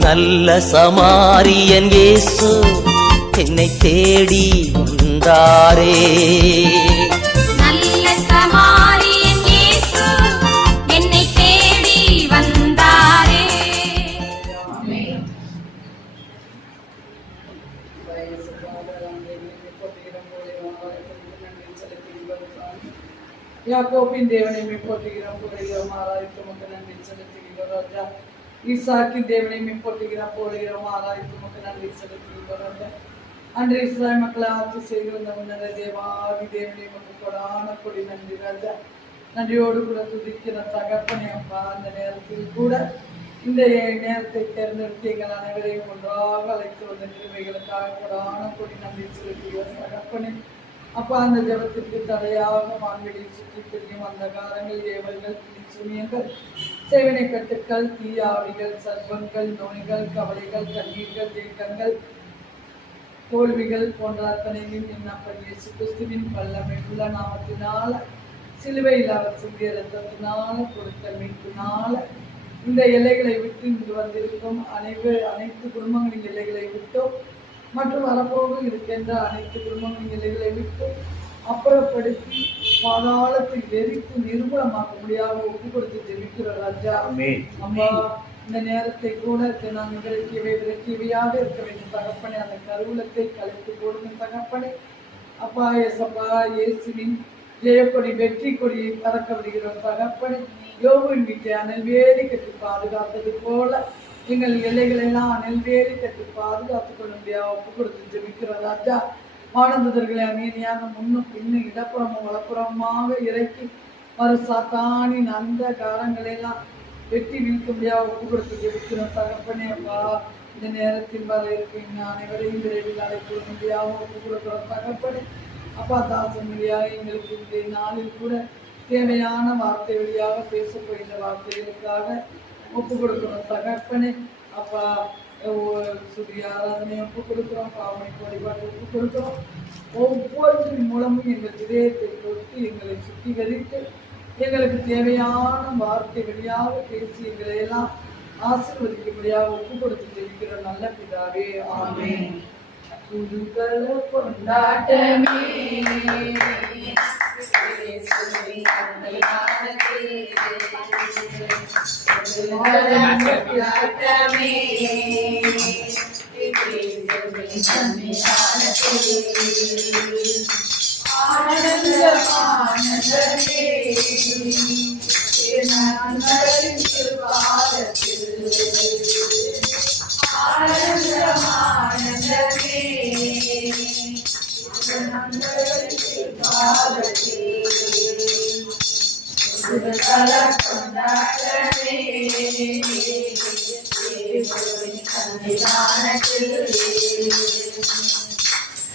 நல்ல சமாரியன் இயேசு என்னை தேடி வந்தாரே. நல்ல சமாரியன் இயேசு என்னை தேடி வந்தாரே. யாக்கோபின் தேவனை போற்றுகிறோம், புகழுகிறோம், ஆராய்த்து உமக்கு நன்றி செலுத்துகிறோம் ராஜா. ஈசாக்கின் தேவனை போற்றுகிறோம், புகழுகிறோம், ஆராய்த்து உமக்கு நன்றி செலுத்துகிறோம் ராஜா. அன்று இஸ்ராயல் மக்களை ஆட்சி செய்து வந்த உன்னத தேவாதி தேவனை உமக்கு கொடான கொடி நன்றி ராஜா. நன்றியோடு கூட துதிக்கிற தகப்பனே அப்பா, அந்த நேரத்தில் கூட இந்த நேரத்தை தேர்ந்தெடுத்து எங்கள் அனைவரையும் ஒன்றாக அழைத்து வந்த கிருபைகளுக்காக கொடான கொடி நன்றி செலுத்துகிறோம் தகப்பனே. அப்பா, அந்த ஜபத்திற்கு தடையாக வான்வெளி சுற்றி தெரியும் அந்த காலங்கள், ஏவல்கள், சூனியங்கள், சேவனை கட்டுக்கள், தீயாவிகள், சர்ப்பங்கள், நோய்கள், கவலைகள், கண்ணீர்கள், தேக்கங்கள், தோல்விகள் போன்ற அத்தனையும் என்னப்படி இயேசு கிறிஸ்துவின் வல்லமை உள்ள நாமத்தினால, சிலுவையில் அவர் சிந்திய இரத்தத்தினால கொடுத்த மீட்பினால இந்த எல்லைகளை விட்டு இங்கு வந்திருக்கும் அனைத்து குடும்பங்களின் எல்லைகளை விட்டோம் மற்றும் வரப்போக இருக்கின்ற அனைத்து குடும்பங்களின் எல்லைகளை விட்டு அப்புறப்படுத்தி பாதாளத்தில் எரித்து நிர்மூலமாக்க முடியாத ஒப்பு கொடுத்து ஜெபிக்கிற ராஜா. அம்மா, இந்த நேரத்தை கூட நான் விரக்கியவையாக இருக்க வேண்டும் தகப்பனே. அந்த கருவூலத்தை கலைத்து போடுங்க தகப்பனே. அப்பா ஏசப்பா, இயேசுவின் ஜெயக்கொடி வெற்றி கொடியை பறக்க விடுகிறோம் தகப்பனே. யோபுவின் வீட்டை அனல் வேலி கட்டி பாதுகாத்தது போல எங்கள் எல்லைகளெல்லாம் அனல் வேலி கட்டி பாதுகாத்துக் கொள்ள முடியாது ஒப்பு கொடுத்து ஜெபிக்கிற ராஜா. வானதுதர்களை அமைதியாக முன்னும் பின்னும் இடப்புறமும் வலப்புறமாக இறக்கி மறு சாத்தானின் அந்த காரங்களெல்லாம் வெட்டி வீழ்க்க முடியாது ஒப்பு கொடுத்து ஜெபிக்கிறோம் தகப்பனே. அப்பா, இந்த நேரத்தில் வர இருக்கின்ற அனைவரையும் விரைவில் அழைக்க முடியாது ஒப்பு கொடுக்கிறோம் தகப்பனே. அப்பா, தாசன் வழியாக எங்களுக்கு இந்த நாளில் கூட தேவையான வார்த்தை வழியாக பேசப்படுகின்ற வார்த்தைகளுக்காக ஒப்பு கொடுக்கிறோம் தகப்பனே. அப்பா, சுரிய ஆராதனை ஒப்பு கொடுக்கிறோம், பாவனைக்கு வழிபாட்டு ஒப்பு கொடுக்கிறோம். ஒவ்வொருத்தின் மூலமும் எங்கள் இதயத்தை தொட்டு எங்களை சுத்திகரித்து எங்களுக்கு தேவையான வார்த்தை வழியாக பேசி எங்களை எல்லாம் ஆசீர்வதிக்கும்படியாக ஒப்பு கொடுத்து ஜெபிக்கிற நல்ல பிதாவே, ஆமென். புதுகள கொண்டாட்டமே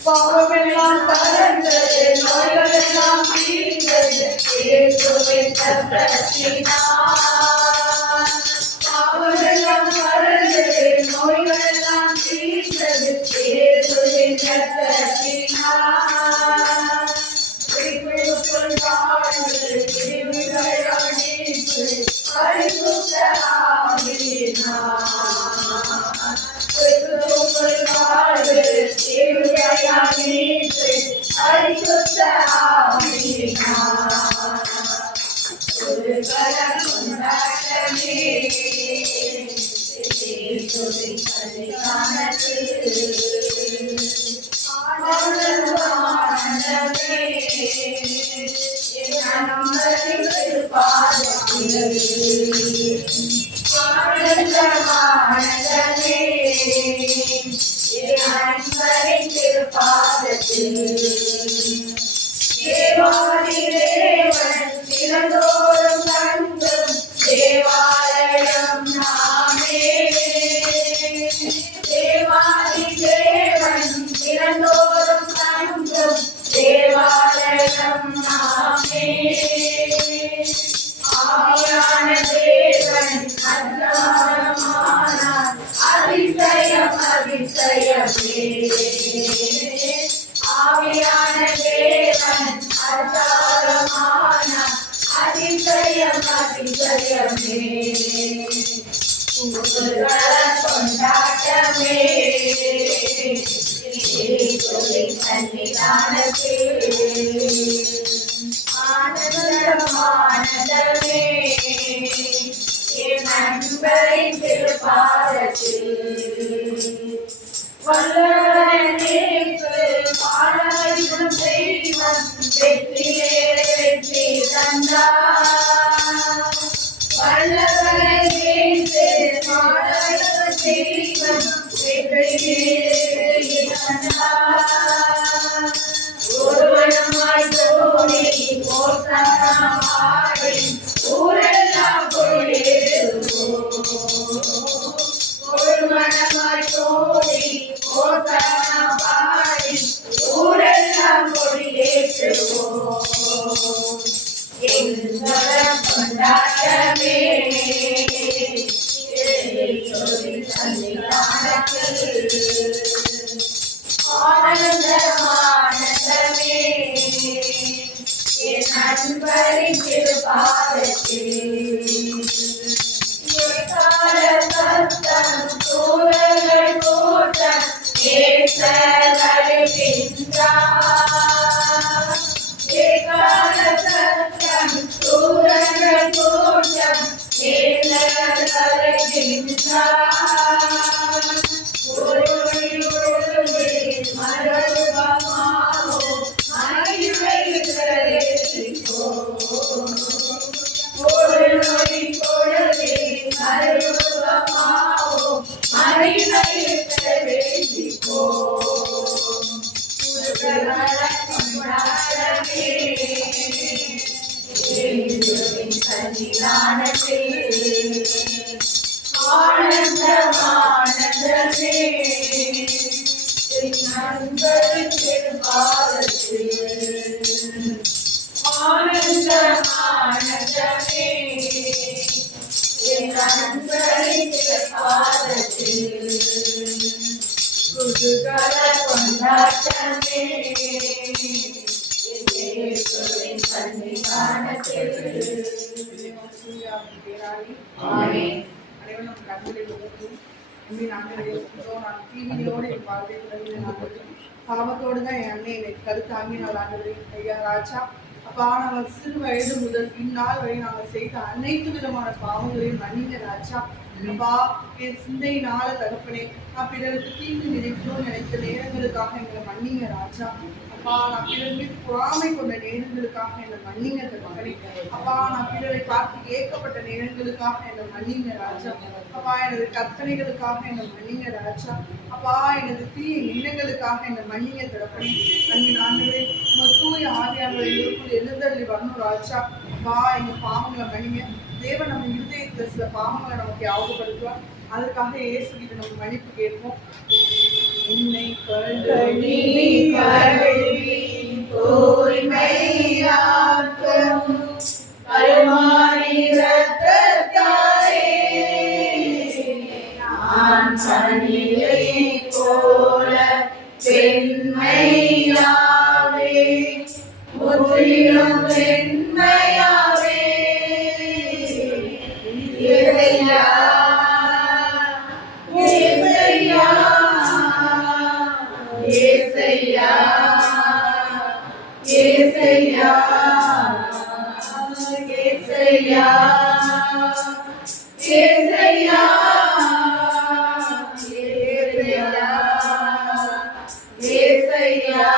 பாவமெல்லாம் பறந்தது, நோய்களெல்லாம் தீர்ந்தது, இயேசுவின் இரத்தத்தினால். பாவமெல்லாம் பறந்தது, நோய்களெல்லாம் தீர்ந்தது, இயேசுவின் இரத்தத்தினால். கிறிஸ்துவுக்குள் வாழ்ந்து கிருபைகள் அளித்து பரிசுத்த ஆவியினால். கிறிஸ்துவுக்குள் வாழ்ந்து கிருபைகள் அளித்து பரிசுத்த ஆவியினால். புதுகள கொண்டாட்டமே இயேசுவின் சன்னிதானத்தில். ஆனந்தமே என் நம்பரின் திருப்பாதத்தில். ஆனந்தமே என் நம்பரின் திருப்பாதத்தில். தேவாதி தேவன் தினந்தோறும் தங்கும் தேவாலயம் நாமே. தேவாதி தேவன் தினந்தோறும் தங்கும் தேவாலயம் நாமே. ஆவியான தேவன் அத்தாரமானார், அதிசயம் அதிசயமே. ஆவியான தேவன் அத்தாரமானார், அதிசயம் அதிசயமே. புதுகள கொண்டாட்டமே வல்லவரே இயேசு வாழ வைக்கும் தெய்வம் வெற்றியே வெற்றி தந்தார். வல்லவரே இயேசு வாழ வைக்கும் தெய்வம் வெற்றியே வெற்றி தந்தார். ஒருவனமாய் தோணி ஓசனா பாடி ஊரெல்லாம் கொள்ளையிடுவோம். ஒருவனமாய் தோணி ஓசனா பாடி ஊரெல்லாம் கொள்ளையிடுவோம். எங்கள் கொண்டாட்டமே ஆனந்தமானந்தமே என் அன்பரின் திருப்பாதத்தில் எக்கால சத்தம் சூழல்கள் கூட்டம் ஏற்றப்படுகின்றார். எக்கால சத்தம் சூழல்கள் கூட்டம் ஏற்றப்படுகின்றார். ஆனந்தமானந்தமே நண்பரின் திருப்பாதத்தில் ஆனந்தமானந்தமே என் நண்பரின் திருப்பாதத்தில் குதூகல கொண்டாட்டமே இயேசுவின் சன்னிதானத்தில். ஆமென். அனைவரும் கண்களை உயர்த்தும் நாங்கள் டிவியோடு என் வாழ்வை பாவத்தோடு தான் என் அண்ணன் என்னை கருத்தாங்கி நான் ஆண்டுகிறேன். ஐயா ராஜா, அப்பா, நாங்கள் சிறு வயது முதல் இந்நாள் வரை நாங்கள் செய்த அனைத்து விதமான பாவங்களையும் மன்னிங்க ராஜா. அப்பா, என் சிந்தையினால தகப்பனே, நான் பிறருக்கு தீங்கு நினைத்த நேரங்களுக்காக எங்களை மன்னிங்க ராஜா. அப்பா, நான் பிறர் மீது பொறாமை கொண்ட நேரங்களுக்காக என்னை மன்னிங்க தகப்பனே. அப்பா, நான் பிறரை பார்த்து ஏற்கப்பட்ட நேரங்களுக்காக என்னை மன்னிங்க ராஜா. அப்பா, எனது கற்பனைகளுக்காக என்னை மன்னிங்க ராஜா. அப்பா, எனது தீய எண்ணங்களுக்காக என்னை மன்னிங்க தகப்பனே. அன்பின் ஆண்டவரே, தூய ஆவியானவரை எங்களுக்குள் எழுந்தள்ளி வரணும் ராஜா. அப்பா, எங்க பாவங்களை மன்னிங்க. தேவன் நம்ம இருதயத்தில் சில பாவங்களை நமக்கு ஞாபகப்படுத்துவார். அதற்காக இயேசுகிட்ட நம்ம மன்னிப்பு கேட்போம். என்னை கழுவி தூய்மையாக்கும் கருமாரி இரத்தத்தாலே நான் சனியை போல பெண்மையாவே முற்றிலும் பெண்மையாவே இசையா இசையா இசையா இசையா இசையா இசையா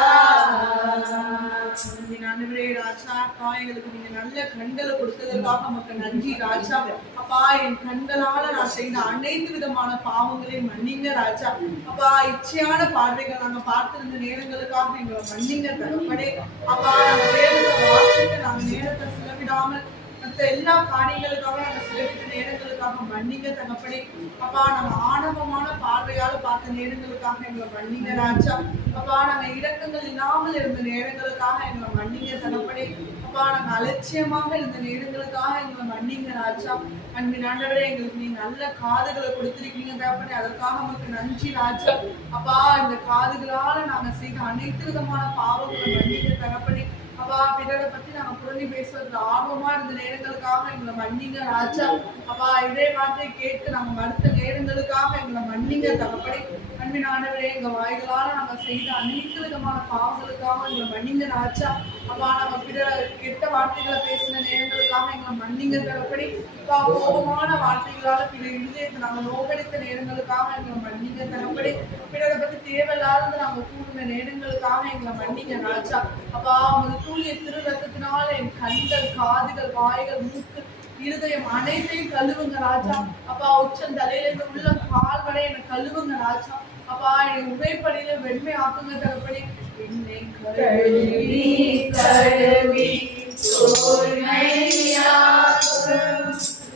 எங்களுக்கு நீங்க நல்ல கண்களை கொடுத்ததற்காக நமக்கு நன்றி ராஜா. அப்பா, என் கண்களால நான் செய்த அனைத்து விதமான பாவங்களையும் மன்னிங்க ராஜா. அப்பா, இச்சையான பார்வைகள் நாங்க பார்த்திருந்த நேரங்களுக்காக எங்களை மன்னிங்க தகப்பனே. அப்பா, நாங்க நேரத்தை வாசித்து நாங்க நேரத்தை செலவிடாமல் மற்ற எல்லா காரியங்களுக்காக நாங்க செலவிட்ட நேரங்களுக்காக மன்னிங்க தகப்பனே. அப்பா, நாங்க ஆணவமான பார்வையால பார்த்த நேரங்களுக்காக எங்களை மன்னிங்க ராஜா. அப்பா, நாங்க இரக்கங்கள் இல்லாமல் இருந்த நேரங்களுக்காக எங்களை மன்னிங்க தகப்பனே. அப்பா, நாங்க அலட்சியமாக இருந்த நேரங்களுக்காக எங்களை மன்னிங்க ராஜா. அன்பின் ஆண்டவரே, எங்களுக்கு நீங்க நல்ல காதுகளை கொடுத்திருக்கீங்க தகப்பனே, அதற்காக நமக்கு நன்றி ராஜா. அப்பா, இந்த காதுகளால நாங்க செய்த அனைத்து விதமான பாவங்களை மன்னிங்க தகப்பனே. அப்பா, பிறரை பத்தி நாங்க புரணி பேசுறதுல ஆர்வமா இருந்த நேரங்களுக்காக எங்களை மன்னிங்க ராஜா. அப்பா, இதே வார்த்தை கேட்டு நாங்க மறுத்த நேரங்களுக்காக எங்களை மன்னிங்க தகப்பனே. அன்பின் ஆண்டவரே, எங்க வாய்களால நாங்க செய்த அனைத்து விதமான பாவங்களுக்காக எங்களை மன்னிங்க ராஜா. அப்பா, நாங்க பிற கெட்ட வார்த்தைகளை பேசின நேரங்களுக்காக எங்களை மன்னிங்க தகப்பனே. அப்பா, கோபமான வார்த்தைகளால பிற இருதயத்தை நாங்க நோகடித்த நேரங்களுக்காக எங்களை மன்னிங்க தகப்பனே. பிறரை பற்றி தேவையில்லாத நாங்க கூடின நேரங்களுக்காக எங்களை மன்னிங்க ராஜா. அப்பா உமது தூய திரு ரத்தத்தினால என் கண்கள், காதுகள், வாய்கள், மூக்கு, இருதயம் அனைத்தையும் கழுவுங்க ராஜா. அப்பா உச்சம் தலையில இருந்து உள்ள கால் வரை என்னை கழுவுங்க ராஜா. அப்பா என்னை உரைப்படியில வெண்மை ஆக்குங்க தகப்பனே. என்னை கழுவி கழுவி தூய்மையாக்கும்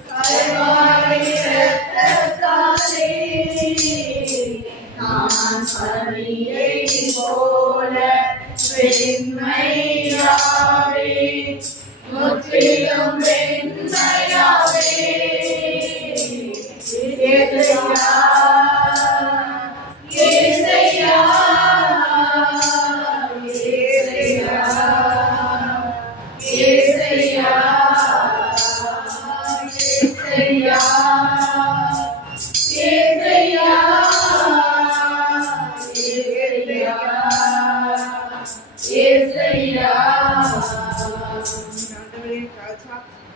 கல்வாரி இரத்தத்தாலே நான் பனியை போல வெண்மையாவே, முற்றிலும் வெண்மையாவே. ஏசையா ஏசையா ஏசையா ஏசையா ஏசையா ஏசையா ஏசையா. ஆண்டவரே ராஜா,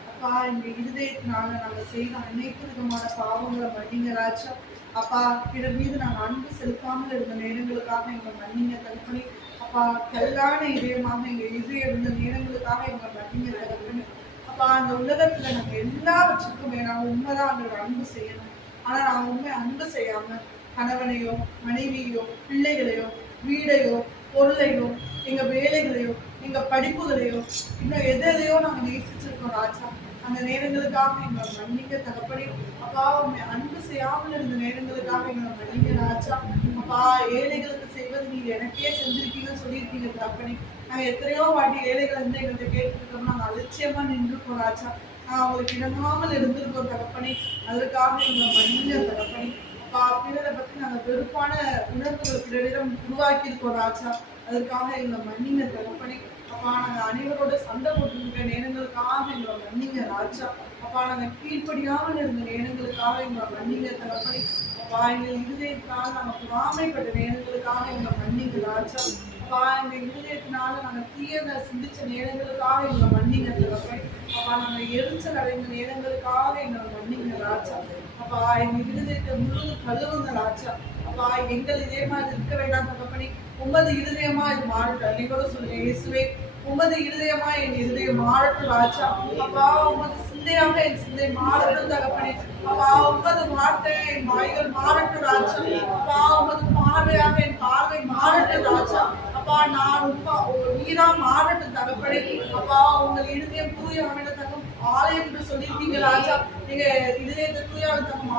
அப்பா இந்த இருதயத்தினால நாங்க செய்த அனைத்து விதமான பாவங்களை மன்னிங்க ராஜா. அப்பா பிறர் மீது நாங்கள் அன்பு செலுத்தாமல் இருந்த நேரங்களுக்காக எங்களை மன்னிங்க தகப்பனே. அப்பா கல்லான இதயமாக எங்க இதயம் இருந்த நேரங்களுக்காக எங்களை மன்னிங்க தகப்பனே. அப்பா அந்த உலகத்துல நாங்க எல்லாவற்றுக்குமே நாங்க உண்மைதான் அந்த அன்பு செய்யணும். ஆனா நாங்க உண்மை அன்பு செய்யாம கணவனையோ மனைவியோ பிள்ளைகளையோ வீடையோ பொருளையோ எங்க வேலைகளையோ எங்க படிப்புகளையோ இன்னும் எதையோ நாங்க நேசிச்சிருக்கோம் ராஜா. அந்த நேரங்களுக்காக எங்களை மன்னிங்க தகப்பனே. அப்பா உண்மை அன்பு செய்யாமல் இருந்த நேரங்களுக்காக எங்களை மன்னிங்க ராஜா. அப்பா ஏழைகளுக்கு செய்வது நீங்க எனக்கே செஞ்சிருக்கீங்கன்னு சொல்லியிருக்கீங்க தகப்பனே. நாங்க எத்தனையோ வாட்டி ஏழைகள் வந்து எங்கள்கிட்ட கேட்டுருக்கோம், நாங்க அலட்சியமா நின்றுருக்கோம் ராஜா. அவங்களுக்கு இணங்காமல் இருந்திருக்கோம் தகப்பனே. அதற்காக எங்களை மன்னிங்க தகப்பனே. அப்பா பிறரை பற்றி நாங்கள் வெறுப்பான உணர்வுகள் பிறரிடம் உருவாக்கியிருக்கோம் ராஜா. அதற்காக எங்களை மன்னிங்க தகப்பனே. அப்பா நாங்கள் அனைவரோட சண்டை போட்டுருக்க நேரங்களுக்காக எங்களை மன்னிங்க ராஜா. அப்பா நாங்கள் கீழ்ப்படியாமல் இருந்த நேரங்களுக்காக எங்களை மன்னிங்க தகப்பனே. அப்பா எங்கள் இருதயத்தினால நாங்கள் பொறாமைப்பட்ட நேரங்களுக்காக எங்களை மன்னிங்க ராஜா. அப்பா எங்கள் இருதயத்தினால நாங்கள் தீயதை சிந்திச்ச நேரங்களுக்காக எங்களை மன்னிங்க தகப்பனே. அப்பா நாங்கள் எரிச்சல் அடைந்த நேரங்களுக்காக எங்களை மன்னிங்க ராஜா. அப்பா எங்கள் இருதயத்தை முழு கழுவுங்க ராஜா. அப்பா எங்கள் இதயமா இது இருக்க வேண்டாம் தகப்பனே. உமது இருதயமா இது மாறட்டும். அனைவரும் சொல்லுங்க, இயேசுவே உமது இருதயமா என் இருதயம் மாறட்டும் ராஜா. அப்பா உமது சிந்தையாக என் சிந்தை மாறட்டும் தகப்பனே. அப்பா உமது வார்த்தை என் வாய்கள் மாறட்டும் ராஜா. அப்பா உமது பார்வையாக என் பார்வை மாறட்டும் ராஜா. அப்பா நான் நீரா மாறட்டும் தகப்பனே. அப்பா உங்கள் இருதயம் தூய அமைந்ததற்கும் ஆலயம் என்று சொல்லியிருக்கீங்க ராஜா. நீங்க இதயத்தை தூய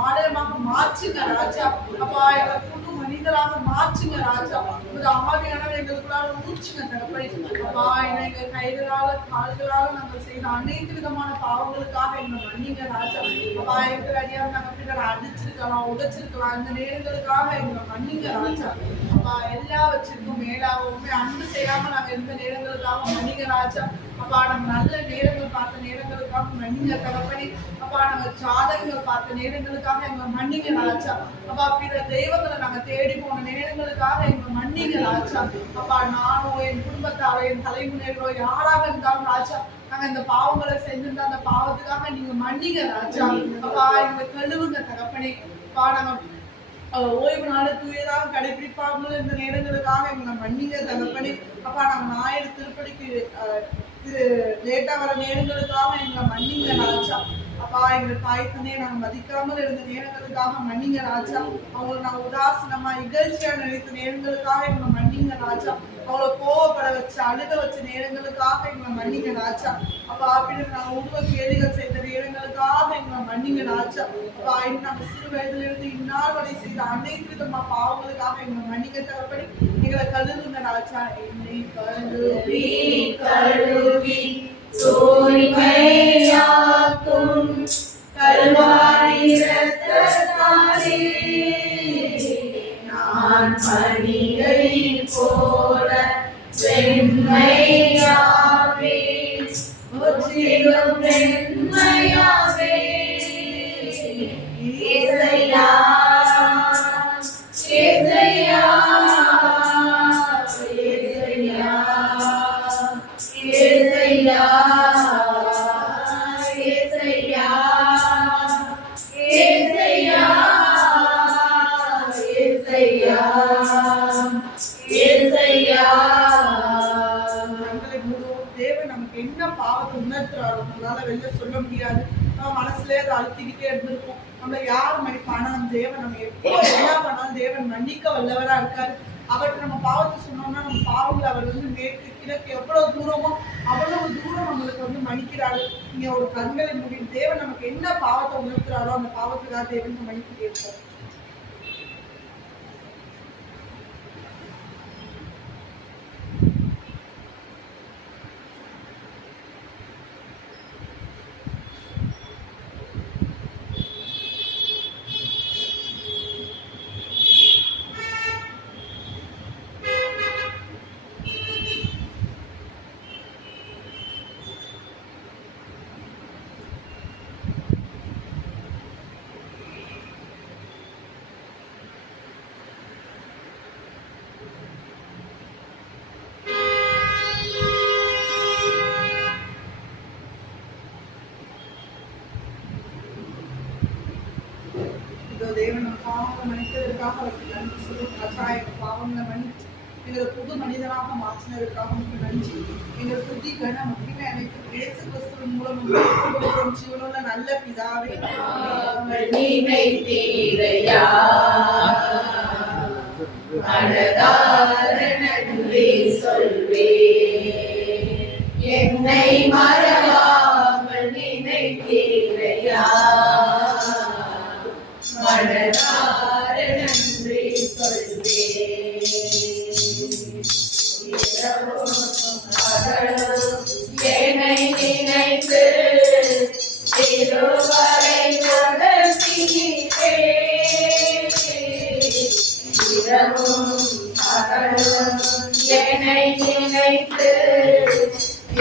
ஆலயமாக மாற்றுங்க ராஜா. அப்பா எங்களை புது மனிதராக மாற்றுங்க ராஜா. உங்க ஆவியானவர் எங்களுக்குள்ளார ஊற்றுங்க தகப்பனே. அப்பா எங்க கைகளால கால்களால நாங்கள் செய்த அனைத்து விதமான பாவங்களுக்காக எங்களை மன்னிங்க ராஜா. அப்பா எங்கள் அடியார் நாங்கள் பிறரை அடிச்சிருக்கலாம், உடைச்சிருக்கலாம், இந்த நேரங்களுக்காக எங்களை மன்னிங்க ராஜா. அப்பா எல்லாவற்றிற்கும் மேலாகவுமே அன்பு செய்யாம நாங்கள் இருந்த நேரங்களுக்காக மன்னிங்க ராஜா. அப்பா நாங்கள் நல்ல நேரங்கள் பார்த்த நேரங்களுக்காக மன்னிங்க தகப்பனே. அப்பா நாங்கள் ஜாதகங்கள் பார்த்த நேரங்களுக்காக எங்களை மன்னிங்க ராஜா. அப்பா பிற தெய்வங்களை நாங்கள் தேடி போன நேரங்களுக்காக எங்களை மன்னிங்க ராஜா. அப்பா நானோ என் குடும்பத்தாரோ என் தலைமுறைகளோ யாராக இருந்தாலும் ராஜா நாங்கள் இந்த பாவங்களை செஞ்சிருந்தா அந்த பாவத்துக்காக நீங்க மன்னிங்க ராஜா. அப்பா எங்களை கழுவுங்க தகப்பனே. அப்பா நாங்கள் ஓய்வு நாள் தூயதாக கடைபிடிப்பாமல் இருந்த நேரங்களுக்காக எங்களை மன்னிங்க தகப்பனே. அப்பா நாங்கள் ஞாயிறு திருப்பதிக்கு லேட்டா வர நேரங்களுக்காக எங்களை மன்னிங்க ராஜா. அப்பா எங்கள் தாய் தந்தையை நாங்கள் மதிக்காமல் இருந்த நேரங்களுக்காக மன்னிங்க ராஜா. அவங்களை நாங்கள் உதாசனமா இகழ்ச்சியா நினைத்த நேரங்களுக்காக எங்களை மன்னிங்க ராஜா. அவளை கோவப்பட வச்ச அழுக வச்ச நேரங்களுக்காக எங்களை மன்னிங்க ராஜா. அப்பா அப்படின்னு நாங்கள் உருவ கேலிகள் செய்த நேரங்களுக்காக எங்களை மன்னிங்க ராஜா. அப்பா நாங்கள் சிறு வயதுல இருந்து இந்நாள் வரை செய்த அனைத்து விதமா பாவங்களுக்காக எங்களை மன்னிங்க தகப்பனே. எங்களை கழுவுங்க ராஜா. என்னை கழுவி கழுவி தூய்மையாக்கும் கல்வாரி இரத்தத்தாலே நான் பனியை போல வெண்மையாவே, முற்றிலும் வெண்மையாவே. ஏசையா ஏசையா ஏசையா ஏசையா ஏசையா ஏசையா ஏசையா பாவத்தை உணர்த்துறாரோ நம்மளால வெளில சொல்ல முடியாது. நம்ம மனசுலயே அதை அழுத்திக்கிட்டே இருந்திருக்கும். நம்மளை யார் மன்னிப்பானா? நம்ம தேவன் நம்ம எப்போ என்ன பண்ணாலும் தேவன் மன்னிக்க வல்லவரா இருக்காரு. அவர்கிட்ட நம்ம பாவத்தை சொன்னோம்னா நம்ம பாவங்களை அவர் மேற்கு கிழக்கு எவ்வளவு தூரமோ அவ்வளவு தூரம் நம்மளுக்கு மன்னிக்கிறாரு. நீங்க ஒரு கண்களை மூடி தேவன் நமக்கு என்ன பாவத்தை உணர்த்துறாரோ அந்த பாவத்துக்காக தேவன் மன்னிக்கிட்டே இருப்பார். தேவன் நம்ம பாவங்களை மன்னித்ததற்காக அவருக்கு நன்றி சொல்லுவோம். ராஜா, எங்க பாவங்களை மன்னிச்சு எங்களை புது மனிதனாக மாற்றினதற்காக உங்களுக்கு நன்றி. எங்கள் புத்தி கன மகிமை அனைத்து இயேசு கிறிஸ்துவின் மூலம் ஜீவனுள்ள நல்ல பிதாவே. நன்றி சொல்வே என்னை மறவாமல் நினைத்தீரையா. மனதார நன்றி சொல்வே என்னை நினைத்து இருவரை நடத்தினீரே. இரவும் பகலும் என்னை நினைத்து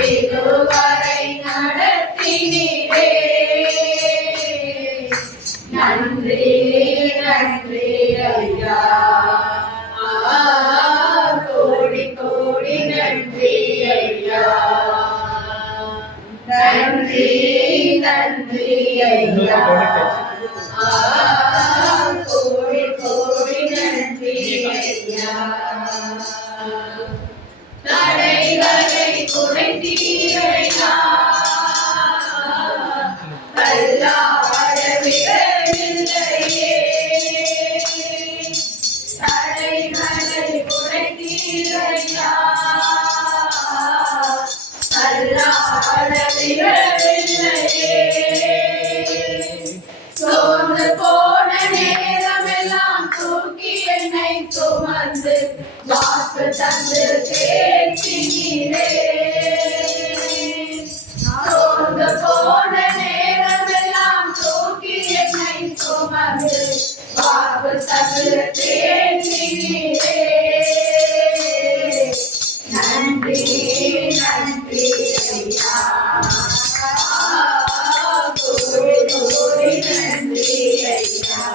இதுவரை நடத்தினீரே. நன்றி நன்றி ஐயா, கோடி கோடி நன்றி ஐயா. நன்றி நன்றி ஐயா, கோடி கோடி நன்றி ஐயா. தடைகளை குறைத்தீரையா, தள்ளாட விடவில்லையே. தடைகளை குறைத்தீரையா, தள்ளாட விடவில்லையே. சோர்ந்து போன நேரமெல்லாம் தூக்கி என்னை சுமந்து வாக்கு தந்து தேற்றினீரே. சோர்ந்து போன நேரமெல்லாம் தூக்கி என்னை சுமந்து வாக்கு தந்து தேற்றினீரே. நன்றி நன்றி ஐயா, கோடி கோடி நன்றி ஐயா.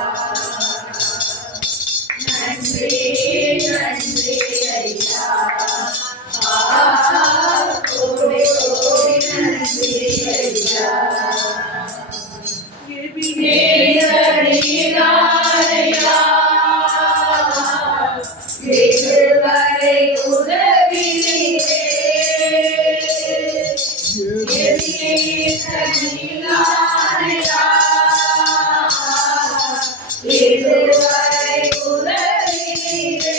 நன்றி நன்றி ஐயா, கோடி கோடி நன்றி ஐயா. நீரையா இதுவரை உதவினீரே. இதுவரை உதவினீரே.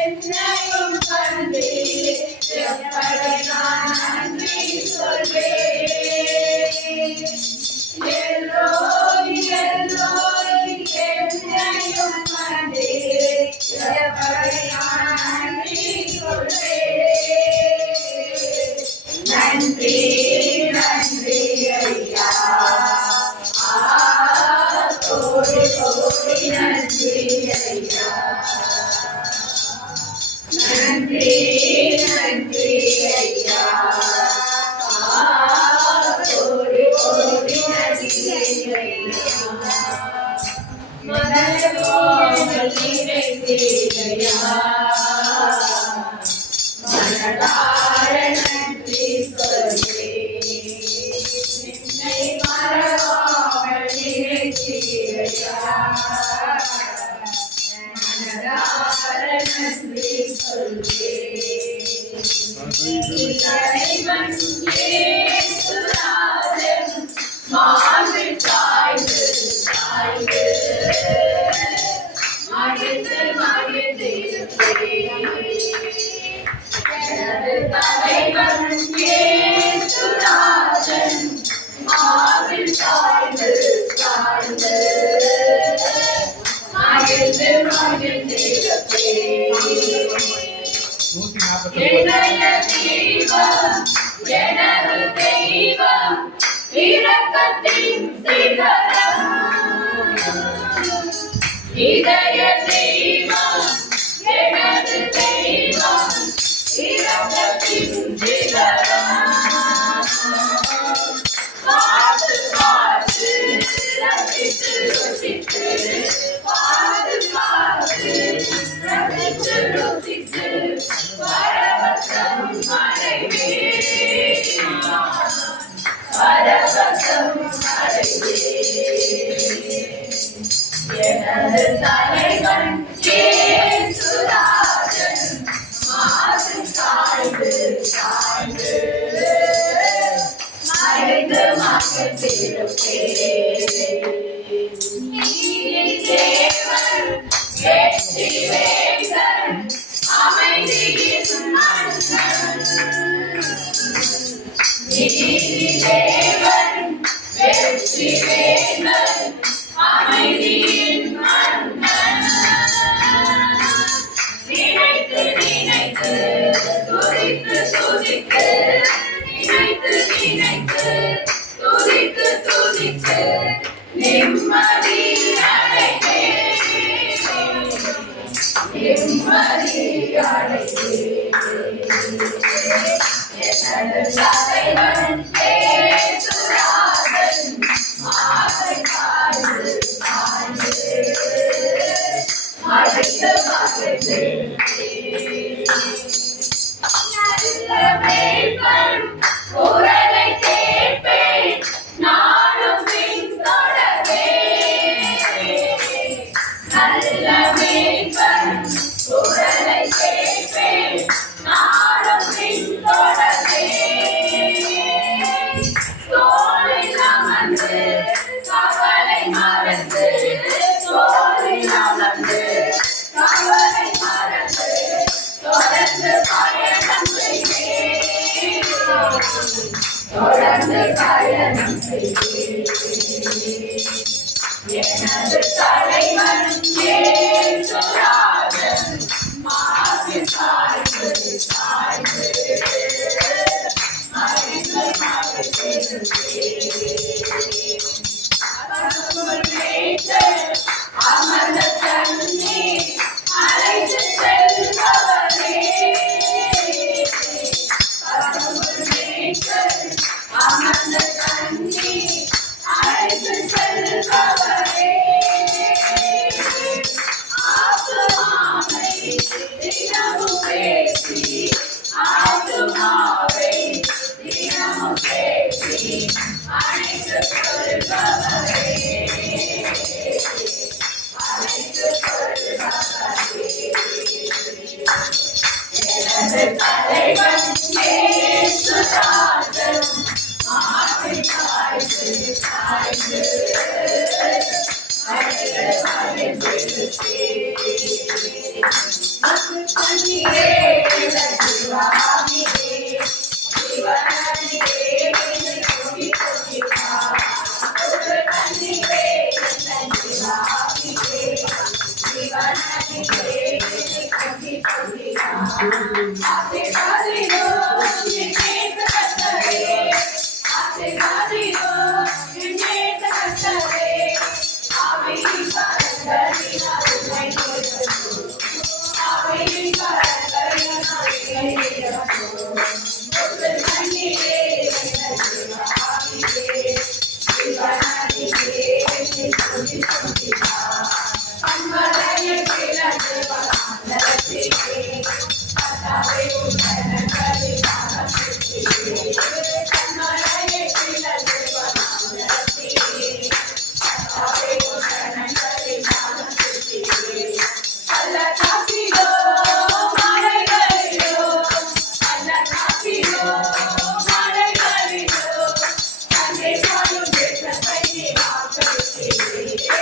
என்னையும் கண்டீரே. எப்படி நான் நன்றி சொல்வேன். எல்லோரி எல்லோரி என்னையும் கண்டீரே. எப்படி நான் நன்றி சொல்வேன். நன்றி நன்றி ஐயா, கோடி கோடி நன்றி ஐயா. நன்றி நன்றி ஐயா, கோடி கோடி நன்றி ஐயா. மனதார நினைத்தீரையா, மனதார நன்றி சொல்வேன். என்னை மறவாமல் நினைத்தீரையா, மனதார நன்றி பரவசத்தின் சிகரம். இதய தெய்வம் எனது தெய்வம் இரக்கத்தின் சிகரம். பார்த்து பார்த்து ரசித்து ருசித்து பார்த்து பார்த்து ரசித்து ருசித்து பரவசம் அடைவேன். பரவசம் அடைவேன். எனது தலைவன் இயேசுராஜன் மாது சாய்ந்து சாய்ந்து மறைந்து மகிழ்ந்திருப்பேன். நீதி தேவன் வெற்றி வேந்தன் அமைதியின் மன்னன். நீதி தேவன் வெற்றி வேந்தன் அமைதியின் மன்னன். நினைத்து நினைத்து துதித்து துதித்து நினைத்து நினைத்து துதித்து துதித்து நிம்மதி அடைவேன். நிம்மதி அடைவேன். எனது தலைவன் இயேசுராஜன் மாதை சாய்ந்து சாய்ந்து மறைந்து மகிழ்ந்திருப்பேன். நல்ல மேய்ப்பன் குரலை கேட்பேன் நானும் பின்தொடர்வேன். நல்ல மேய்ப்பன் குரலை கேட்பேன் நானும் பின்தொடர்வேன். தோளில் அமர்ந்து கவலை மறந்து தோளில் அமர்ந்து கவலை மறந்து தொடர்ந்து பயணம் செய்வேன். தொடர்ந்து பயணம் செய்வேன். எனது தலைவன் இயேசுராஜன் மார்பில் சாய்ந்து சாய்ந்து மறைந்து மகிழ்ந்திருப்பேன். அவனுக்குள் வைத்து அமர்ந்த தண்ணீர் அழைத்து செல்பவரே. அவனுக்குள் வைத்து அமர்ந்த தண்ணீர் அழைத்து செல்பவரே. ஆத்துமாவை தினமும் பேசி ஆத்துமாவை தினமும் பேசி அழைத்து கொள்பவரே. அழைத்து கொள்பவரே. எனது தலைவன் இயேசுராஜன் மாதை சாய்ந்து சாய்ந்து மறைந்து மகிழ்ந்திருப்பேன். கண்ணீரே எனது சுவாமியே சிவனடியே என்னை கொடி கொடிவா. கண்ணீரே எனது சுவாமியே சிவனடியே என்னை கொடி கொடிவா. ஆசீர்வாதியோ என் நேச கர்த்தரே. ஆசீர்வாதியோ என் நேச கர்த்தரே. ஆவியின் கரங்களினால் உம்மை நிறுத்தும். ஆவியின் கரங்களினால் உம்மை நிறுத்தும். உங்கள் கண்ணீரே எனது ஆவியே சிவனடியே என்னை கொடி கொடிவா. கண்மலையை கிளந்து வனாந்தரத்திலே கர்த்தாவே உன்னதங்களினால் சுற்றிலே. கண்மலையை கிளந்து வனாந்தரத்திலே கர்த்தாவே உன்னதங்களினால் சுற்றிலே. பள்ளத்தாக்கிலோ மலைகளிலோ பள்ளத்தாக்கிலோ மலைகளிலோ தன்னை வாழும் தேசத்தை நீ வாக்களித்தீரே.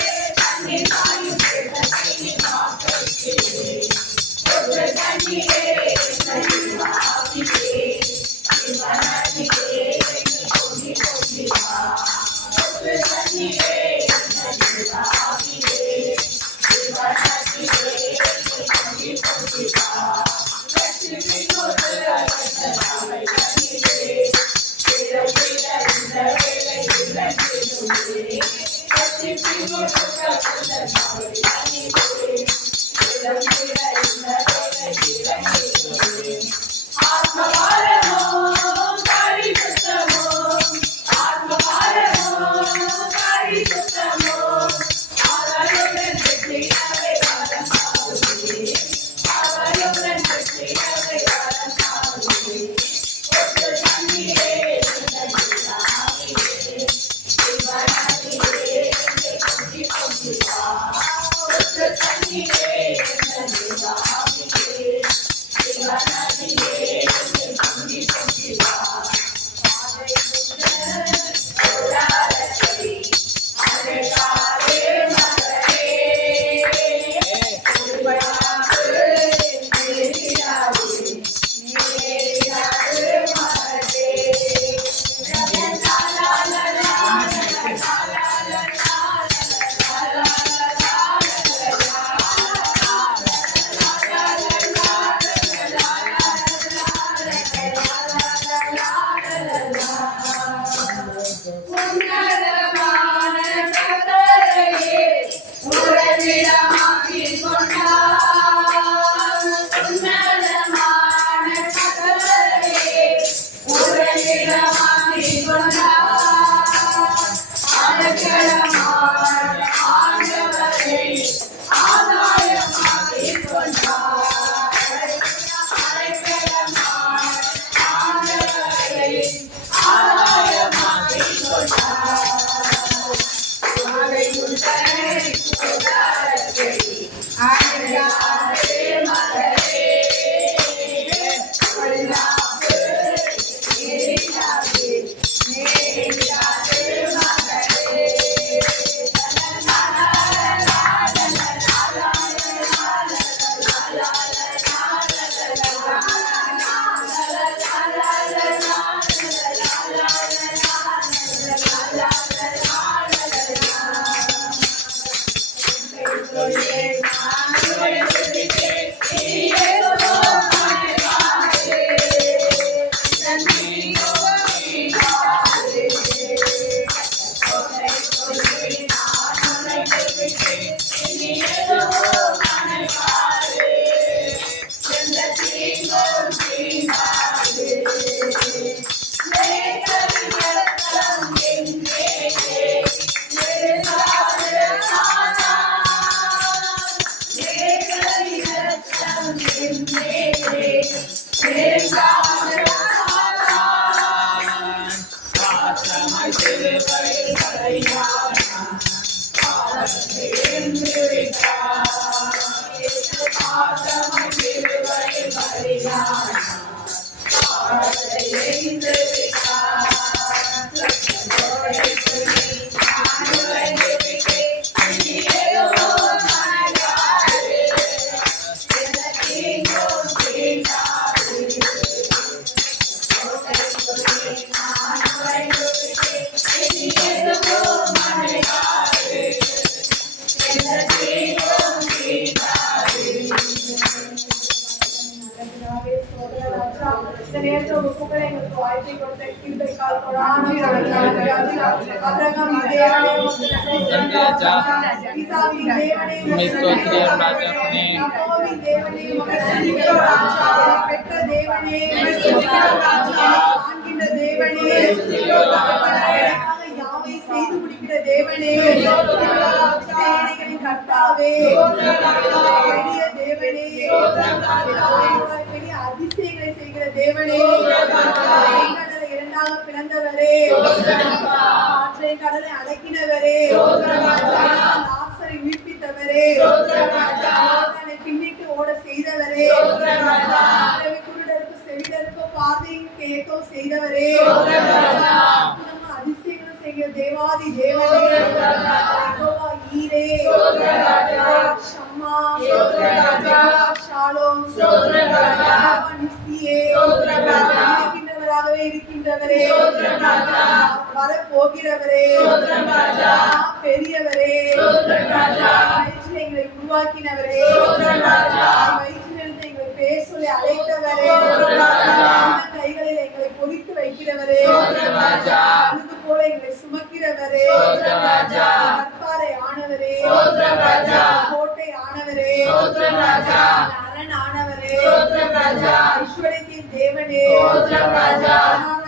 அதிசயங்களை செய்கிற தேவனே, இரண்டாக பிளந்தவரே, ஆற்றை கடலை அடக்கினவரே, லாசரை உயிர்ப்பித்தவரே, பின்னிட்டு ஓட செய்தவரே, குருடருக்கு செவிடருக்கு பார்வையும் கேட்க செய்தவரே, அதிசயங்கள் செய்கிற தேவாதி தேவனே, ஈரே, ஷம்மா, ஷாலோம், நிசியே, இருக்கின்றவராகவே இருக்கின்றவரே, வரப்போகிறவரே, பெரியவரே, வயிற்றில் எங்களை உருவாக்கினவரே, வயிற்றிலிருந்து எங்களை பேர் சொல்லி அழைத்தவரே, கைகளில் எங்களை பொறித்து வைக்கிறவரே, அது போல எங்களை சுமக்கிறவரே, ராஜா. கற்பாறை ஆனவரே, ஸ்தோத்திரம் ராஜா. கோட்டை ஆனவரே, ஸ்தோத்திரம் ராஜா. அரண் ஆனவரே, ஸ்தோத்திரம் ராஜா. ஐஸ்வர்யத்தின் தேவனே, ஸ்தோத்திரம் ராஜா.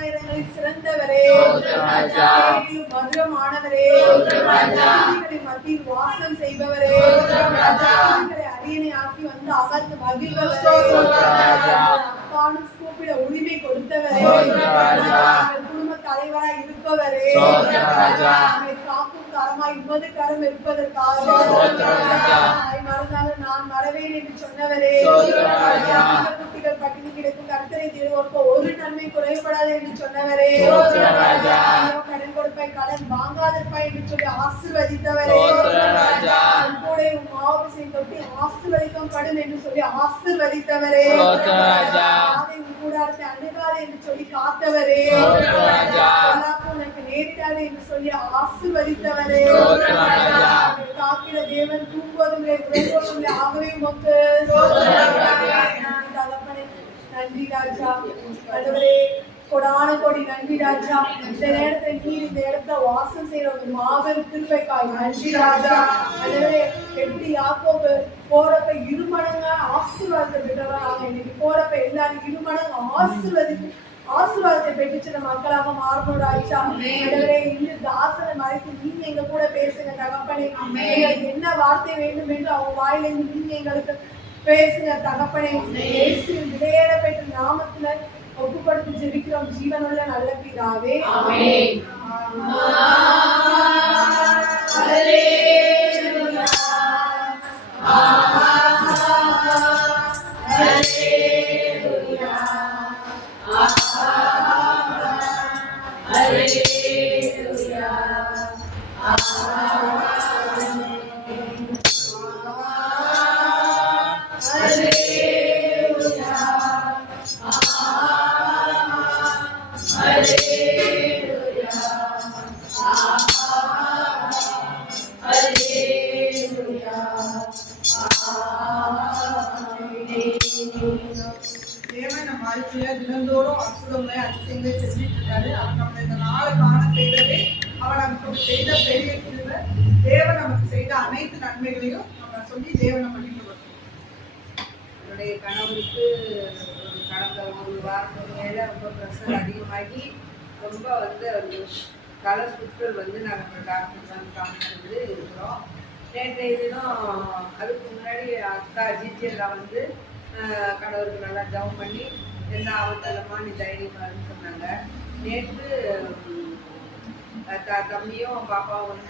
ஆயிரங்களில் சிறந்தவரே, ஸ்தோத்திரம் ராஜா. கேடியும் மதுரமானவரே, ஸ்தோத்திரம் ராஜா. துதிகளின் மத்தியில் வாசம் செய்பவரே, ஸ்தோத்திரம் ராஜா. துதிகளை அரியணை ஆக்கி வந்து அமர்ந்து மகிழ்பவரே, ஸ்தோத்திரம் ராஜா. அப்பானும் கூப்பிட உரிமை கொடுத்தவரே, ஸ்தோத்திரம் ராஜா. எங்கள் குடும்ப தலைவராய் இருப்பவரே, ஸ்தோத்திரம் ராஜா. நம்மை காக்கும் கரமாய் உமது கரம் இருப்பதற்காக ஸ்தோத்திரம் ராஜா. நாளை மறுநாள் நான் வரவேன் என்று சொன்னவரே, ஸ்தோத்திரம் ராஜா. குட்டிகள் பட்டினி கிடக்கும் கர்த்தரை தேடுவோருக்கு ஒரு நன்மை குறைபடாது என்று சொன்னவரே, ஸ்தோத்திரம் ராஜா. ஐயோ, கடன் கொடுப்பாய் கடன் வாங்காதிருப்பாய் என்று சொல்லி ஆசீர்வதித்தவரே, ஸ்தோத்திரம் ராஜா. அன்போடே உம் மாவுசையும் தொட்டி ஆசீர்வதிக்கப்படும் என்று சொல்லி ஆசீர்வதித்தவரே, ஸ்தோத்திரம் ராஜா. அதை உம் கூடாரத்தை அணுகாது என்று சொல்லி காத்தவரே, ஸ்தோத்திரம் ராஜா. பொல்லாப்பு உனக்கு நேரிடாது என்று சொல்லி ஆசீர்வதித்தவரே, ஸ்தோத்திரம் ராஜா. காக்கிற தேவன் தூங்குவதும் இல்லை, உறங்குவதும் இல்லை, ஆகவே உமக்கு ஸ்தோத்திரம் ராஜா. தகப்பனே, நன்றி ராஜா. ஆண்டவரே, கொடான கோடி நன்றி ராஜா. இந்த நேரத்தை நீர் இந்த இடத்துல வாசம் செய்யற ஒரு மாபெரும் கிருபைக்காய் நன்றி ராஜா. ஆண்டவரே, எப்படி யாக்கோபு போறப்ப இருமடங்கா ஆசீர்வாதத்தை பெற்றவராக இன்னைக்கு போறப்ப எல்லாரும் இருமடங்கு ஆசீர்வாதத்தை பெற்றுச்சின மக்களாக மாறணும் ராஜா. ஆண்டவரே, இந்த தாசனை மறைத்து நீங்க எங்க கூட பேசுங்க தகப்பனே. எங்களுக்கு என்ன வார்த்தை வேண்டும் என்று அவங்க வாயிலிருந்து நீங்க எங்களுக்கு பேசுங்க தகப்பனே. இயேசுவின் விலையேற பெற்ற நாமத்துல ஒப்புக்கொடுத்து ஜெபிக்கிறோம் ஜீவனுள்ள நல்ல பிதாவே. ஆமென். ஹல்லேலூயா. ஹல்லேலூயா. ஹல்லேலூயா. தேவன் நம்ம வாழ்க்கையில தினந்தோறும் அற்புதங்களை அதிசயங்களை செஞ்சுட்டு இருக்காரு. அவர் நம்ம இந்த நாளை காண செய்ததே, அவர் நமக்கு செய்த பெரிய கிருபை. தேவன் நமக்கு செய்த அனைத்து நன்மைகளையும் நம்ம சொல்லி தேவனை பண்ணிட்டு வரோம். என்னுடைய கணவருக்கு கடந்த ஒரு வாரத்துக்கு மேலே ரொம்ப ப்ரெஷர் அதிகமாகி ரொம்ப தலை சுற்றல் நாங்கள் டாக்டர் தான் காமிச்சிட்டு இருக்கிறோம். நேற்றைய தினம் அதுக்கு முன்னாடி அக்கா ஜிஜியெல்லாம் கணவருக்கு நல்லா ஜவம் பண்ணி என்ன ஆபத்தலமா நீ தைரியமானு சொன்னாங்க. நேற்று தம்பியும் பாப்பாவும்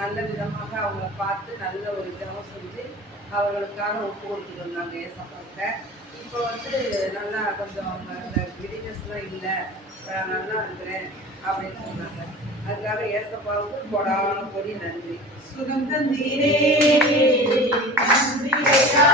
நல்ல விதமாக அவங்கள பார்த்து நல்ல ஒரு ஜவம் செஞ்சு அவர்களுக்காக ஒப்பு கொடுத்துட்டு வந்தாங்க ஏசப்பாட்ட. இப்போ நல்லா கொஞ்சம் அவங்க அந்த கிரினஸ்லாம் இல்லை, நல்லா இருக்கிறேன் அப்படின்னு சொன்னாங்க. அதுக்காக ஏசப்பாவுக்கு கொடான கொடி நன்றி. சுகந்தம் நீரே நன்றியா,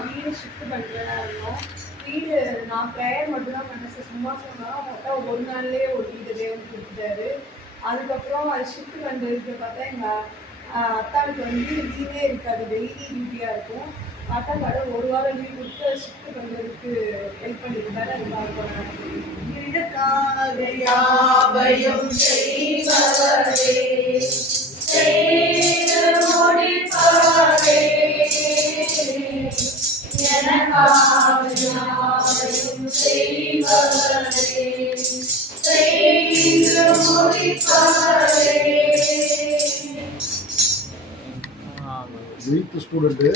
வீடு ஷிஃப்ட் பண்ணுறதா இருந்தோம். வீடு நான் ப்ரேயர் மட்டும்தான் பண்ணேன் சார், சும்மா சொன்னால் பார்த்தா ஒரு நாள்லேயே ஒரு வீடு தேவன் கொடுத்துட்டாரு. அதுக்கப்புறம் அது ஷிஃப்ட் பண்ணுறதுக்கு பார்த்தா எங்கள் அத்தாவுக்கு லீவே இருக்காது, டெய்லி டியூட்டியாக இருக்கும். பார்த்தா கடை ஒரு வாரம் லீவ் கொடுத்து ஷிஃப்ட் பண்ணுறதுக்கு ஹெல்ப் பண்ணியிருந்தாரு. இதற்காக யாவையும் செய்பவரே, செய்து முடிப்பவரே, எனக்காக யாவையும் செய்பவரே, செய்து முடிப்பவரே. எயித்து ஸ்டூடெண்ட்டு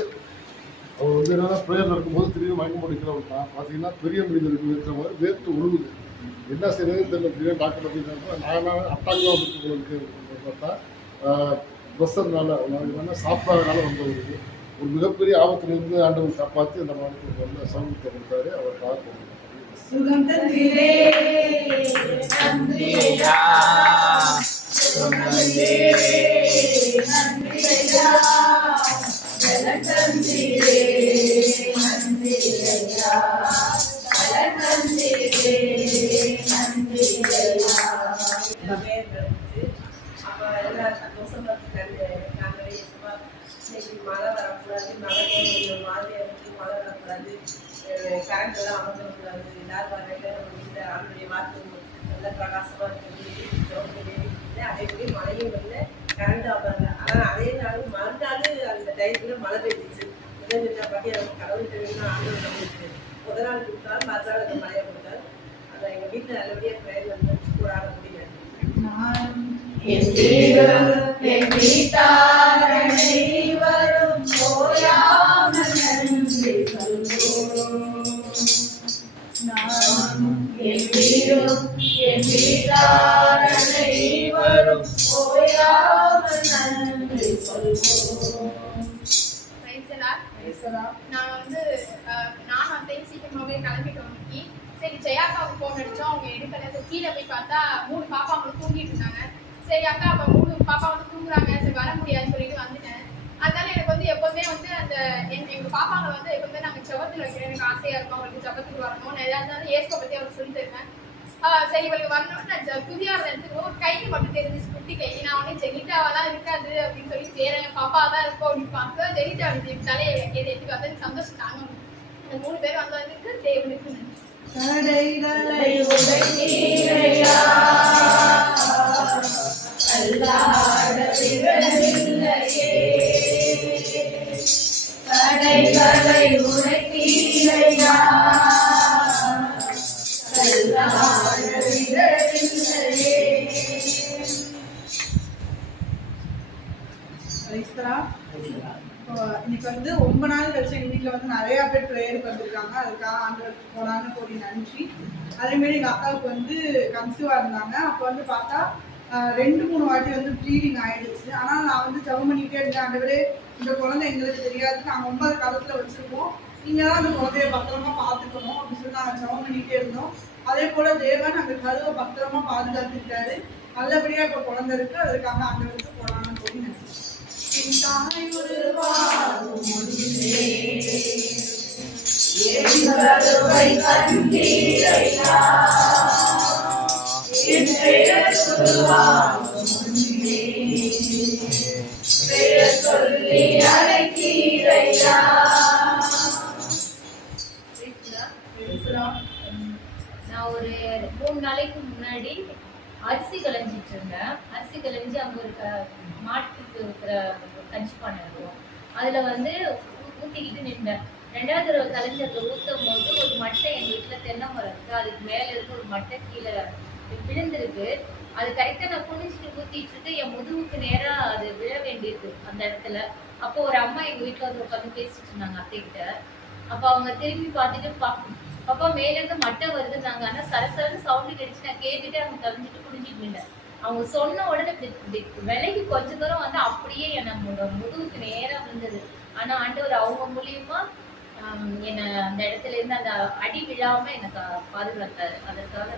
அவர் என்னன்னா ப்ரேயர் நடக்கும்போது திடீர்னு மயக்கம் முடிக்கிறவர் தான். பார்த்தீங்கன்னா பெரிய மனிதருக்கு இருக்கிற மாதிரி வேர்த்து உழுகுது. என்ன செய்யறதுன்னு தெரியல. திடீர்னு டாக்டர் அப்படின்னா நான் அட்டாக்லாம் வந்துருக்கு பார்த்தா ப்ரெஷர்னால என்னன்னா சாப்பிடாதனால வந்தவருக்கு ஒரு மிகப்பெரிய ஆபத்திலிருந்து ஆண்டவர் காப்பாற்றி அந்த மாநிலத்துக்கு சமூகத்தை கொடுத்தாரு. அவர் பார்க்க சுகம் தந்திரே நன்றியா, சுகம் தந்திரே நன்றியா, பலம் தந்திரே நன்றியா, பலம் ஃபேன் எல்லாம் அமர்த்தக்கூடாது. எல்லாரும் வரையில நம்ம வீட்டில் ஆளுடைய வாக்கு நல்ல பிரகாசமாக இருக்குது. அதே மாதிரி மழையும் இல்லை, கரண்ட் ஆகல. ஆனால் அதே நாள் மறுநாள் அந்த டயத்தில் மழை பெய்ஞ்சிச்சு. முதல் பற்றி நம்ம கடவுள் தெரியும்னா ஆண்டவர் நம்மளுக்கு முதல் நாள் கொடுத்தாலும் மறுநாள் அந்த மழையை கொடுத்தாரு. அதை எங்கள் வீட்டில் நல்லபடியாக ப்ரேயர் வந்து கூடாட முடியல. என் வீட்டார் அனைவரும் ஓயாமல் நன்றி சொல்வோம். என் வீட்டார் அனைவரும் ஓயாமல் நன்றி சொல்வோம். நானும் அத்தையும் சீக்கிரமாவே கிளம்பிட்டோம் இன்னைக்கு. சரி ஜெயாக்காவுக்கு ஃபோன் அடிச்சோம், அவங்க எடுக்கல. சரி கீழே போய் பார்த்தா 3 பாப்பாங்களும் தூங்கிட்டு இருந்தாங்க. சரி அக்கா அப்போ 3 பாப்பா வந்து தூங்குறாங்க, சரி வர முடியாதுன்னு சொல்லிட்டு வந்துட்டேன். அதனால எனக்கு வந்து எப்போதுமே வந்து அந்த எங்க பாப்பாங்களை வந்து எப்போதுமே நாங்கள் ஜபத்தில் வைக்கிறேன். எனக்கு ஆசையா இருக்கும் அவங்களுக்கு ஜபத்துக்கு வரணும். நான் எதாவது இருந்தாலும் ஏஸ்கோ பற்றி அவருக்கு சொல்லி தருவேன். சரி இவளுக்கு வரணும்னு நான் புதியாக எடுத்துக்கோ. ஒரு கை மட்டும் தெரிஞ்சிச்சு, குட்டி கை. நான் உடனே ஜெனிட்டாவெல்லாம் இருக்காது அப்படின்னு சொல்லி வேற என் பாப்பா தான் இருக்கும் அப்படின்னு பார்க்க ஜெனிட்டா அப்படி தலையை கேட்டு எடுத்துக்கு வந்து எனக்கு சந்தோஷம் தாங்க முடியும். இந்த 3 பேர் வந்ததுக்கு தேவனுக்கு நன்றி. தடைகளை உடைத்தீரையா, அல்லாத விடவில்லையே. தடைகளை உடைத்தீரையா, அல்லாத விடவில்லையே. இன்னைக்கு வந்து ரொம்ப நாள் கழிச்சு எங்கள் வீட்டில் வந்து நிறையா பேர் ப்ரேயருக்கு வந்திருக்காங்க. அதுக்காக ஆண்டவருக்கு கோடி நன்றி. அதேமாரி எங்கள் அக்காவுக்கு வந்து கன்சீவாக இருந்தாங்க. அப்போ வந்து பார்த்தா 2-3 வாட்டி வந்து ப்ளீடிங் ஆகிடுச்சு. ஆனால் நான் வந்து ஜெபம் பண்ணிக்கிட்டே இருந்தேன். ஆண்டவரே இந்த குழந்தை எங்களுக்கு தெரியாது, நாங்கள் 9 காலத்தில் வச்சுருக்கோம், நீங்கள் தான் அந்த குழந்தைய பத்திரமா பார்த்துக்கணும் அப்படின்னு சொல்லி நாங்கள் ஜெபம் பண்ணிக்கிட்டே இருந்தோம். அதே போல் தேவன் அந்த கருவை பத்திரமா பாதுகாத்துக்கிட்டாரு. நல்லபடியாக இப்போ குழந்தை இருக்குது. அதுக்காக ஆண்டவருக்கு கோடி நன்றி. தாய் ஒரு வாழும் முன்னே என் கருவை கண்டீரையா, என் பெயர் சொல்வாகும் முன்னே பெயர் சொல்லி அழைத்தீரையா. நான் ஒரு 3 நாளைக்கு முன்னாடி அரிசி கலைஞ்சிட்டு இருந்தேன். அரிசி கலைஞ்சி அங்கே ஒரு மாட்டுக்கு இருக்கிற கஞ்சி பானை இருக்கும், அதில் வந்து ஊற்றிக்கிட்டு நின்றேன். 2வது தடவை கலைஞ்சி அதில் ஊற்றும் போது ஒரு மட்டை எங்கள் வீட்டில் தென்னை மரம் இருக்குது, அதுக்கு மேலே இருக்க ஒரு மட்டை கீழே விழுந்திருக்கு. அது கரெக்டாக நான் குனிச்சிட்டு ஊற்றிட்டு இருக்கு, என் முதுகுக்கு நேராக அது விழ வேண்டியிருக்கு அந்த இடத்துல. அப்போ ஒரு அம்மா எங்கள் வீட்டில் வந்து உட்காந்து பேசிட்டு இருந்தாங்க அத்தைக்கிட்ட. அப்போ அவங்க திரும்பி பார்த்துட்டு பாப்பா மேலேருந்து மட்டை வருதுன்னாங்க. ஆனால் சரசரன்னு சவுண்டு கிடைச்சி நான் கேட்டுட்டு அவங்க கலைஞ்சிட்டு குடிஞ்சிட்டு இருந்தேன். அவங்க சொன்ன உடனே விலைக்கு கொஞ்ச தூரம் வந்து அப்படியே என்னோட முதுகுக்கு நேராக விழுந்தது. ஆனால் ஆண்டவர் அவங்க மூலியமா என்னை அந்த இடத்துல இருந்து அந்த அடி விழாம எனக்கு பாதுகாத்தாரு. அதற்காக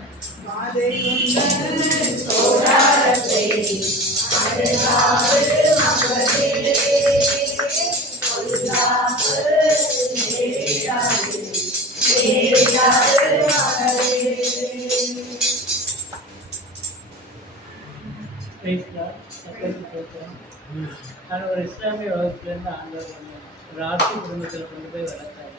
நான் ஒரு இஸ்லாமிய வகுப்புலேருந்து ஆண்டவர் ஒரு ஆட்சி குடும்பத்தில் கொண்டு போய் வளர்த்தாரு.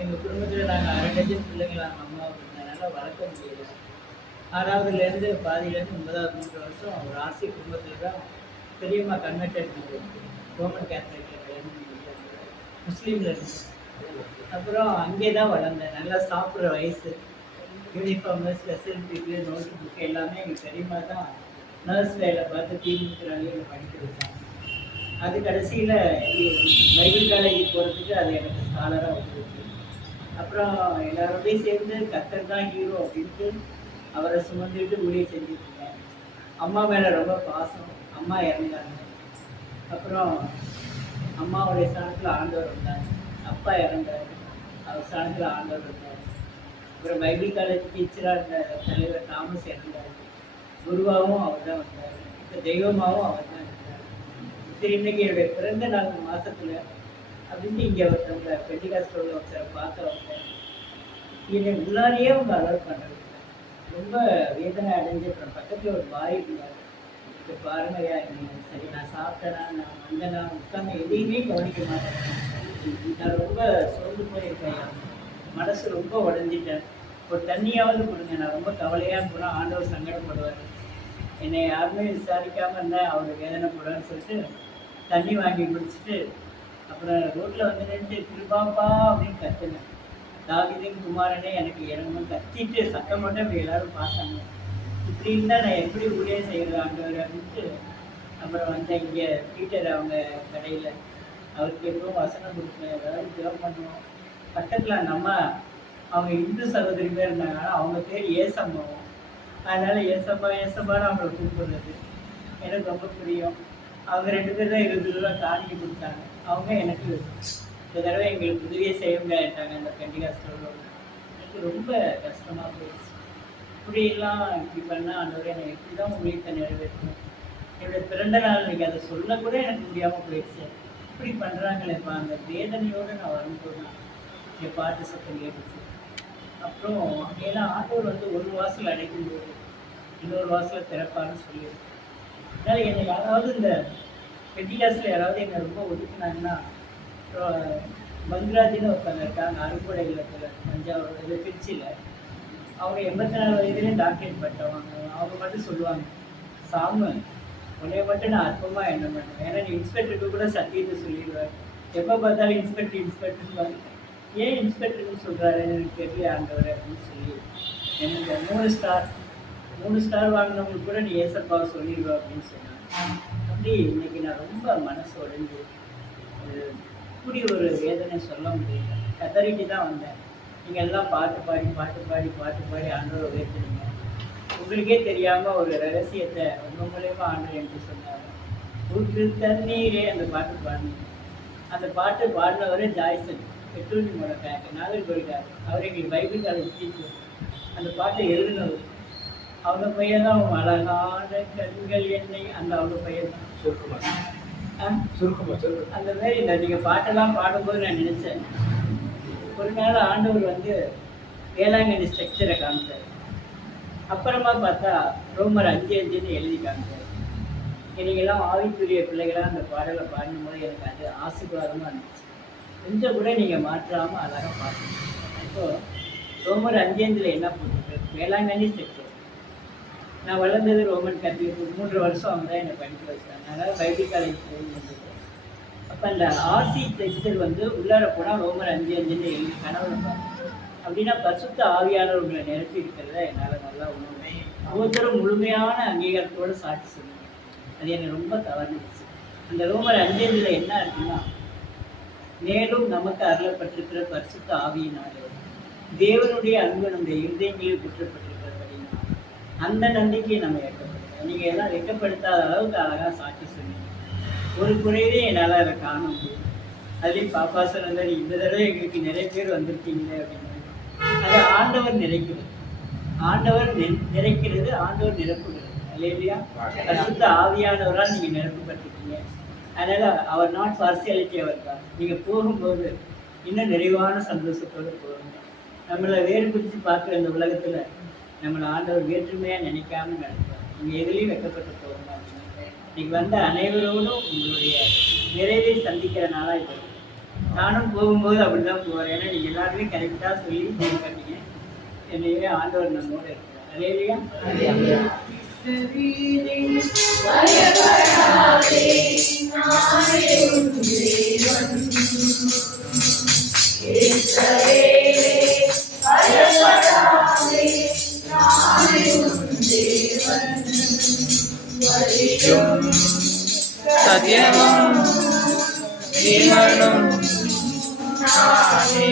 எங்கள் குடும்பத்தில் நாங்கள் 1/2 டஜன் பிள்ளைங்க நாங்கள் அம்மாவுக்கு இருந்ததுனால வளர்க்க முடியல. 6வதுலேருந்து பாதியிலேருந்து 9வது 3 வருஷம் ஒரு ஆட்சி குடும்பத்தில் தான் பெரியம்மா கன்வெர்டட் ரோமன் கேத்தலிக்கில் முஸ்லீமில் இருந்து. அப்புறம் அங்கே தான் வளர்ந்தேன். நல்லா சாப்பிட்ற வயசு, uniform, special treat, note book எல்லாமே எங்கள் பெரியம்மா தான் நர்ஸ் வேலை பார்த்து தீமுக்கிறாங்க படிக்க வச்சாங்க. அது கடைசியில் பைபிள் காலேஜுக்கு போகிறதுக்கு அது எனக்கு ஸ்காலராக வந்துருக்கு. அப்புறம் எல்லாரோடையும் சேர்ந்து கர்த்தர் தான் ஹீரோ அப்படின்ட்டு அவரை சுமந்துட்டு ஊழியம் செஞ்சுட்ருக்கேன். அம்மா மேலே ரொம்ப பாசம். அம்மா இறந்தாங்க. அப்புறம் அம்மாவுடைய ஸ்தானத்தில் ஆண்டவர் வந்தாங்க. அப்பா இறந்தார், அவர் ஸ்தானத்தில் ஆண்டவர் வந்தார். அப்புறம் பைபிள் காலேஜ் டீச்சராக இருந்த தலைவர் தாமஸ் இறந்தார். குருவாகவும் அவர் தான் வந்தார். இப்போ தெய்வமாகவும் அவர் தான் இருந்தார். சரி, இன்னைக்கு என்னுடைய பிறந்த நாள் மாதத்தில் அப்படின்னு இங்கே ஒருத்தவங்க பெண்டிகாஸ்டோட ஒருத்தரை பார்க்க வந்தேன். என்னை உள்ளாரியே அவங்க அலர்ட் பண்ணுறது ரொம்ப வேதனை அடைஞ்சு. அப்புறம் பக்கத்தில் ஒரு பாய் இருந்தார். இப்போ பாருங்கய்யா, சரி நான் சாப்பிட்டேனா, நான் வந்தேனா, உட்காந்து எதையுமே கவனிக்க மாட்டேன், நான் ரொம்ப சோர்ந்து போயிருக்கேன். மனசு ரொம்ப உடஞ்சிட்டேன். ஒரு தண்ணியாவது கொடுங்க, நான் ரொம்ப கவலையாக போனால் ஆண்டவர் சங்கடப்படுவார், என்னை யாருமே விசாரிக்காமல் இருந்தால் அவர் வேதனைப்படுவார்னு சொல்லிட்டு தண்ணி வாங்கி குடிச்சிட்டு அப்புறம் ரோட்டில் வந்து நின்று கிருபாப்பா அப்படின்னு கத்துனேன். தாவீதின் குமாரனே எனக்கு இறங்கணும் கத்திட்டு சத்தம் மட்டும் அப்படி எல்லாரும் பார்த்தாங்க. இப்படி இருந்தால் நான் எப்படி ஊழியம் செய்கிறது ஆண்டவர் அப்படின்ட்டு அப்புறம் வந்தேன். இங்கே பீட்டர் அவங்க கடையில் அவருக்கு எப்பவும் வசனம் கொடுப்பேன், ஏதாவது ஜெபம் பண்ணுவோம். பக்கத்தில் அந்த அம்மா அவங்க இந்து சகோதரி பேர் இருந்தாங்க, ஆனால் அவங்க பேர் ஏசம்மாவும், அதனால் ஏசப்பா ஏசப்பான்னு அவங்கள கூப்பிடுறது எனக்கு ரொம்ப பிரியம். அவங்க 2 பேர் தான் 20 ரூபா காணிக்க கொடுத்தாங்க. அவங்க எனக்கு இந்த தடவை எங்களுக்கு உதவியை செய்யுங்கட்டாங்க. அந்த பெண்டிகாஸ்டோட எனக்கு ரொம்ப கஷ்டமாக போயிடுச்சு. இப்படியெல்லாம் இப்படி பண்ணால் ஆண்டவரே என்னை எப்படி தான் ஊழியத்தை நிறைவேற்றணும். என்னுடைய பிறந்த நாள் இன்றைக்கி அதை சொல்லக்கூட எனக்கு முடியாமல் போயிடுச்சு. இப்படி பண்ணுறாங்களேப்பா, அந்த வேதனையோடு நான் வரும்போது தான் என் பாட்டு சத்தம் கேட்டுச்சு. அப்புறம் ஏன்னா ஆண்டவர் வந்து ஒரு வாசல் அடைக்கும்போது இன்னொரு வாசலை திறப்பான்னு சொல்லியிருக்கு. அதனால் என்னை யாராவது இந்த பெண்டிகாஸில் யாராவது என்னை ரொம்ப ஒதுக்குனாங்கன்னா, பங்கராஜின்னு ஒருத்தவங்க இருக்காங்க அருப்புடை இல்லத்தில் தஞ்சாவூர் இது திருச்சியில். அவங்க 84 வயதுலேயும் டாக்டரேட் பட்டவங்க. அவங்க மட்டும் சொல்லுவாங்க, சாமு உன்னைய மட்டும் நான் அற்பமாக என்ன பண்ணுவேன், ஏன்னா நீ இன்ஸ்பெக்டருக்கு கூட சத்தியத்தை சொல்லிடுவார். எப்போ பார்த்தாலும் இன்ஸ்பெக்டர் வந்து ஏன் இன்ஸ்பெக்டர்னு சொல்கிறாருன்னு எனக்கு தெரியல ஆண்டவர் அப்படின்னு சொல்லி எனக்கு 3 ஸ்டார் வாங்கினவங்களுக்கு கூட நீ ஏசப்பாவை சொல்லிடுவா அப்படின்னு சொன்னாங்க. அப்படி இன்னைக்கு நான் ரொம்ப மனசு உடைஞ்சு இப்படி ஒரு வேதனை சொல்ல முடியல, கதறிட்டு தான் வந்தேன். நீங்கள் எல்லாம் பாட்டு பாடி ஆண்டவரை உயர்த்துனீங்க. உங்களுக்கே தெரியாமல் ஒரு ரகசியத்தை உங்கள் மூலயமா ஆண்டவர் என்று சொன்னார். ஊற்று தண்ணீரே அந்த பாட்டு பாடினீங்க. அந்த பாட்டு பாடினவரே ஜாய்சன் பெட்ரோலி முடக்காங்க நாகர்கோவில்கார். அவர் எங்களுக்கு பைபிள் காலேஜ் டீச்சர். அந்த பாட்டை எழுதினவர் அவங்க பையன் தான். அழகான கண்கள் என்னை அந்த அவங்க பையன் தான். அந்த மாதிரி இந்த நீங்கள் பாட்டெல்லாம் பாடும்போது நான் நினச்சேன், ஒரு நாள் ஆண்டவர் வந்து வேளாங்கண்ணி ஸ்ட்ரக்சரை காமிச்சார். அப்புறமா பார்த்தா ரோமர் 5:5 எழுதி காமிச்சார். எனக்கெல்லாம் ஆவிக்குரிய பிள்ளைகளாக அந்த பாடலை பாடும்போது எனக்கு அது ஆசீர்வாதமாக இருந்துச்சு. கொஞ்சம் கூட நீங்கள் மாற்றாமல் அழகாக பாடுங்க. இப்போது ரோமர் 5:5 என்ன போட்டுருக்கு, வேளாங்கண்ணி ஸ்ட்ரக்சர். நான் வளர்ந்தது ரோமன் கல்விக்கு 3 வருஷம் அவங்க தான் என்னை படிக்க வச்சாங்க. அதனால் பைபிள் காலேஜ் போயிருந்தது. அப்போ அந்த ஆர்சி டெக்ஸ்டர் வந்து உள்ளார போனால் ரோமர் 5:5 எழுதி கனவுல பார்த்தேன். அப்படின்னா பரிசுத்த ஆவியானவர் உங்களை நிரப்பி இருக்கிறத என்னால் நல்லா உணவு ஒவ்வொருத்தரும் முழுமையான அங்கீகாரத்தோடு சாட்சி சொல்லுங்க. அது என்னை ரொம்ப கவர்ந்துச்சு. அந்த ரோமர் 5:5 என்ன இருக்குன்னா, மேலும் நமக்கு அருளப்பட்டிருக்கிற பரிசுத்த ஆவியினாலே தேவனுடைய அன்பு நம்முடைய இருதயங்களில் குற்றப்பட்டிருக்கிறபடினா அந்த நம்பிக்கையை நம்ம வெட்கப்படுத்தோம். நீங்கள் எல்லாம் வெட்கப்படுத்தாத அளவுக்கு அழகாக சாட்சி சொன்னீங்க. ஒரு குறையிலே என்னால் அதை காண முடியும். அதுலேயும் பாப்பா சொன்னது இந்த தடவை எங்களுக்கு நிறைய பேர் வந்திருக்கீங்களே அப்படின்னு. அதை ஆண்டவர் நிறைக்கிறது, ஆண்டவர் நிறைக்கிறது, ஆண்டவர் நிரப்புகிறது. இல்லையா? பரிசுத்த ஆவியானவரால் நீங்கள் நிரப்பப்பட்டிருக்கீங்க. அதனால் அவர் நாட் பார்சியாலிட்டி அவர் தான். நீங்கள் போகும்போது இன்னும் நிறைவான சந்தோஷத்தோடு போகுங்க. நம்மளை வேறு பிடிச்சி பார்க்குற இந்த உலகத்தில் நம்மளை ஆண்டவர் வேற்றுமையாக நினைக்காம நடத்துவார். நீங்கள் எதுலேயும் வைக்கப்பட்டு போகணும் அப்படின்னு இன்றைக்கி வந்த அனைவரோடும் உங்களுடைய நிறைவை சந்திக்கிற நாளாக இது. நானும் போகும்போது அப்படி தான் போகிறேன். ஏன்னா நீங்கள் எல்லாருமே கரெக்டாக சொல்லி இது பண்ணீங்க. என்னையே ஆண்டவர் நம்மோடு இருக்கிறார். அலையிலையா சத்தியமும் ஜீவனும் நானே,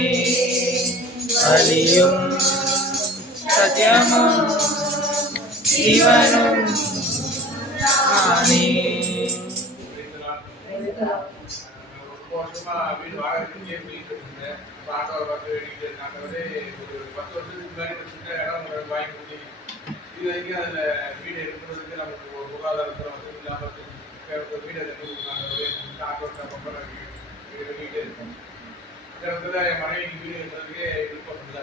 வழியும் சத்தியமும் ஜீவனும் நானே. வீடு வாடகைக்கு போயிட்டு இருந்தேன். ஆண்டவர் பார்த்து வேண்டிட்டு நாங்கள் வந்து ஒரு 10 வருஷத்துக்கு முன்னாடி ஒரு சின்ன இடம் வாங்கி கொடுத்து இது வரைக்கும் அதில் வீடு எடுக்கிறதுக்கு நமக்கு ஒரு பொருளாதாரத்தில் வசதி இல்லாமல் வீடு நாங்கள் ஆண்டவர் வீடு இருக்கோம். இந்த இடத்துல என் மனைவிக்கு வீடு இருக்கிறதுக்கே விருப்பம் இல்லை.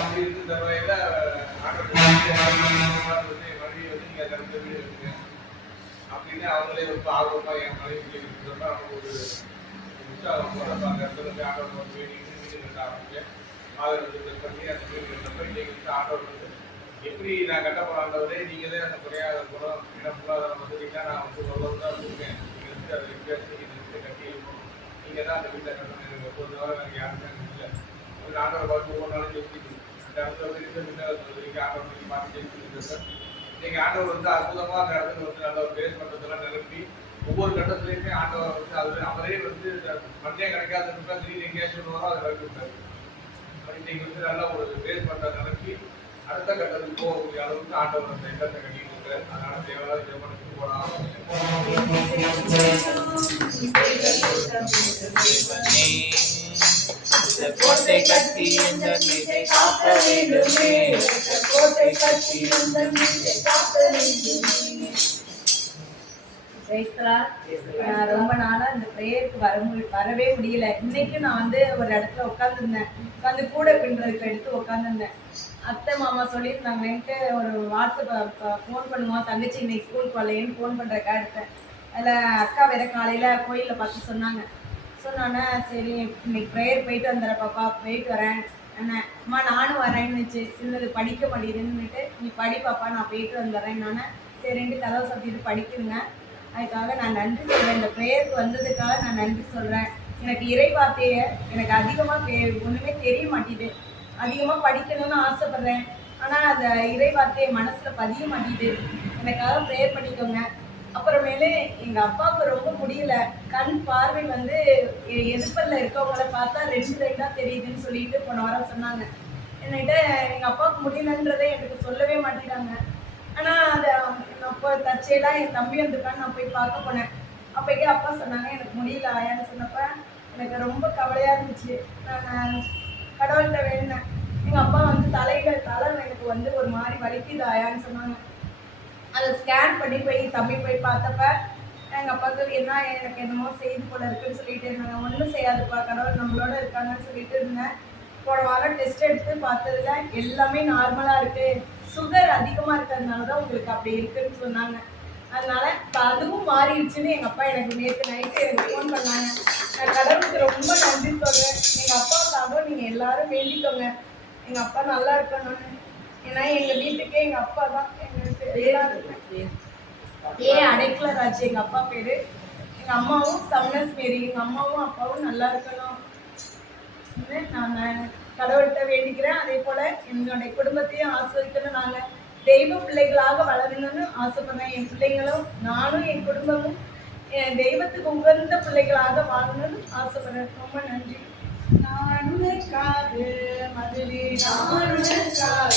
அப்படி இருக்கு இந்த வகையில் ஆண்டவர் வந்து என் மனைவி வந்து நீங்கள் அந்த இடத்துல வீடு இருக்குங்க அப்படின்னு அவங்களே ரொம்ப ஆர்வமாக என் மனைவி கேட்குறதுனா அவங்க ஒரு உற்சாகம் போகிறப்ப அந்த இடத்துல போய் ஆண்டவர் வீடு கட்ட ஆரம்பிச்சேன். ஆதரவு பண்ணி அந்த மீன் இன்னைக்கு வந்து ஆண்டவர் வந்து எப்படி நான் கட்டப்பட ஆண்டவரே நீங்கள் தான் அந்த குறையாத குணம் இடம் பொருளாதாரம் வந்துட்டீங்கன்னா நான் வந்து எவ்வளவு தான் இருக்கேன் நீங்கள் வந்து அதை எப்படியாச்சும் நீங்கள் வந்து கட்டி இருக்கணும் நீங்கள் தான் அந்த வீட்டை கட்டணும் எனக்கு எப்போது தவிர எனக்கு யாருமே இல்லை வந்து ஆண்டவர் பார்த்து ஒவ்வொரு நாளும் ஜெயிச்சிட்டு அந்த இடத்துல வந்து நீங்கள் ஆண்டவர் நீங்கள் பார்த்து ஜெயிச்சுட்டு சார் நீங்கள் ஆண்டவர் வந்து அற்புதமாக அந்த இடத்துல வந்து நல்ல ஒரு பேஸ் பண்ணுறதெல்லாம் நிரப்பி ஒவ்வொரு கட்டத்துலையுமே ஆண்டவர் வந்து அது அவரே வந்து மண்டே கிடைக்காதுன்னு திடீர்னு எங்கேயாச்சும் சொல்லுவாரோ அதை கட்டி விட்டாரு இன்னைக்கு வந்து நல்லா ஒரு பேஸ் பண்ணுற நிரப்பி அடுத்த கட்டத்துக்கு போகக்கூடிய அளவுக்கு ஆண்டவர் அந்த இடத்தை கட்டிட்டு இருக்காரு. அதனால தேவையான ஜெபனுக்கு போகலாம். கோட்டை கட்டி இந்த மீதை காக்க வேண்டுமே, கோட்டை கட்டி இந்த மீதை காக்க வேண்டுமே. ரொம்ப நாளா இந்த ப்ரேயருக்கு வரவே முடியல. இன்னைக்கு நான் வந்து ஒரு இடத்துல உட்காந்துருந்தேன், உட்காந்து கூட பின்னுறதுக்கு எடுத்து உட்காந்துருந்தேன். அத்தை மாமா சொல்லியிருந்தாங்கன்ட்டு ஒரு வாட்ஸ்அப் ஃபோன் பண்ணுவோம், தங்கச்சி இன்னைக்கு ஸ்கூலுக்கு வரலையேன்னு ஃபோன் பண்ணுறக்கா எடுத்தேன். அதில் அக்கா வேற காலையில் கோயிலில் பார்த்து சொன்னாங்க. சொன்னானே சரி இன்னைக்கு ப்ரேயர் போயிட்டு வந்துடுறேன் பாப்பா, போயிட்டு வரேன் அண்ணன். அம்மா நானும் வரேன்னுச்சு. சின்னது படிக்க மாட்டேதுன்னுட்டு நீ படி பாப்பா நான் போயிட்டு வந்துடுறேன். நானே சரின்ட்டு கதவை சாத்திட்டு படிக்கிறேங்க. அதுக்காக நான் நன்றி சொல்கிறேன். இந்த ப்ரேயருக்கு வந்ததுக்காக நான் நன்றி சொல்கிறேன். எனக்கு இறை வார்த்தையை எனக்கு அதிகமாக ஒன்றுமே தெரிய மாட்டேது. அதிகமாக படிக்கணும்னு ஆசைப்பட்றேன், ஆனால் அந்த இறை வார்த்தையை மனசில் பதிய மாட்டேது. எனக்காக ப்ரேயர் பண்ணிக்கோங்க. அப்புறமேலே எங்கள் அப்பாவுக்கு ரொம்ப முடியல, கண் பார்வை வந்து எதிர்ப்பில் இருக்கவங்கள பார்த்தா ரெண்டாக தெரியுதுன்னு சொல்லிட்டு போன வாரம் சொன்னாங்க. என்கிட்ட எங்கள் அப்பாவுக்கு முடியலன்றதை எனக்கு சொல்லவே மாட்டேங்கிறாங்க. ஆனால் அதை அப்போ தற்செயலாக என் தம்பி வந்துருக்கான்னு நான் போய் பார்க்க போனேன். அப்போக்கே அப்பா சொன்னாங்க எனக்கு முடியல ஆயான்னு சொன்னப்போ எனக்கு ரொம்ப கவலையாக இருந்துச்சு. நான் கடவுள்கிட்ட வேணுனேன். எங்கள் அப்பா வந்து தலை எனக்கு வந்து ஒரு மாதிரி வலிக்குது ஆயான்னு சொன்னாங்க. அதை ஸ்கேன் பண்ணி போய் தம்பி போய் பார்த்தப்ப எங்கள் அப்பாவுக்கு என்ன எனக்கு என்னமோ செய்து போல இருக்குன்னு சொல்லிட்டு இருந்தாங்க. ஒன்றும் செய்யாதுப்பா, கடவுள் நம்மளோட இருக்காங்கன்னு சொல்லிட்டு இருந்தேன். போன வாரம் டெஸ்ட் எடுத்து பார்த்ததுல எல்லாமே நார்மலாக இருக்குது, சுகர் அதிகமாக இருக்கிறதுனால தான் உங்களுக்கு அப்படி இருக்குன்னு சொன்னாங்க. அதனால இப்போ அதுவும் மாறிடுச்சுன்னு எங்கள் அப்பா எனக்கு நேற்று நைட்டு எனக்கு ஃபோன் பண்ணாங்க. நான் கடவுளுக்கு ரொம்ப நன்றி சொல்கிறேன். எங்கள் அப்பாவுக்காகவும் நீங்கள் எல்லாரும் வேண்டிக்கோங்க, எங்கள் அப்பா நல்லா இருக்கணும்னு. ஏன்னா எங்கள் வீட்டுக்கே எங்கள் அப்பா தான் எங்களுக்கு அடைக்கலராஜ் எங்கள் அப்பா பேர். எங்கள் அம்மாவும் சம்னஸ் மேரி. எங்கள் அம்மாவும் அப்பாவும் நல்லா இருக்கணும் நான் கடவுள்கிட்ட வேண்டிக்கிறேன். அதே போல் என்னுடைய குடும்பத்தையும் ஆசிரியக்கணும். நாங்கள் தெய்வ பிள்ளைகளாக வளரணும்னு ஆசைப்படுறேன். என் பிள்ளைங்களும் நானும் என் குடும்பமும் தெய்வத்துக்கு உகந்த பிள்ளைகளாக வாழணும்னு ஆசைப்படுறேன். ரொம்ப நன்றி. நான் உனக்காக மதுரை, நான் உனக்காக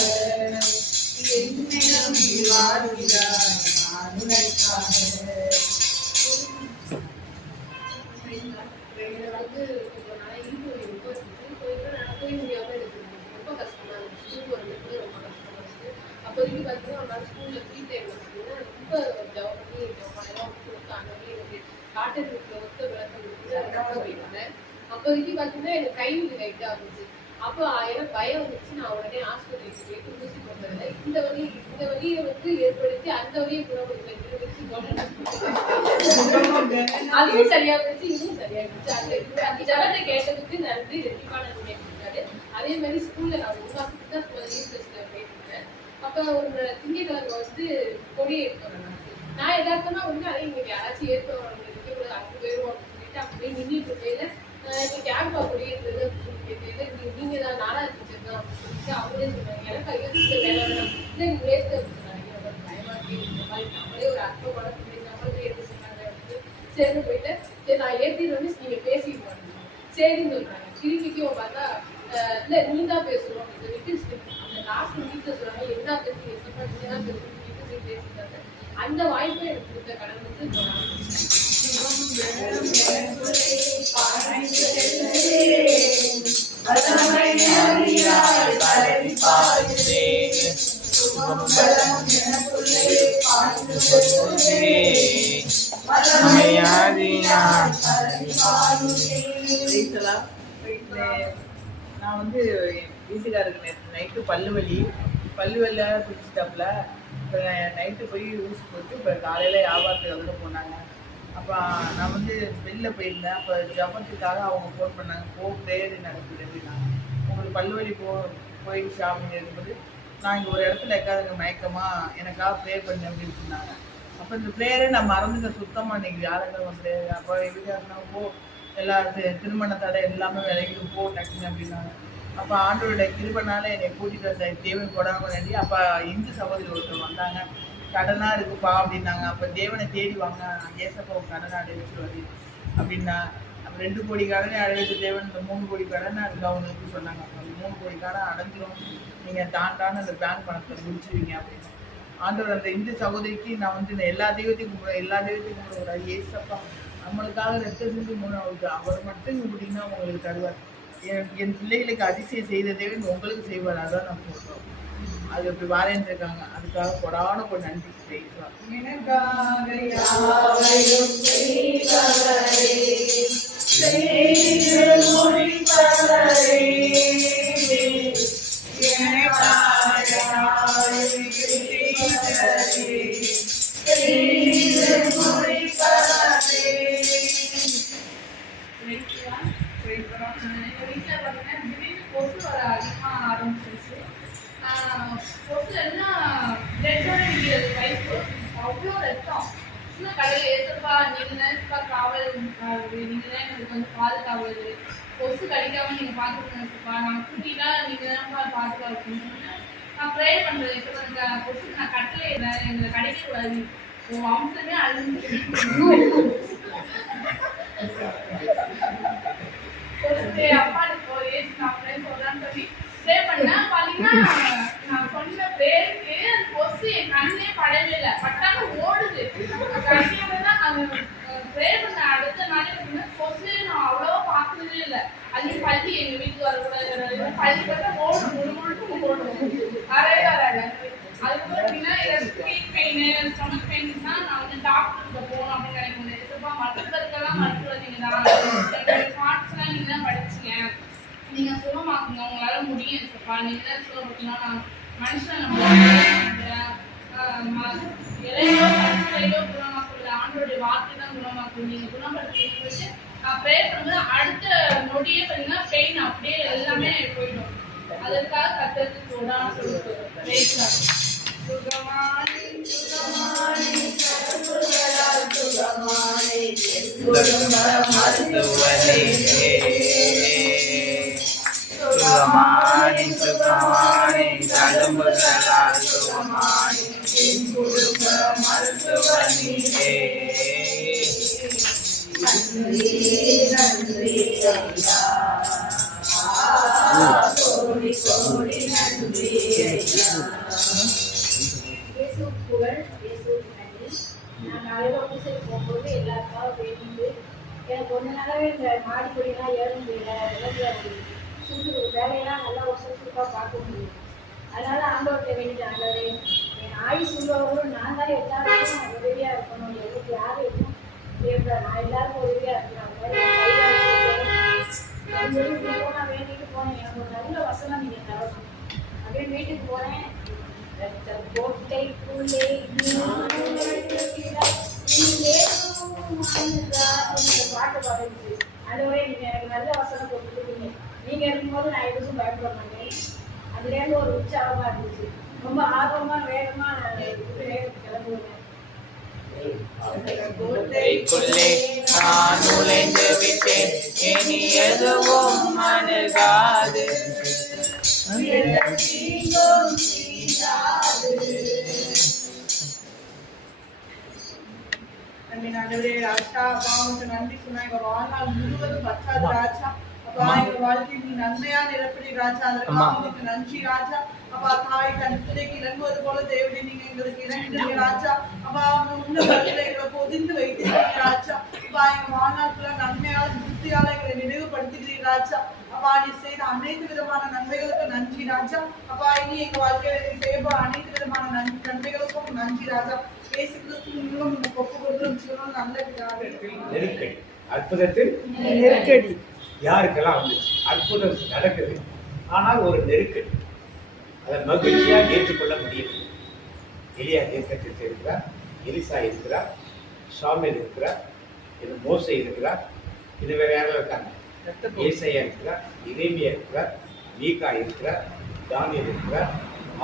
என்னிடம் வாழ்கிறாய், நான் உனக்காக. அப்போதைக்கு பார்த்தீங்கன்னா ஒரு நாள் ஸ்கூலில் ஃப்ரீ டைமில் பார்த்தீங்கன்னா ரொம்ப ஜவ் பண்ணி ஜவ் கொடுத்தாங்க. எனக்கு காட்டன் வீட்டில் ஒத்த விளக்கம் கொடுத்து போயிருந்தேன். அப்போதைக்கு பார்த்தீங்கன்னா எனக்கு கை லைட்டாக இருந்துச்சு. அப்போ எனக்கு பயம் வந்துச்சு. நான் உடனே ஆஸ்பத்திரிக்கு போயிட்டு ஊசி போட்டதில்லை. இந்த வழியை வந்து ஏற்படுத்தி அந்த வழியை குணப்படுத்தி அதுவும் சரியா போச்சு, இதுவும் சரியா போச்சு. அந்த ஜபத்தை கேட்டதுக்கு நன்றி. ரெட்டிப்பான கேட்டிருக்காரு. அதே மாதிரி ஸ்கூல்ல நான் 1 மாசத்துக்கு தான் போயிருந்தேன். அப்போ ஒரு திங்கக்கிழமை வந்து கொடி ஏற்றுறேன். நான் எதார்த்தமா வந்து அதை இங்கே யாராச்சும் ஏற்றுவாங்க இருக்கக்கூடாது, அங்கே போயிடுவோம் அப்படின்னு சொல்லிட்டு அப்படியே நின்றுட்டு இருக்கையில இப்போ கேம்பா கொடி ஏற்றுறது அப்படின்னு கேட்கல நீங்கள் தான் நானா டீச்சர் தான் அப்படின்னு சொல்லிட்டு அவங்களே சொன்னாங்க. எனக்கு ஐயோ டீச்சர் வேலை வேணும் இல்லை நீங்கள் ஏற்று அப்படின்னு சொன்னாங்க. எனக்கு பயமா இருக்கு. இந்த மாதிரி நம்மளே ஒரு அர்த்தம் படம் சொல்லி நம்மளுக்கு ஏற்று சொன்னாங்க அப்படின்னு சரின்னு போயிட்டு சரி நான் ஏற்றிட்டு வந்து நீங்கள் பேசிட்டு வாங்க சரின்னு சொல்கிறாங்க. திரும்பிக்கும் பார்த்தா இல்லை நீ தான் பேசணும் அப்படின்னு சொல்லிட்டு அந்த லாஸ்ட் வீட்டில் சொல்கிறாங்க என்ன பேசி நீங்கள் தான் பேசணும் பேசிட்டாங்க. அந்த வாய்ப்பை எனக்கு கொடுத்த கடவுளுக்கு நான் வந்து வீட்டுக்காரருக்கு நேற்று நைட்டு பல்லுவலியாக பிடிச்சிட்டாப்புல. இப்போ நைட்டு போய் ஊசி போட்டு இப்போ காலையில் வியாபாரத்துக்கு வந்து போனாங்க. அப்போ நான் வந்து வெளில போயிருந்தேன். அப்போ ஜபத்துக்காக அவங்க ஃபோன் பண்ணாங்க, ப்ரேயர் நடக்குது அப்படின்னாங்க. உங்களுக்கு பல்வலி போயிடுச்சா அப்படின்னு இருக்கும்போது நான் இங்கே ஒரு இடத்துல இருக்காதுங்க மயக்கமா எனக்காக ப்ரே பண்ணு அப்படின்னு சொன்னாங்க. அப்போ இந்த ப்ரேயரை நான் மறந்துட்டேன் சுத்தமாக. இன்னைக்கு வியாழக்கிழமை ப்ரேயர். அப்போ வீட்டுக்காரனா போ எல்லா திருமண தடை எல்லாமே விலகிட்டு போ டக்குன்னு அப்படின்னாங்க. அப்போ ஆண்டோட கிருபனால என்னை கூட்டிகிட்டு வந்த தேவன் கொடாமல் நன்றி. அப்போ இந்து சகோதரி ஒருத்தர் வந்தாங்க. கடனாக இருக்குப்பா அப்படின்னாங்க. அப்போ தேவனை தேடி வாங்க ஏசப்பா கடனை அடைவிச்சுருவாரு அப்படின்னா. அப்போ 2 கோடி கடனை அடைவிச்ச தேவன் இந்த 3 கோடி கடனை அதுக்கு அவங்களுக்கு சொன்னாங்க. அப்போ 3 கோடி கடன் அடைஞ்சிரும், நீங்கள் தாண்டான அந்த பேங்க் பணத்தை முடிச்சுவீங்க அப்படின்னு. ஆண்டவர் அந்த இந்து சகோதரிக்கு நான் வந்து எல்லா தெய்வத்தையும் கும்பிடுவேன். ஏசப்பா நம்மளுக்காக ரத்தம் செஞ்சு 3 அவர் மட்டும் கும்பிட்டீங்கன்னா உங்களுக்கு தருவார். என் பிள்ளைகளுக்கு அதிசயம் செய்த தேவன் உங்களுக்கு செய்வார். அதான் நான் சொல்கிறோம். அது அப்படி வாரேன்னு இருக்காங்க. அதுக்காக கொடான ஒரு நன்றி செய்வார். கொசு வர அதிகமாக ஆரம்பிச்சிருச்சு. கொசு என்ன பிளட்டோட நிற்கிறது வயசு அவ்வளோ ரத்தம். இன்னும் கடையில் ஏசப்பா நீங்கள் தான் காவல், நீங்கள் தான் எங்களுக்கு வந்து பாதுகாவல், கொசு கடிக்காமல் நீங்கள் பார்த்துக்கணும்ப்பா, நான் குட்டிலாம் நீங்கள் தான்ப்பா பாதுகாக்கணும். நான் ப்ரே பண்ணுறேன் ஏசப்பா கொசு நான் கட்டளை இல்லை, எங்களை கிடைக்கக்கூடாது, உன் வம்சமே அழிஞ்சு அப்பாவுக்கு நான் சொல்றேன்னு சொல்லி ப்ரே பண்ணேன். பார்த்தீங்கன்னா நான் சொன்ன பேருக்கு அந்த கொசு என் கண்ணே படவே இல்லை, பட்டாங்க ஓடுது. கடைசியாக தான் அந்த ப்ரே பண்ண அடுத்த நாளே பார்த்தீங்கன்னா கொசு நான் அவ்வளோவா பார்த்ததே இல்லை. அது பள்ளி எங்கள் வீட்டுக்கு வரக்கூடாது, பள்ளி பார்த்தா ஓடும் முழுக்க ஓடும், வரவே வராது. அதுக்கப்புறம் பார்த்தீங்கன்னா ஸ்ட்ரீட் பெயின் ஸ்டொமக் பெயின் தான் நான் வந்து டாக்டருக்கு போகணும் அப்படின்னு நினைக்க முடியாது. மருத்துவருக்கெல்லாம் மருத்துவர் நீங்கள் தான், எங்களுடைய பார்ட்ஸ்லாம் நீங்கள் தான் படிச்சிங்க, நீங்கள் சுகமாக்குங்க, உங்களால் முடியும் சப்பா, நீங்கள் தான் சுகப்படுத்தலாம். நான் மனுஷன் நம்ம இலையோ பச்சையோ குணமாக்குறது ஆண்டோடைய வார்த்தை தான் குணமாக்கும். நீங்கள் குணப்படுத்தி நான் ப்ரே பண்ணும்போது அடுத்த நொடியே பார்த்தீங்கன்னா பெயின் அப்படியே எல்லாமே போயிடும். அதற்காக கத்தருக்கு கூடான்னு சொல்லுவோம். சுகமானி சுகமானி சுகமானி மருத்துவனே சுகமானி சுகமானி தழும்புகளால் சுகமானி குடும்ப மருத்துவனே. நன்றி நன்றி ஐயா, கோடி கோடி நன்றி ஐயா. நான் காலையில் பூசைக்கு போகும்போது எல்லாருக்காக வேண்டிட்டு எனக்கு கொஞ்ச நாளாகவே இந்த மாடிப்படியெல்லாம் ஏற முடியல, சுற்று வேலையெல்லாம் நல்லா ஒரு சுறுசுறுப்பாக பார்க்க முடியும். அதனால ஆண்டவர்கிட்ட வேண்டிட்டு, ஆண்டவரே என் ஆயுள் உள்ளவர்களும் நான் தான் எல்லாருக்கும் உதவியாக இருக்கணும், எனக்கு யாரும் எதுவும் தேவை, நான் எல்லாருக்கும் உதவியாக இருக்கிறாங்க அப்படின்னு சொல்லி போனால் வேண்டிட்டு போனேன். எனக்கு ஒரு நல்ல வசனம் நீங்கள் தரணும் அப்படின்னு வீட்டுக்கு போனேன். கோட்டைக்குள்ளே பாட்டு பாடுச்சு. அதுவே நீங்க எனக்கு நல்ல வசனம் கொடுத்துருக்கீங்க, நீங்க இருக்கும்போது நான் எதுவும் பயப்பட மாட்டேன். அதுலேருந்து ஒரு உற்சாகமா இருந்துச்சு. ரொம்ப ஆர்வமா வேகமா கிளம்புவேன். கோட்டைக்குள்ளே நான் நுழைந்து விட்டேன், இனி எதுவும் அணுகாது. நன்றி ராஜா, அப்பாவுக்கு நன்றி சொன்னா எங்க வாழ்நாள் முழுவதும் பச்சாது ராஜா. அப்பா எங்க வாழ்க்கை நீ நன்மையா நிரப்படி ராஜா, அதற்கு நன்றி ராஜா. அப்பா தாய் தன் பிள்ளைக்கு இறங்குவது போல தேவனே நீங்க எங்களுக்கு இறங்குறீங்க ராஜா. அப்பா உள்ள கருத்துல எங்களை பொதிந்து வைத்திருக்கீங்க ராஜா. அப்பா எங்க வாழ்நாட்கள நன்மையால திருப்தியால எங்களை நினைவுபடுத்துகிறீங்க ராஜா. அப்பா நீ செய்த அனைத்து விதமான நன்மைகளுக்கு நன்றி ராஜா. அப்பா இனி எங்க வாழ்க்கையில நீ செய்ய அனைத்து விதமான நன்மைகளுக்கும் நன்றி ராஜா. இயேசு கிறிஸ்துவின் மூலம் இந்த ஒப்பு கொடுக்கிறோம் ஜீவனும் நல்ல பிதாவே. நெருக்கடி அற்புதத்தில் நெருக்கடி யாருக்கெல்லாம் வந்துச்சு, அற்புதம் நடக்குது, ஆனால் ஒரு நெருக்கடி, அதை மகிழ்ச்சியாக ஏற்றுக்கொள்ள முடியும். எலியா தீர்க்கதரிசி இருக்கிறார், எலிசா இருக்கிறார், சாமுவேல் இருக்கிறார், இது மோசே இருக்கிறார், இது வேற யாரெல்லாம் இருக்காங்க, ஏசாயா இருக்கிறார், எரேமியா இருக்கிறார், மீகா இருக்கிறார், தானியேல் இருக்கிறார்,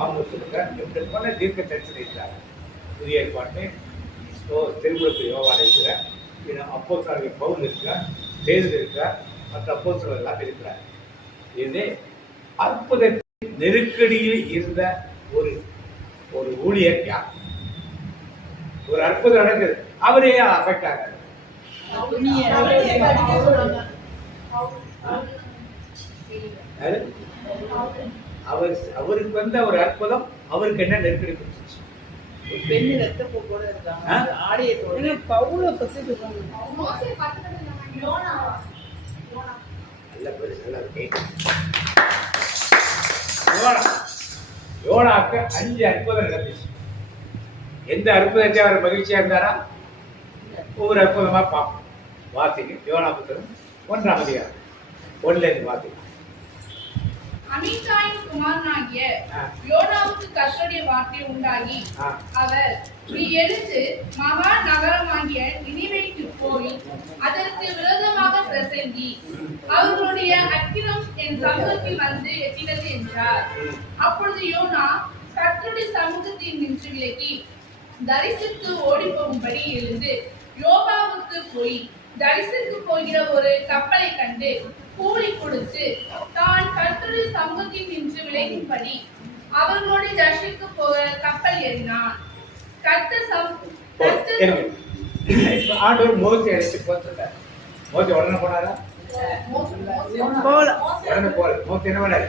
ஆமோஸ் இருக்கிறார், எப்படி பல தீர்க்க தரிசனம் இருக்கிறார். புதிய ஏற்பாட்டு திருமுழுக்கு யோவான் இருக்கிறார், அப்போஸ்தலர்கள் பவுல் இருக்கிறார், பேதுரு இருக்கிறார், மற்ற அப்போஸ்தலர்கள் எல்லாம் இருக்கிறார். இது அற்புத நெருக்கடியில் இருந்த ஒரு ஒரு ஊழியர் யார்? ஒரு அற்புதம் நடக்குது, அவரே அஃபெக்ட் ஆகாது. அவருக்கு வந்த ஒரு அற்புதம் அவருக்கு என்ன நெருக்கடி கொடுத்துச்சு? பெண்ணு ரத்த போக்கோட இருக்காங்க, ஆடையை பவுல பத்தி யோனாக்கு 5 அற்புதம் நடந்துச்சு. எந்த அற்புதத்தை அவர் மகிழ்ச்சியா இருந்தாரா? ஒவ்வொரு அற்புதமா பார்ப்போம். வாசிங்க யோனா புத்தகம் 1ஆம் அதிகாரம் 1லேருந்து வாசிங்க. அமித்தாயின் குமாரனாகிய யோனாவுக்கு கர்த்தருடைய வார்த்தை உண்டாகி அவர், நீ எழுந்து மகா நகரமாகிய நினிவேக்கு போய் அதற்கு விரோதமாக பிரசங்கி, அவர்களுடைய அக்கிரம் என் சமூகத்தில் வந்து எட்டினது என்றார். அப்பொழுது யோனா கர்த்தருடைய சமூகத்தில் நின்று விலகி தரிசித்து ஓடி போகும்படி எழுந்து யோபாவுக்கு போய் தரிசித்து போகிற ஒரு கப்பலை கண்டு கூலி கொடுத்து தான் கர்த்தருடைய சமூகத்தில் நின்று விலகும்படி அவர்களோடு தரிசித்து போக கப்பல் ஏறினான். ஆண்டவர் மோசே அழைச்சு போறார். மோசே உடனே போனாரா? உடனே போல. மோசே என்ன பண்ணாரு?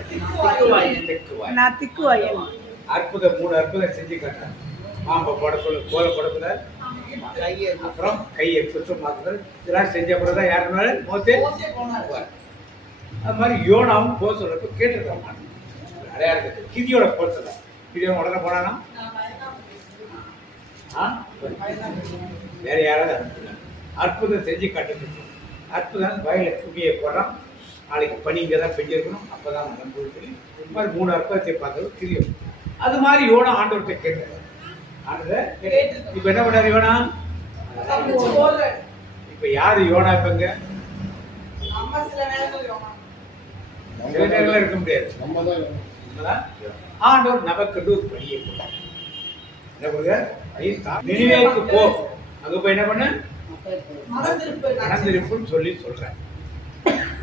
அற்புதம் 3 அற்புதம் செஞ்சு காட்டார். மாம்பை போட சொல்லு, கோலை போடக்கூடாது, அப்புறம் கையை சுற்றம் மாத்துறது, இதெல்லாம் செஞ்ச அப்புறம் தான் யாருனால மோசே போனார். அது மாதிரி யோனாவும் போக சொல்றப்ப கேட்டுருக்காங்க. அடையாளத்தை கிதியோட போக சொல்ல, கிதியோட உடனே போனானா? வேற யாராவது அனுப்புறாங்க. அற்புதம் செஞ்சு காட்டுறது. அற்புதம் வயல துணியை போடுறான், நாளைக்கு பனி இங்கே தான் பெஞ்சிருக்கணும், அப்பதான் நம்புவது தெரியும். இது மாதிரி 3 அற்புதத்தை பார்த்தது தெரியும். அது மாதிரி யோனா ஆண்டவர்கிட்ட கேட்டார். ஆண்டவர் இப்ப என்ன பண்ணாரு யோனா? இப்ப யாரு யோனா? இப்பங்க சில நேரங்கள் இருக்க முடியாது. ஆண்டவர் நமக்கு ஒரு பணியை போட்டார். என்ன பண்ணுங்க? நினைவேக்கு போ, அங்க போய் என்ன பண்ண? மனந்திருப்புன்னு சொல்லி சொல்றேன்.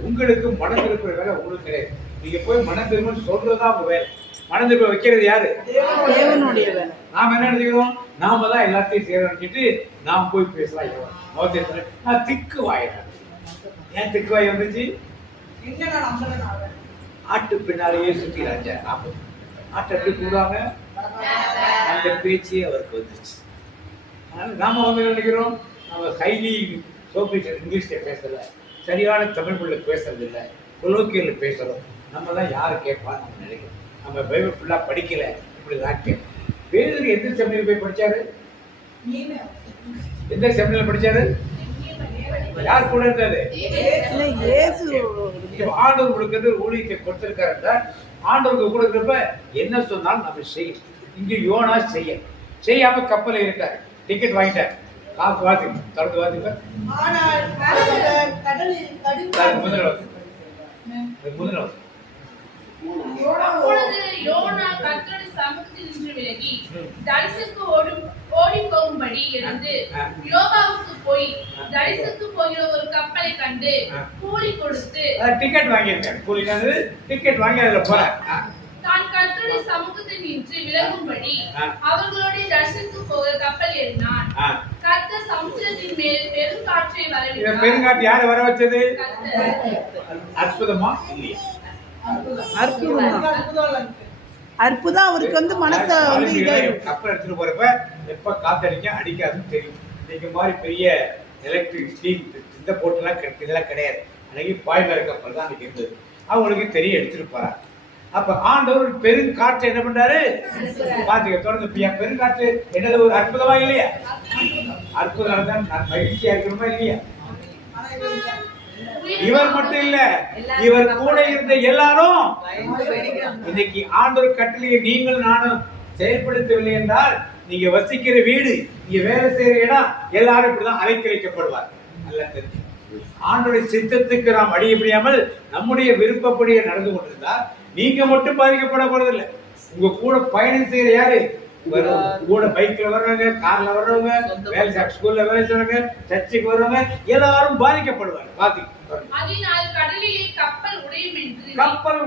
உங்களுக்கு மனந்திருப்புற வேலை உங்களுக்கு கிடையாது. நீங்க போய் மனந்திருப்புன்னு சொல்றதுதான் உங்க வேலை. மனந்திருப்ப வைக்கிறது யாரு? தேவனுடைய வேலை. நாம என்ன நினைக்கிறோம்? நாம தான் எல்லாத்தையும் செய்ய நினைச்சிட்டு நாம் போய் பேசலாம். நான் திக்கு வாயிறேன். ஏன் திக்கு வாய் வந்துச்சு? ஆட்டு பின்னாலேயே சுத்தி ராஜா. ஆட்டை எப்படி கூடுவாங்க? அந்த பேச்சு அவருக்கு வந்துச்சு. நாம வந்து நினைக்கிறோம், நம்ம ஹைலி சோபிஷியல் இங்கிலீஷ்ல பேசல, சரியான தமிழ் மொழியில பேசுறது இல்லை, கொலோக்கியல் பேசுறோம். நம்ம தான் யாரு கேட்பான்னு நம்ம நினைக்கிறோம். நம்ம பைபிள் ஃபுல்லா படிக்கல, இப்படிதான் கேட்கும். பேதுரு எந்த செமினில் போய் படிச்சாரு? எந்த செமினில் படிச்சாரு? யார் கூட இருந்தாரு? ஆண்டவர் உங்களுக்கு ஊழியத்தை கொடுத்திருக்காரு. ஆண்டவருக்கு கூட இருக்கிறப்ப என்ன சொன்னாலும் நம்ம செய்யணும். இங்க யோனா செய்யாம கப்பல இருக்காரு, டிக்கெட் வாங்கிட்டாரு, காசு வாசி தொடர்ந்து வாசிப்ப முதல்ல அப்பொழுது யோனா கர்த்தருடைய சமூகத்தில் நின்று விலகி தரிசித்து ஓடி போகும்படி எழுந்து யோபாவுக்கு போய் தரிசித்து போகிற ஒரு கப்பலை கண்டு கூலி கொடுத்து டிக்கெட் வாங்கியிருக்காரு. கூலிக்கானது டிக்கெட் வாங்கி அதுல போறார். தான் கர்த்தருடைய சமூகத்தில் நின்று விலகும்படி அவர்களோட தரிசித்து போக கப்பல் ஏறினான். கர்த்தர் சமுத்திரத்தின் மேல் பெருங்காற்றை வரவிட்டார். பெருங்காற்று யாரை வர வச்சது? அற்புதமா இல்லையா? அற்புதம். அவருக்கு வந்து மனச கப்பல் எடுத்துட்டு போறப்ப எப்ப காத்தடிக்க அடிக்காதுன்னு தெரியும். இன்னைக்கு மாதிரி பெரிய எலக்ட்ரிக் ஸ்டீம் இந்த போட்டுலாம் இதெல்லாம் கிடையாது. அன்னைக்கு பாய்மர கப்பல் தான் அன்னைக்கு இருந்தது. அவங்களுக்கு தெரிய எடுத்துட்டு போறாங்க. அப்ப ஆண்டவர் பெருங்காற்று என்ன பண்றாரு? பாத்துக்க தொடர்ந்து பெருங்காற்று என்னது? ஒரு அற்புதமா இல்லையா? அற்புதம் தான். நான் மகிழ்ச்சியா இருக்கணுமா இல்லையா? இவர் மட்டும் இல்ல, இவர் கூட இருந்த எல்லாரும் இன்னைக்கு ஆண்டவர் கட்டளையை நீங்கள் நானும் செயல்படுத்தவில்லை என்றால், நீங்க வசிக்கிற வீடு, நீங்க வேலை செய்யற இடம், எல்லாரும் இப்படிதான் அலைக்கழிக்கப்படுவார். நல்லா தெரிஞ்சு ஆண்டோடைய சித்தத்துக்கு நாம் அடிய முடியாமல் நம்முடைய விருப்பப்படியே நடந்து கொண்டிருந்தால் நீங்க மட்டும் பாதிக்கப்பட போறதில்லை. உங்க கூட பயணம் செய்யற யாரு? கூட பைக்ல வர்றவங்க, கார்ல வர்றவங்க, வேலை ஸ்கூல்ல வேலை செய்றவங்க, சர்ச்சுக்கு வர்றவங்க எல்லாரும் பாதிக்கப்படுவாங்க. அதனால் கடலிலே கப்பல்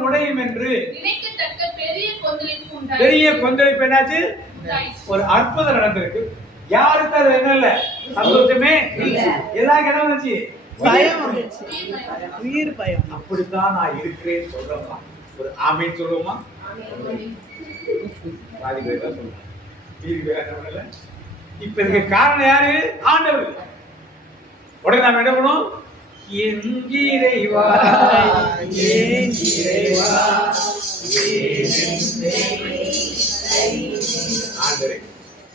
உடையும் என்று நினைக்கத்தக்க பெரிய கொந்தளிப்பு பெரிய கொந்தளிப்பு என்னாச்சு? ஒரு அற்புதம் நடந்திருக்கு. யாருக்கு அது என்ன இல்ல? சந்தோஷமே இல்ல. எல்லாருக்கும் என்ன வந்துச்சு? பயம் வந்துச்சு. உயிர் பயம். அப்படித்தான் நான் இருக்கிறேன்னு சொல்றோமா? ஒரு ஆமீன் சொல்லுவோமா? பாதி பேர் தான் சொல்லுவாங்க. இப்ப இதுக்கு காரணம் யாரு? ஆண்டவர். உடனே நாம என்ன பண்ணுவோம்? என்கிறைவா என்கிறைவா ஆண்டவரே,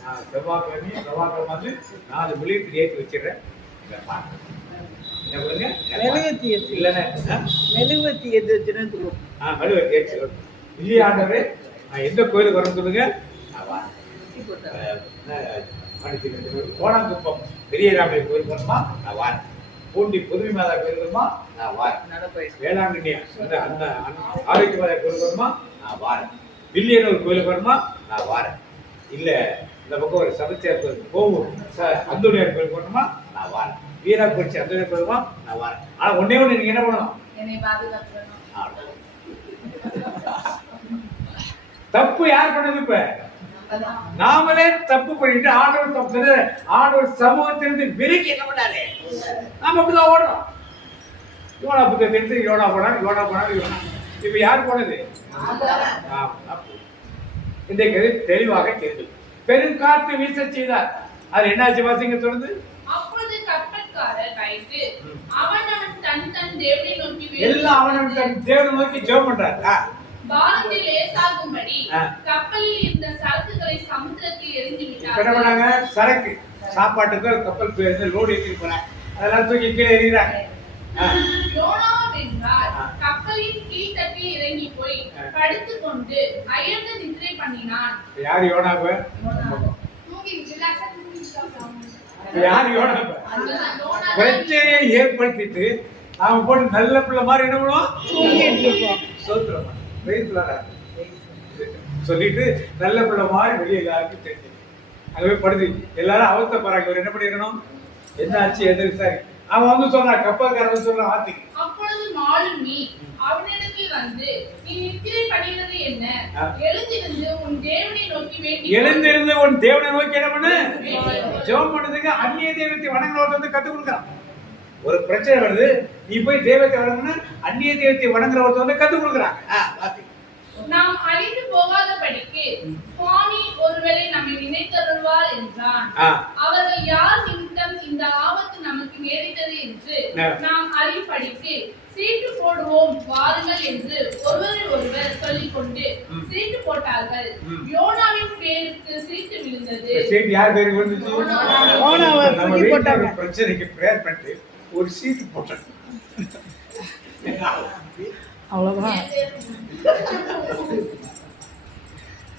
நான் செவ்வாய்க்கிழமை வந்து 4 விழியத்தில் ஏற்றி வச்சிடறேன். மெழுகுவத்தி ஏற்றி வச்சுன்னு மெழுகுவத்தி ஏற்றி இல்லையா ஆண்டவரே? நான் எந்த கோயிலுக்கு வரேன்னு சொல்லுங்க, நான் வரேன். கோணாங்குப்பம் பெரிய ராமலிங்க கோயில் போகணுமா, நான் வரேன். பூண்டி புதுமை மாதா கோயில் வருமா, நான் வரேன். வேளாங்கண்ணி அந்த ஆரோக்கிய மாதா கோயில் வருமா, நான் வரேன். வில்லியனூர் கோயிலுக்கு வருமா, நான் வரேன். இல்ல இந்த பக்கம் ஒரு சபத்தியார் கோயில் கோவூர் அந்தோனியார் கோயில் போகணுமா, நான் வரேன். வீராக்குறிச்சி அந்தோனியார் கோயில் வருமா, நான் வரேன். ஆனா ஒன்னே ஒண்ணு, நீங்க என்ன பண்ணணும்? தப்பு யார் பண்ணது? இப்ப நாமளே தப்பு பண்ணிட்டு ஆண்டவர் தப்பு, ஆண்டவர் சமூகத்திலிருந்து விலகி என்ன பண்ணாரு? நாம அப்படிதான் ஓடுறோம். யோனா புத்தகத்தை எடுத்து யோனா போனாரு. இப்ப யார் போனது? இன்றைக்கு தெளிவாக தெரிந்து பெருங்காற்று வீச செய்தார். அது என்னாச்சு? வாசிங்க தொடர்ந்து. அப்பொழுது கப்பற்காரர் கைது அவனவன் தன் தேவனை நோக்கி எல்லாம் அவனவன் தன் தேவனை நோக்கி ஜெபம் பண்றார். பாரத்தில் லேசாகும்படி கப்பலில் இருந்த சரக்குகளை சமுத்திரத்தில் எரிந்து விட்டார். என்ன பண்ணாங்க? சரக்கு சாப்பாட்டுக்கு கப்பல் லோடு ஏற்றி போறாங்க, அதெல்லாம் தூக்கி கீழே எறிகிறாங்க. யோனாவென்றால் கப்பலின் கீழ்த்தட்டில் இறங்கி போய் படுத்துக் கொண்டு அயர்ந்து நித்திரை பண்ணினான். யார் யோனாவை? யார் யோனாவை? பிரச்சனையை ஏற்படுத்திட்டு நாம போட்டு நல்ல பிள்ளை மாதிரி என்ன பண்ணுவோம்? சொல்லிட்டு நல்ல பிள்ளை மாதிரி வெளியே எல்லாருக்கும் தெரிஞ்சு அங்கே படுது. எல்லாரும் அவத்த பாருங்க. என்ன பண்ணிருக்கணும்? என்ன ஆச்சு எதிர்த்து சாரி அவன் வந்து சொல்றான், கப்பல்காரன் சொல்றான் வார்த்தை. அப்பொழுது மாலுமி அவனிடத்தில் வந்து, நீ நித்திரை பண்ணுகிறது என்ன? எழுந்திருந்து உன் தேவனை நோக்கி வேண்டி எழுந்திருந்து உன் தேவனை நோக்கி என்ன பண்ணு? ஜெபம் பண்ணுறதுக்கு அந்நிய தெய்வத்தை வணங்குறவங்க வந்து கற்றுக் கொடுக்குறான். ஒரு பிரச்சனை வருது, நீ போய் தெய்வத்தை வணங்கணும், அந்நிய தெய்வத்தை வணங்குறவங்க வந்து கற்றுக் கொடுக்குறாங்க. நாம் அழிந்து போகாதபடிக்கு சுவாமி ஒருவேளை நம்மை நினைத்தருள்வார் என்றான். அவர்கள் யார் நிமித்தம் இந்த ஆபத்து நமக்கு நேரிட்டது என்று நாம் அறியும்படிக்கு சீட்டு போடுவோம் வாருங்கள் என்று ஒருவர் சொல்லிக் கொண்டு சீட்டு போட்டார்கள். யோனாவின் பேருக்கு சீட்டு விழுந்தது. சீட்டு யார் பேருக்கு விழுந்துச்சு? நம்ம வீட்டுல பிரச்சனைக்கு பிரேயர் பண்ணிட்டு ஒரு சீட்டு போட்டாங்க. அவ்வளவுதான்.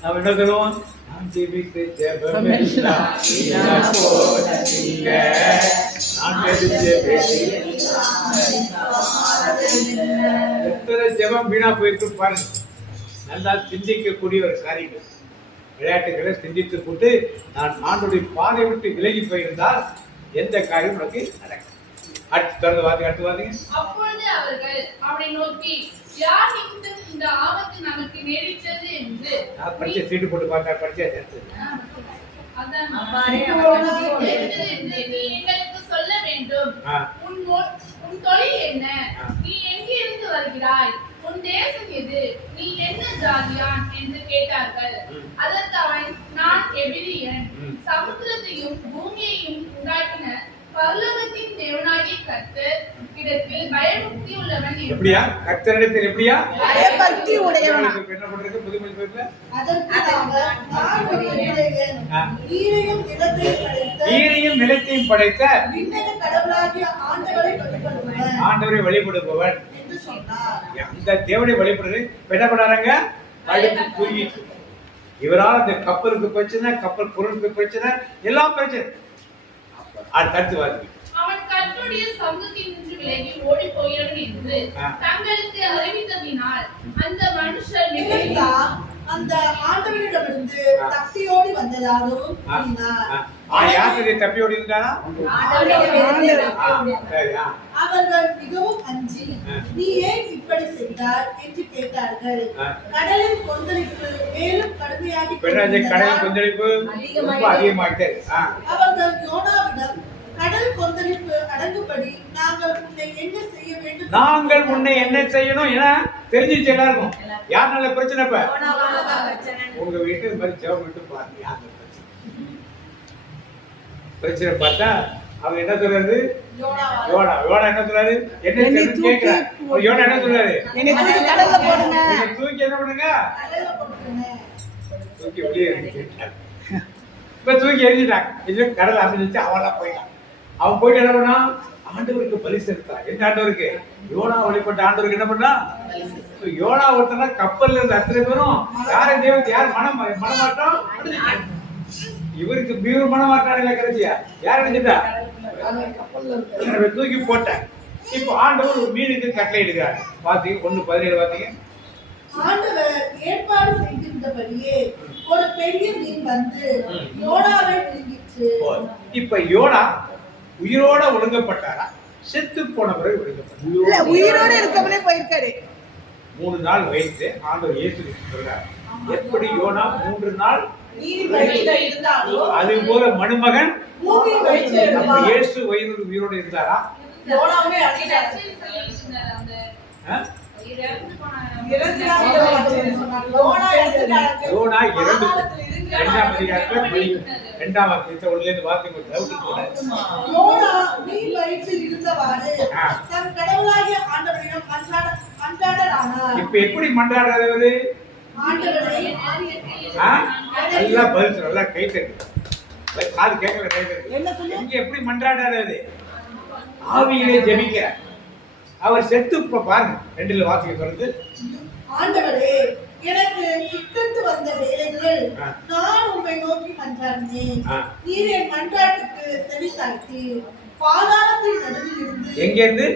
நம்ம என்ன சொல்லுவோம்? நாம் ஜெபித்து எத்தனை ஜெபம் வீணா போயிருக்கு பாருங்க. நல்லா சிந்திக்கக்கூடிய ஒரு காரியங்கள். விளையாட்டுகளை சிந்தித்து போட்டு நான் ஆண்டோடைய பாதை விட்டு விலகி போயிருந்தால் எந்த காரியம் உனக்கு நடக்கும். அடுத்து வாதிங்க. அப்பொழுது அவர்கள் அவனை நோக்கி, யார் நிமித்தம் இந்த ஆபத்து நமக்கு நேரிட்டது என்று படிச்ச சீட்டு போட்டு பார்த்தா படிச்சா நீ எங்களுக்கு சொல்ல வேண்டும். உன் தொழில் என்ன? நீ எங்கிருந்து வருகிறாய்? உன் தேசம் எது? நீ என்ன ஜாதியான் என்று கேட்டார்கள். அதற்கு அவன், நான் எபிரியன். சமுத்திரத்தையும் பூமியையும் உண்டாக்கின பரலோகத்தின் தேவனாகிய கர்த்தர் இடத்தில் பயபக்தி உள்ளவன். எப்படியா? கர்த்தரிடத்தில் எப்படியா? பயபக்தி உடையவன். என்ன பண்றது? புதுமை பேர்ல ஈரையும் நிலத்தையும் படைத்த ஆண்டவரை வழிபடுபவன். அந்த தேவனை வழிபடுறது என்ன பண்ணாங்க? அடுத்து தூங்கிட்டு இவரால் அந்த கப்பலுக்கு பிரச்சனை, கப்பல் பொருளுக்கு பிரச்சனை, எல்லாம் பிரச்சனை. அடுத்து வாதி. அவன் கர்த்தருடைய சமூகத்தில் நின்று விலகி ஓடி போயிடும் என்று தங்களுக்கு அறிவித்ததினால் அந்த மனுஷர் மிகவும் அந்த ஆண்டவரிடமிருந்து தப்பியோடி வந்ததாகவும் தப்பியோடி இருந்தாரா? அவர்கள் மிகவும் அஞ்சி நீ ஏன் இப்படி செய்தார் என்று கேட்டார்கள். கடலின் கொந்தளிப்பு மேலும் கடுமையாகி கடல் கொந்தளிப்பு அதிகமாகிட்டே. அவர்கள் யோனாவிடம் கடல் கொந்தளிப்பு அடங்கும்படி நாங்கள் உன்னை என்ன செய்ய வேண்டும்? நாங்கள் உன்னை என்ன செய்யணும் என தெரிஞ்சிச்சு எல்லாருக்கும். யாருனால பிரச்சனை? இப்ப உங்க வீட்டு இந்த மாதிரி ஜெபம் விட்டு பாருங்க. பிரச்சனை பார்த்தா அவங்க என்ன சொல்றாரு? யோனா என்ன சொல்றாரு? என்ன கேட்கிறார். யோனா என்ன சொல்றாரு? தூக்கி என்ன பண்ணுங்க? தூக்கி வெளியே இப்ப தூக்கி எரிஞ்சிட்டாங்க. இது கடல் அமைஞ்சிச்சு. அவெல்லாம் போயிட்டான். அவன் போயிட்டு என்ன பண்ணா? ஆண்டவருக்கு பலி செலுத்தான். எந்த ஆண்டவருக்கு? யோனா வழிபட்ட ஆண்டவருக்கு என்ன பண்ணா? யோனா ஒருத்தனா கப்பல்ல இருந்து அத்தனை பேரும் யாரை தேவன் யார் மனமாட்டம் இவருக்கு இவர் மனமாட்டான கடைசியா யார் நினைச்சிட்டா? தூக்கி போட்டேன். இப்போ ஆண்டவர் ஒரு மீனுக்கு கட்டளை இடுகிறார். பாத்தீங்க 1:17 பாத்தீங்க. ஆண்டவர் ஏற்பாடு செய்திருந்தபடியே ஒரு பெரிய மீன் வந்து யோனாவை விழுங்கிச்சு. இப்ப யோனா உயிரோட ஒழுங்கப்பட்டாரா? செத்து போன பிறகு ஒழுங்கப்பட்டார். உயிரோட இருக்கவனே போயிருக்காரு. 3 நாள் வயிற்று ஆண்டவர் இயேசு சொல்றார். எப்படி யோனா 3 நாள் அது போல மனுமகன் இயேசு உயிரோடு இருந்தாரா? யோனா 2ஆம் அதிகாரத்துல 2ஆம் வாக்கியத்தை ஒன்றிலிருந்து வாக்கியம் யோனா மீன் வயிற்றில் இருந்தவாறு தன் கடவுளாகிய ஆண்டவரிடம் மன்றாடலானார். இப்ப எப்படி மன்றாடுறது? நல்லா பதில் சொல்ல, நல்லா கை தட்டு. காது கேட்கல, கை தட்டு. இங்க எப்படி மன்றாடுறது? ஆவியிலே ஜெபிக்க. அவர் செத்து பாருங்க 2ல வாசிக்க சொல்றது. ஆண்டவரே, எனக்கு இக்கட்டு வந்த வேளைகளில் நான் உம்மை நோக்கி மன்றாடினேன். நீர் என் மன்றாட்டுக்கு செவிசாய்த்து பாதாளத்தின் நடுவில் இருந்து. எங்க இருந்து?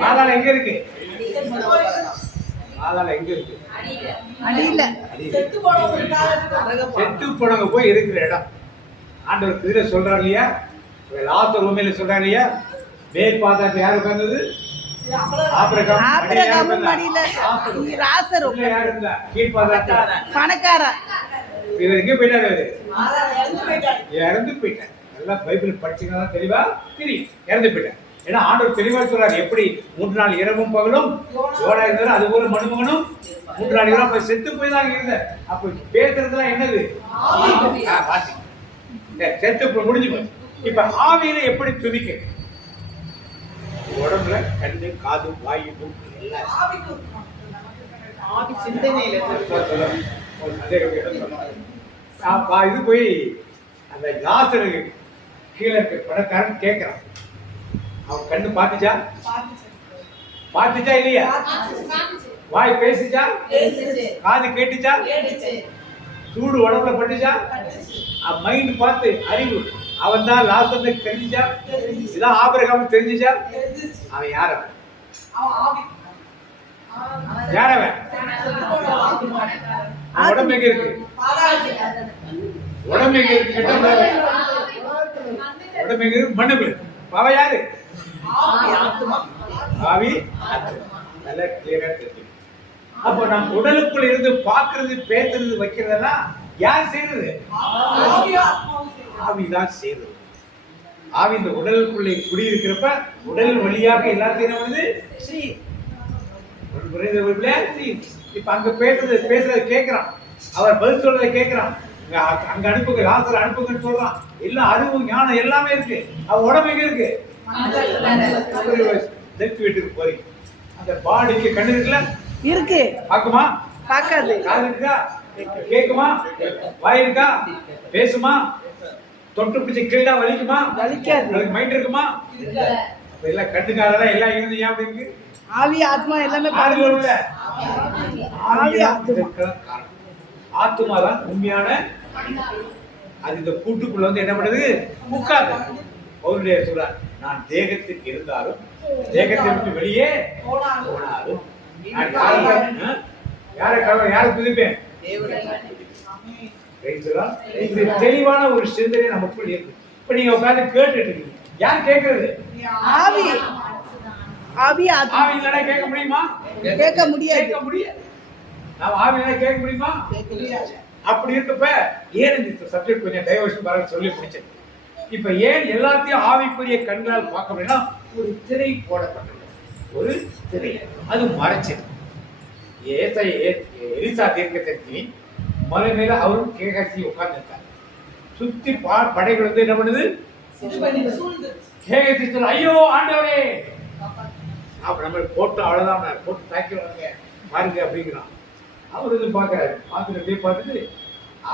பாதாளம் எங்க இருக்கு? பாதாளம் எங்க இருக்கு? அடியில. செத்து போனவங்க போய் இருக்கிற இடம் ஆண்டவர் இதுல சொல்றாரு இல்லையா? லாசர் உண்மையில சொல்றாரு இல்லையா? மேல் பாதாளத்துல யாரு உட்கார்ந்தது? ஆபிரகாம் மடியில லாசர் யார் இருந்தா? கீழ் பாதாளத்துல பணக்காரன். இவர் எங்க போயிட்டாரு? இறந்து போயிட்டார். நல்லா பைபிள் படிச்சீங்கன்னா தெளிவா தெரியும். இறந்து போயிட்டார். ஏன்னா ஆண்டவர் தெளிவா சொல்றாரு. எப்படி 3 நாள் இரவும் பகலும் யோனா இருந்தாரு, அது போல மனுமகனும் 3 நாள் இரவும் போய் செத்து போய் தான் இருந்தார். அப்ப பேசுறதுலாம் என்னது? செத்து போய் முடிஞ்சு போய். இப்ப ஆவியில எப்படி துதிக்க? உடம்புல கண்ணு, காது, வாயு, மூக்கு எல்லாம் சிந்தனையில இது போய் அந்த லாசருக்கு கீழே இருக்க பணக்காரன் கேட்கிறான். அவன் கண்ணு பாத்துச்சா? பாத்துச்சா இல்லையா? வாய் பேசிச்சா? காது கேட்டுச்சா? சூடு உடம்புல பட்டுச்சா? மைண்ட் பார்த்து அறிவு அவன் தான் லாசத்தை தெரிஞ்சிச்சா? இதான் ஆபிரகாம் தெரிஞ்சிச்சா? அவன் யாரவன்? யாரவன்? உடம்பு எங்க இருக்கு? உடம்பு எங்க இருக்கு? உடம்பு எங்க இருக்கு? மண்ணுக்குள்ள. அவ யாரு? ஆவி. நல்லா கிளியரா தெரியும். அப்போ நம்ம உடலுக்குள்ள இருந்து பாக்குறது, பேசுறது, வைக்கிறதெல்லாம் யார் செய்யறது? ஆவிதான் செய்யறது. ஆவி இந்த உடலுக்குள்ளே குடியிருக்கிறப்ப உடல் வழியாக எல்லாத்தையும் வந்து இப்ப அங்க பேசுறத கேட்கிறான். அவர் பதில் சொல்றதை கேட்கிறான். அங்க அனுப்புங்க, லாசர் அனுப்புங்கன்னு சொல்றான். எல்லாம் அறிவு, ஞானம் எல்லாமே இருக்கு. அவன் உடம்பு எங்க இருக்கு? வீட்டுக்கு போறீங்க. அந்த பாடிக்கு கண்ணு இருக்குல்ல? இருக்கு. பாக்குமா? பாக்காது. காது இருக்கா? கேக்குமா? வாய் இருக்கா? பேசுமா? தொட்டு பிடிச்ச கிள்ளா வலிக்குமா? வலிக்காது. அதுக்கு மைண்ட் இருக்குமா? எல்லாம் கட்டுக்காதான் எல்லாம் இருந்து ஏன் அப்படி இருக்கு? ஆவி ஆத்மா எல்லாமே ஆத்மா தான் உண்மையான. அது இந்த கூட்டுக்குள்ள வந்து என்ன பண்ணுது? முக்காது. அவருடைய சொல்றார், நான் தேகத்துக்கு இருந்தாலும் தேகத்தை விட்டு வெளியே போனாலும் யாரை துதிப்பேன்? இது தெளிவான ஒரு சிந்தனை நமக்குள் இருக்கு. இப்ப நீங்க உட்கார்ந்து கேட்டுட்டு இருக்கீங்க. யார் கேட்கறது? ஆவி. ஆவி ஆவி இல்லைன்னா கேட்க முடியுமா? கேட்க முடியாது. கேட்க முடியாது. நாம் ஆவி இல்லைன்னா கேட்க முடியுமா? அப்படி இருக்கப்ப ஏன் இந்த சப்ஜெக்ட் கொஞ்சம் டைவர்ஷன் வர சொல்லி முடிச்சது. இப்ப ஏன் எல்லாத்தையும் ஆவிக்குரிய கண்களால் பார்க்க முடியும்னா ஒரு திரை போடப்பட்டது. ஒரு திரை அது மறைச்சது. எலிசா தீர்க்கதரிசி மலை மேல அவரும் கேகாசி உட்கார்ந்து இருக்காங்க. சுத்தி படைகள் வந்து என்ன பண்ணுது? கேகாசி சொல்ல ஐயோ ஆண்டவரே அப்ப நம்ம போட்டு அவ்வளவுதான் போட்டு தாக்கிடுவாங்க பாருங்க அப்படிங்கிறான். அவர் இது பாக்குறாரு. பார்த்துட்டு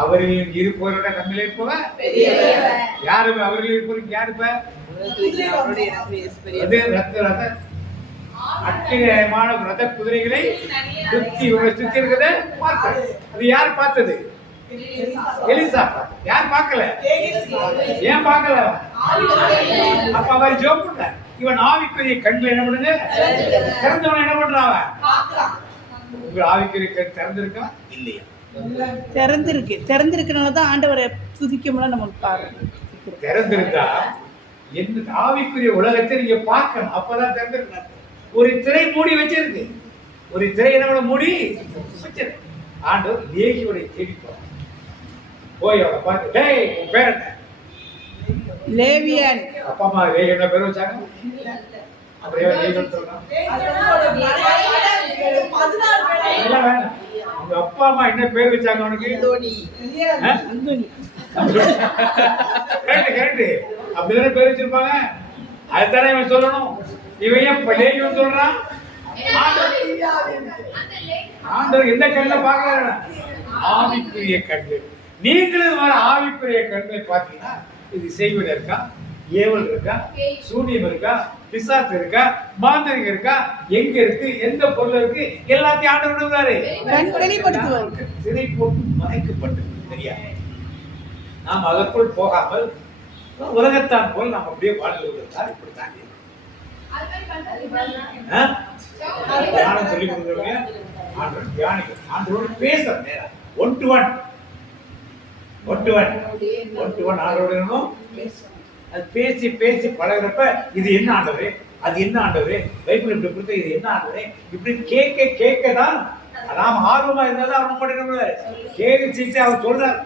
அவர்களின் இருப்பவரோட கண்ணிலே இருப்பவ யாரு? அவர்கள் இருப்பவருக்கு யாரு? அட்டியமான ரத குதிரைகளை சுத்தி இருக்கிறத பார்த்தாரு. அது யார் பார்த்தது? எலிசா. யார் பார்க்கல? ஏன் பார்க்கல? அப்ப அவர் ஜோப் பண்றார். இவன் ஆவிக்குரிய கண்கள் என்ன பண்ணுங்க? திறந்தவன் என்ன பண்றான்? உங்க ஆவிக்குரிய கண் திறந்திருக்கா இல்லையா? திறந்திருக்கனாலதான் ஆண்டவரை துதிக்கும்ல நமக்கு பாருங்க. திறந்திருந்தா எந்த ஆவிக்குரிய உலகத்தை நீங்க பார்க்கணும். அப்பதான் திறந்திருக்க. ஒரு திரை மூடி வச்சிருக்கு. ஒரு திரை என்ன மூடி வச்சிருக்கு. ஆண்டவர் லேகியோட தேடி போய் அவளை பார்த்து டேய் உன் பேர் என்ன? லேவியன். அப்பா அம்மா லேகியோட பேர் வச்சாங்க. அப்படியே லேகியோட சொல்றாங்க. உங்க அப்பா அம்மா என்ன பேர் வச்சாங்க அவனுக்கு? கரெக்ட். அப்படிதானே பேர் வச்சிருப்பாங்க. அதுதானே இவன் சொல்லணும். இவன் ஏன் லேகியோன்னு சொல்றான்? ஆண்டவர் எந்த கண்ணுல பாக்குறாரு? ஆவிக்குரிய கண்ணு. நீங்களும் வர ஆவிக்குரிய கண்ணை பார்த்தீங்கன்னா இது செய்வது இருக்கா? ஏவல் இருக்கா? சூனியம் இருக்கா? பிசாசு இருக்கா? மாந்திரிகம் இருக்கா? எங்க இருக்கு? எந்த பொருள் இருக்கு? எல்லாத்தையும் ஆண்டு விடுவாரு. திரை போட்டு மறைக்கப்பட்டது தெரியாது. நாம் அதற்குள் போகாமல் உலகத்தான் போல் நாம் அப்படியே வாழ்ந்து விடுவதால் இப்படித்தான் சொல்லி கொடுக்குறவங்க ஆண்டவர் தியானிகள் ஆண்டோடு பேச நேரம் ஒன் டு ஒன் ஆண்டோட அது பேசி பேசி பழகிறப்ப இது என்ன ஆண்டவரே, அது என்ன ஆண்டவரே, பைபிள் இப்படி கொடுத்த இது என்ன ஆண்டவரே, இப்படி கேட்க தான் நாம ஆர்வமா இருந்தாலும் அவர் பண்ணிடுறாரு. கேட்டு அவர் சொல்றாரு.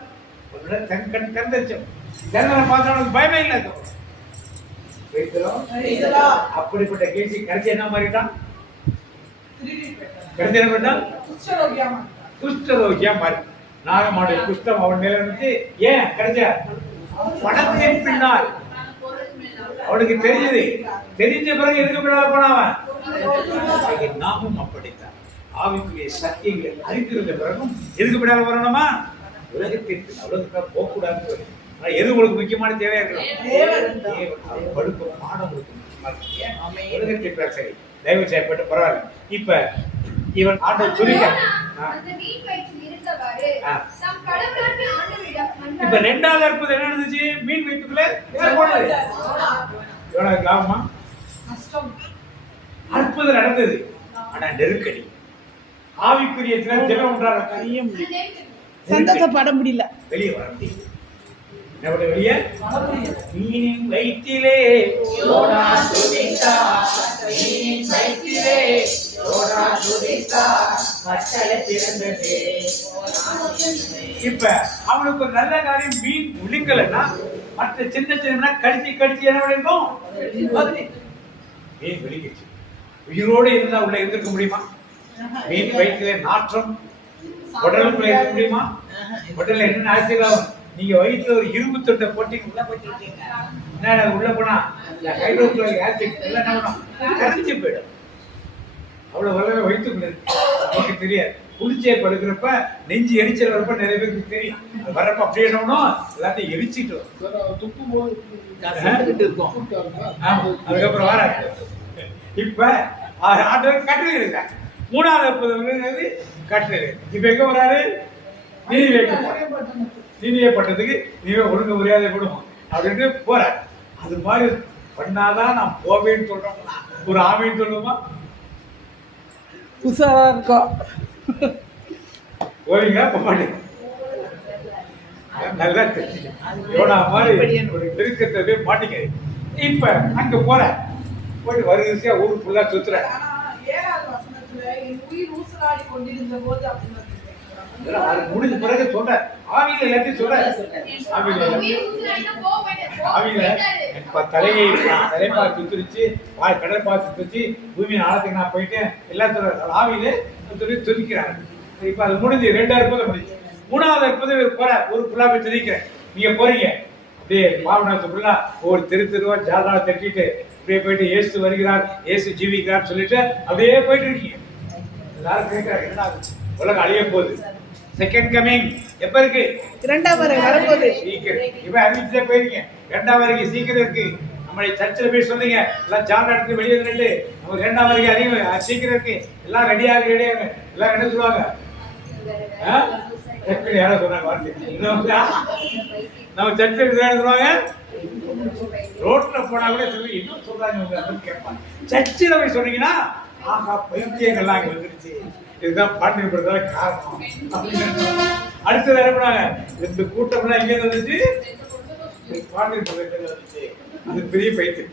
தன் கண் திறந்துருச்சோம். திறந்தவனை பார்த்தா அவனுக்கு பயமே இல்லை. அப்படிப்பட்ட கேசி கடைசி என்ன மாறிட்டான்? கடைசி என்ன பண்ணிட்டான்? குஷ்டரோகியா மாறி. நாகமாடைய குஷ்டம் அவன் மேல இருந்துச்சு. ஏன் கிடைச்ச பணத்தின் பின்னால் அவனுக்கு தெரிஞ்சது. தெரிஞ்ச பிறகு எதுக்கு பின்னால் போனவன்? நாமும் அப்படித்தான். ஆவிக்குரிய சத்தியங்களை அறிந்திருந்த பிறகும் எதுக்கு பின்னால் வரணுமா? உலகத்திற்கு உலகத்தான் போகக்கூடாது. எது உங்களுக்கு முக்கியமான தேவையா இருக்கலாம்? படுக்க பாடம் உலகத்தை பிரச்சனை தயவு செய்யப்பட்டு பரவாயில்ல. இப்ப இவன் ஆண்டவர் சொல்லிட்டான். இப்ப ரெண்டாவது அற்புதம் என்ன நடந்துச்சு? மீன் வயிற்றுக்குள்ள எவ்வளவு லாபமா? அற்புதம் நடந்தது. ஆனா நெருக்கடி. ஆவிக்குரிய ஜெபம் ஒன்றாக சந்தோஷப்பட முடியல. வெளியே வர முடியல. வெளியே மீன் வயிற்றிலே இப்ப அவனுக்கு ஒரு நல்ல காரியம் மீன் முழுங்கலன்னா மற்ற சின்ன சின்ன கடிச்சு என்ன பண்ணிருக்கும்? மீன் வெளிக்கிச்சு. உயிரோடு இருந்தா உள்ள இருந்திருக்க முடியுமா? மீன் வயிற்றிலே நாற்றம் உடலுக்குள்ள இருக்க முடியுமா? உடல்ல என்ன ஆசீர்வாதம்? நீங்க வயிற்றுல ஒரு இரும்பு தொட்டை போட்டீங்க உள்ள போச்சிருக்கீங்க. என்ன உள்ள போனா ஹைட்ரோக்ளோரிக் ஆசிட் எல்லாம் என்ன பண்ணும்? கரைஞ்சு போயிடும். அவ்வளவு வல்லமை வயிற்றுக்குள்ள இருக்கு. நமக்கு தெரியாது. குளிச்சே படுக்கிறப்ப நெஞ்சு எரிச்சல் வரப்ப நிறைய பேருக்கு தெரியும். வரப்ப அப்படியே என்னன்னா எல்லாத்தையும் எரிச்சிட்டு துப்பு போது இருக்கும். அதுக்கப்புறம் வர இப்ப ஆண்டவர் கட்டளை இருக்காங்க. மூணாவது அற்புதம் கட்டளை. இப்ப எங்க வராரு? நீதியே பட்டதுக்கு நீவே ஒழுங்கு மரியாதை கொடுக்கும் அப்படின்ட்டு போறாரு. அது மாதிரி பண்ணாதான் நான் போவேன்னு சொல்றோம். ஒரு ஆமைன்னு சொல்லுவோமா? உஷாரா இருக்கும். போவீங்களா போக மாட்டீங்க? நல்லா தெரிஞ்சு யோனா மாதிரி ஒரு நெருக்கத்தை மாட்டிக்க. இப்ப அங்க போயிட்டு வருஷா ஊரு ஃபுல்லா சுத்துறேன். ஆனா 7வது வசனத்துல என் உயிர் ஊசலாடி கொண்டிருந்த போது அப்படின்னு அது முடிஞ்ச பிறகு சொல்ற ஆவியில எல்லாத்தையும் சொல்ற ஆவியில தலைப்பா சுத்துருச்சு, கடல் பார்த்து சுத்துச்சு, பூமியின் ஆழத்துக்கு நான் போயிட்டேன் எல்லாம் சொல்ற ஆவியில சொல்லி துதிக்கிறாங்க. இப்ப அது முடிஞ்சு 2வது அற்புதம் முடிஞ்சு. 3வது அற்புதம் போற ஒரு ஃபுல்லா போய் துதிக்கிறேன். நீங்க போறீங்க அப்படியே பாவனாத்துக்குள்ள ஒரு தெருவா ஜாதா தட்டிட்டு அப்படியே போயிட்டு இயேசு வருகிறார், இயேசு ஜீவிக்கிறார் சொல்லிட்டு அப்படியே போயிட்டு இருக்கீங்க. எல்லாரும் கேட்கிறாங்க என்னடா உலகம் அழிய போகுது, செகண்ட் கமிங் எப்ப இருக்கு? 2வது வருகை வரப்போகுது. சீக்கிரம் இப்ப அறிவிச்சே போயிருக்கீங்க. 2வது வருகை சீக்கிரம் இருக்கு. நம்மளை சர்ச்சில் போய் சொன்னீங்க எல்லாம் ஜான் எடுத்து வெளியே வந்துட்டு நமக்கு 2வது வருகை அதிகம் சீக்கிரம் இருக்கு, எல்லாம் ரெடியாக எல்லாம் என்ன சொல்லுவாங்க? யாரோ சொன்னாங்க நம்ம சர்ச்சில் சொல்லுவாங்க, ரோட்ல போனா கூட சொல்லி இன்னும் சொல்றாங்க கேட்பாங்க. சர்ச்சில் போய் சொன்னீங்கன்னா ஆஹா பைத்தியங்கள்லாம் அங்க வந்துருச்சு, இதுதான் பாட்டு பண்றதால காரணம் அப்படின்னு. அடுத்தது என்ன பண்ணாங்க? இந்த கூட்டம்லாம் எங்க வந்துச்சு? பாட்டு வந்துச்சு. அது பெரிய பைத்தியம்.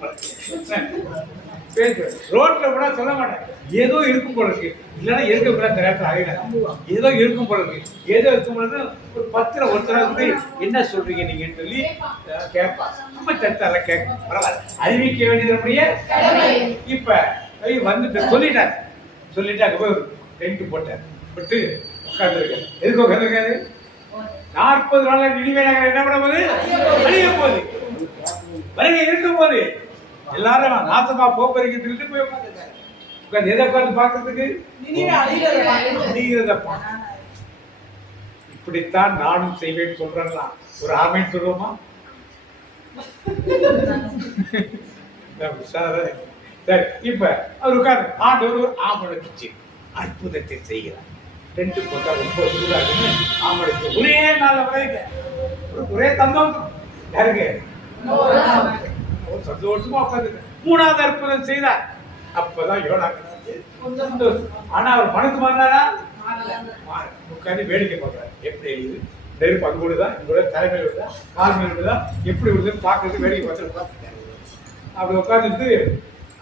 ரோட்ல கூட சொல்ல மாட்டேன், ஏதோ இருக்கும் போல இருக்கு, இல்லைன்னா இருக்க நேரத்தில் ஆகிட ஏதோ இருக்கும் போல இருக்கு, ஏதோ இருக்கும் பொழுது ஒரு 10ல் ஒருத்தர வந்து என்ன சொல்றீங்க நீங்கன்னு சொல்லி கேட்பா. நம்ம சர்ச்சால கேட்க பரவாயில்ல, அறிவிக்க வேண்டியது. இப்ப வந்துட்டு சொல்லிட்டு அங்க போய் டென்ட் போட்டார், போட்டு உட்காந்துருக்காரு. எதுக்கு உட்காந்துருக்காரு? 40 நாள் நினைவே நகரம் என்ன பண்ண போகுது? அழிய போகுது. வருகை இருக்கும் போது எல்லாரும் நாசமா போப்பறிக்க சொல்லிட்டு போய் உட்காந்துருக்காரு. உட்காந்து எதை உட்காந்து பாக்குறதுக்கு? அழிகிறத பார்க்க. இப்படித்தான் நானும் செய்வேன்னு சொல்றேன்னா ஒரு ஆமைன்னு சொல்லுவோமா? சரி, இப்ப அவர் உட்கார்ந்து ஆண்டவர் ஆமனுக்கு அற்புதத்தை செய்கிறார். டென்ட் போட்டா ரொம்ப சூடாகுன்னு ஆமனுக்கு ஒரே நாள் ஒரே சந்தோஷம். யாருக்கு? சந்தோஷமா உட்காந்துருக்க. 3வது அற்புதம் செய்தார். அப்பதான் யோனாக்கு சந்தோஷம். ஆனா அவர் மனசு மாறினாரா? உட்காந்து வேடிக்கை பார்க்கிறார். எப்படி எழுது நெருப்பு அங்கு விடுதான், இங்க தலைமையில் விடுதா, கால் மேல் விடுதா, எப்படி விடுதுன்னு பார்க்கறது வேடிக்கை பார்த்து அப்படி உட்காந்துட்டு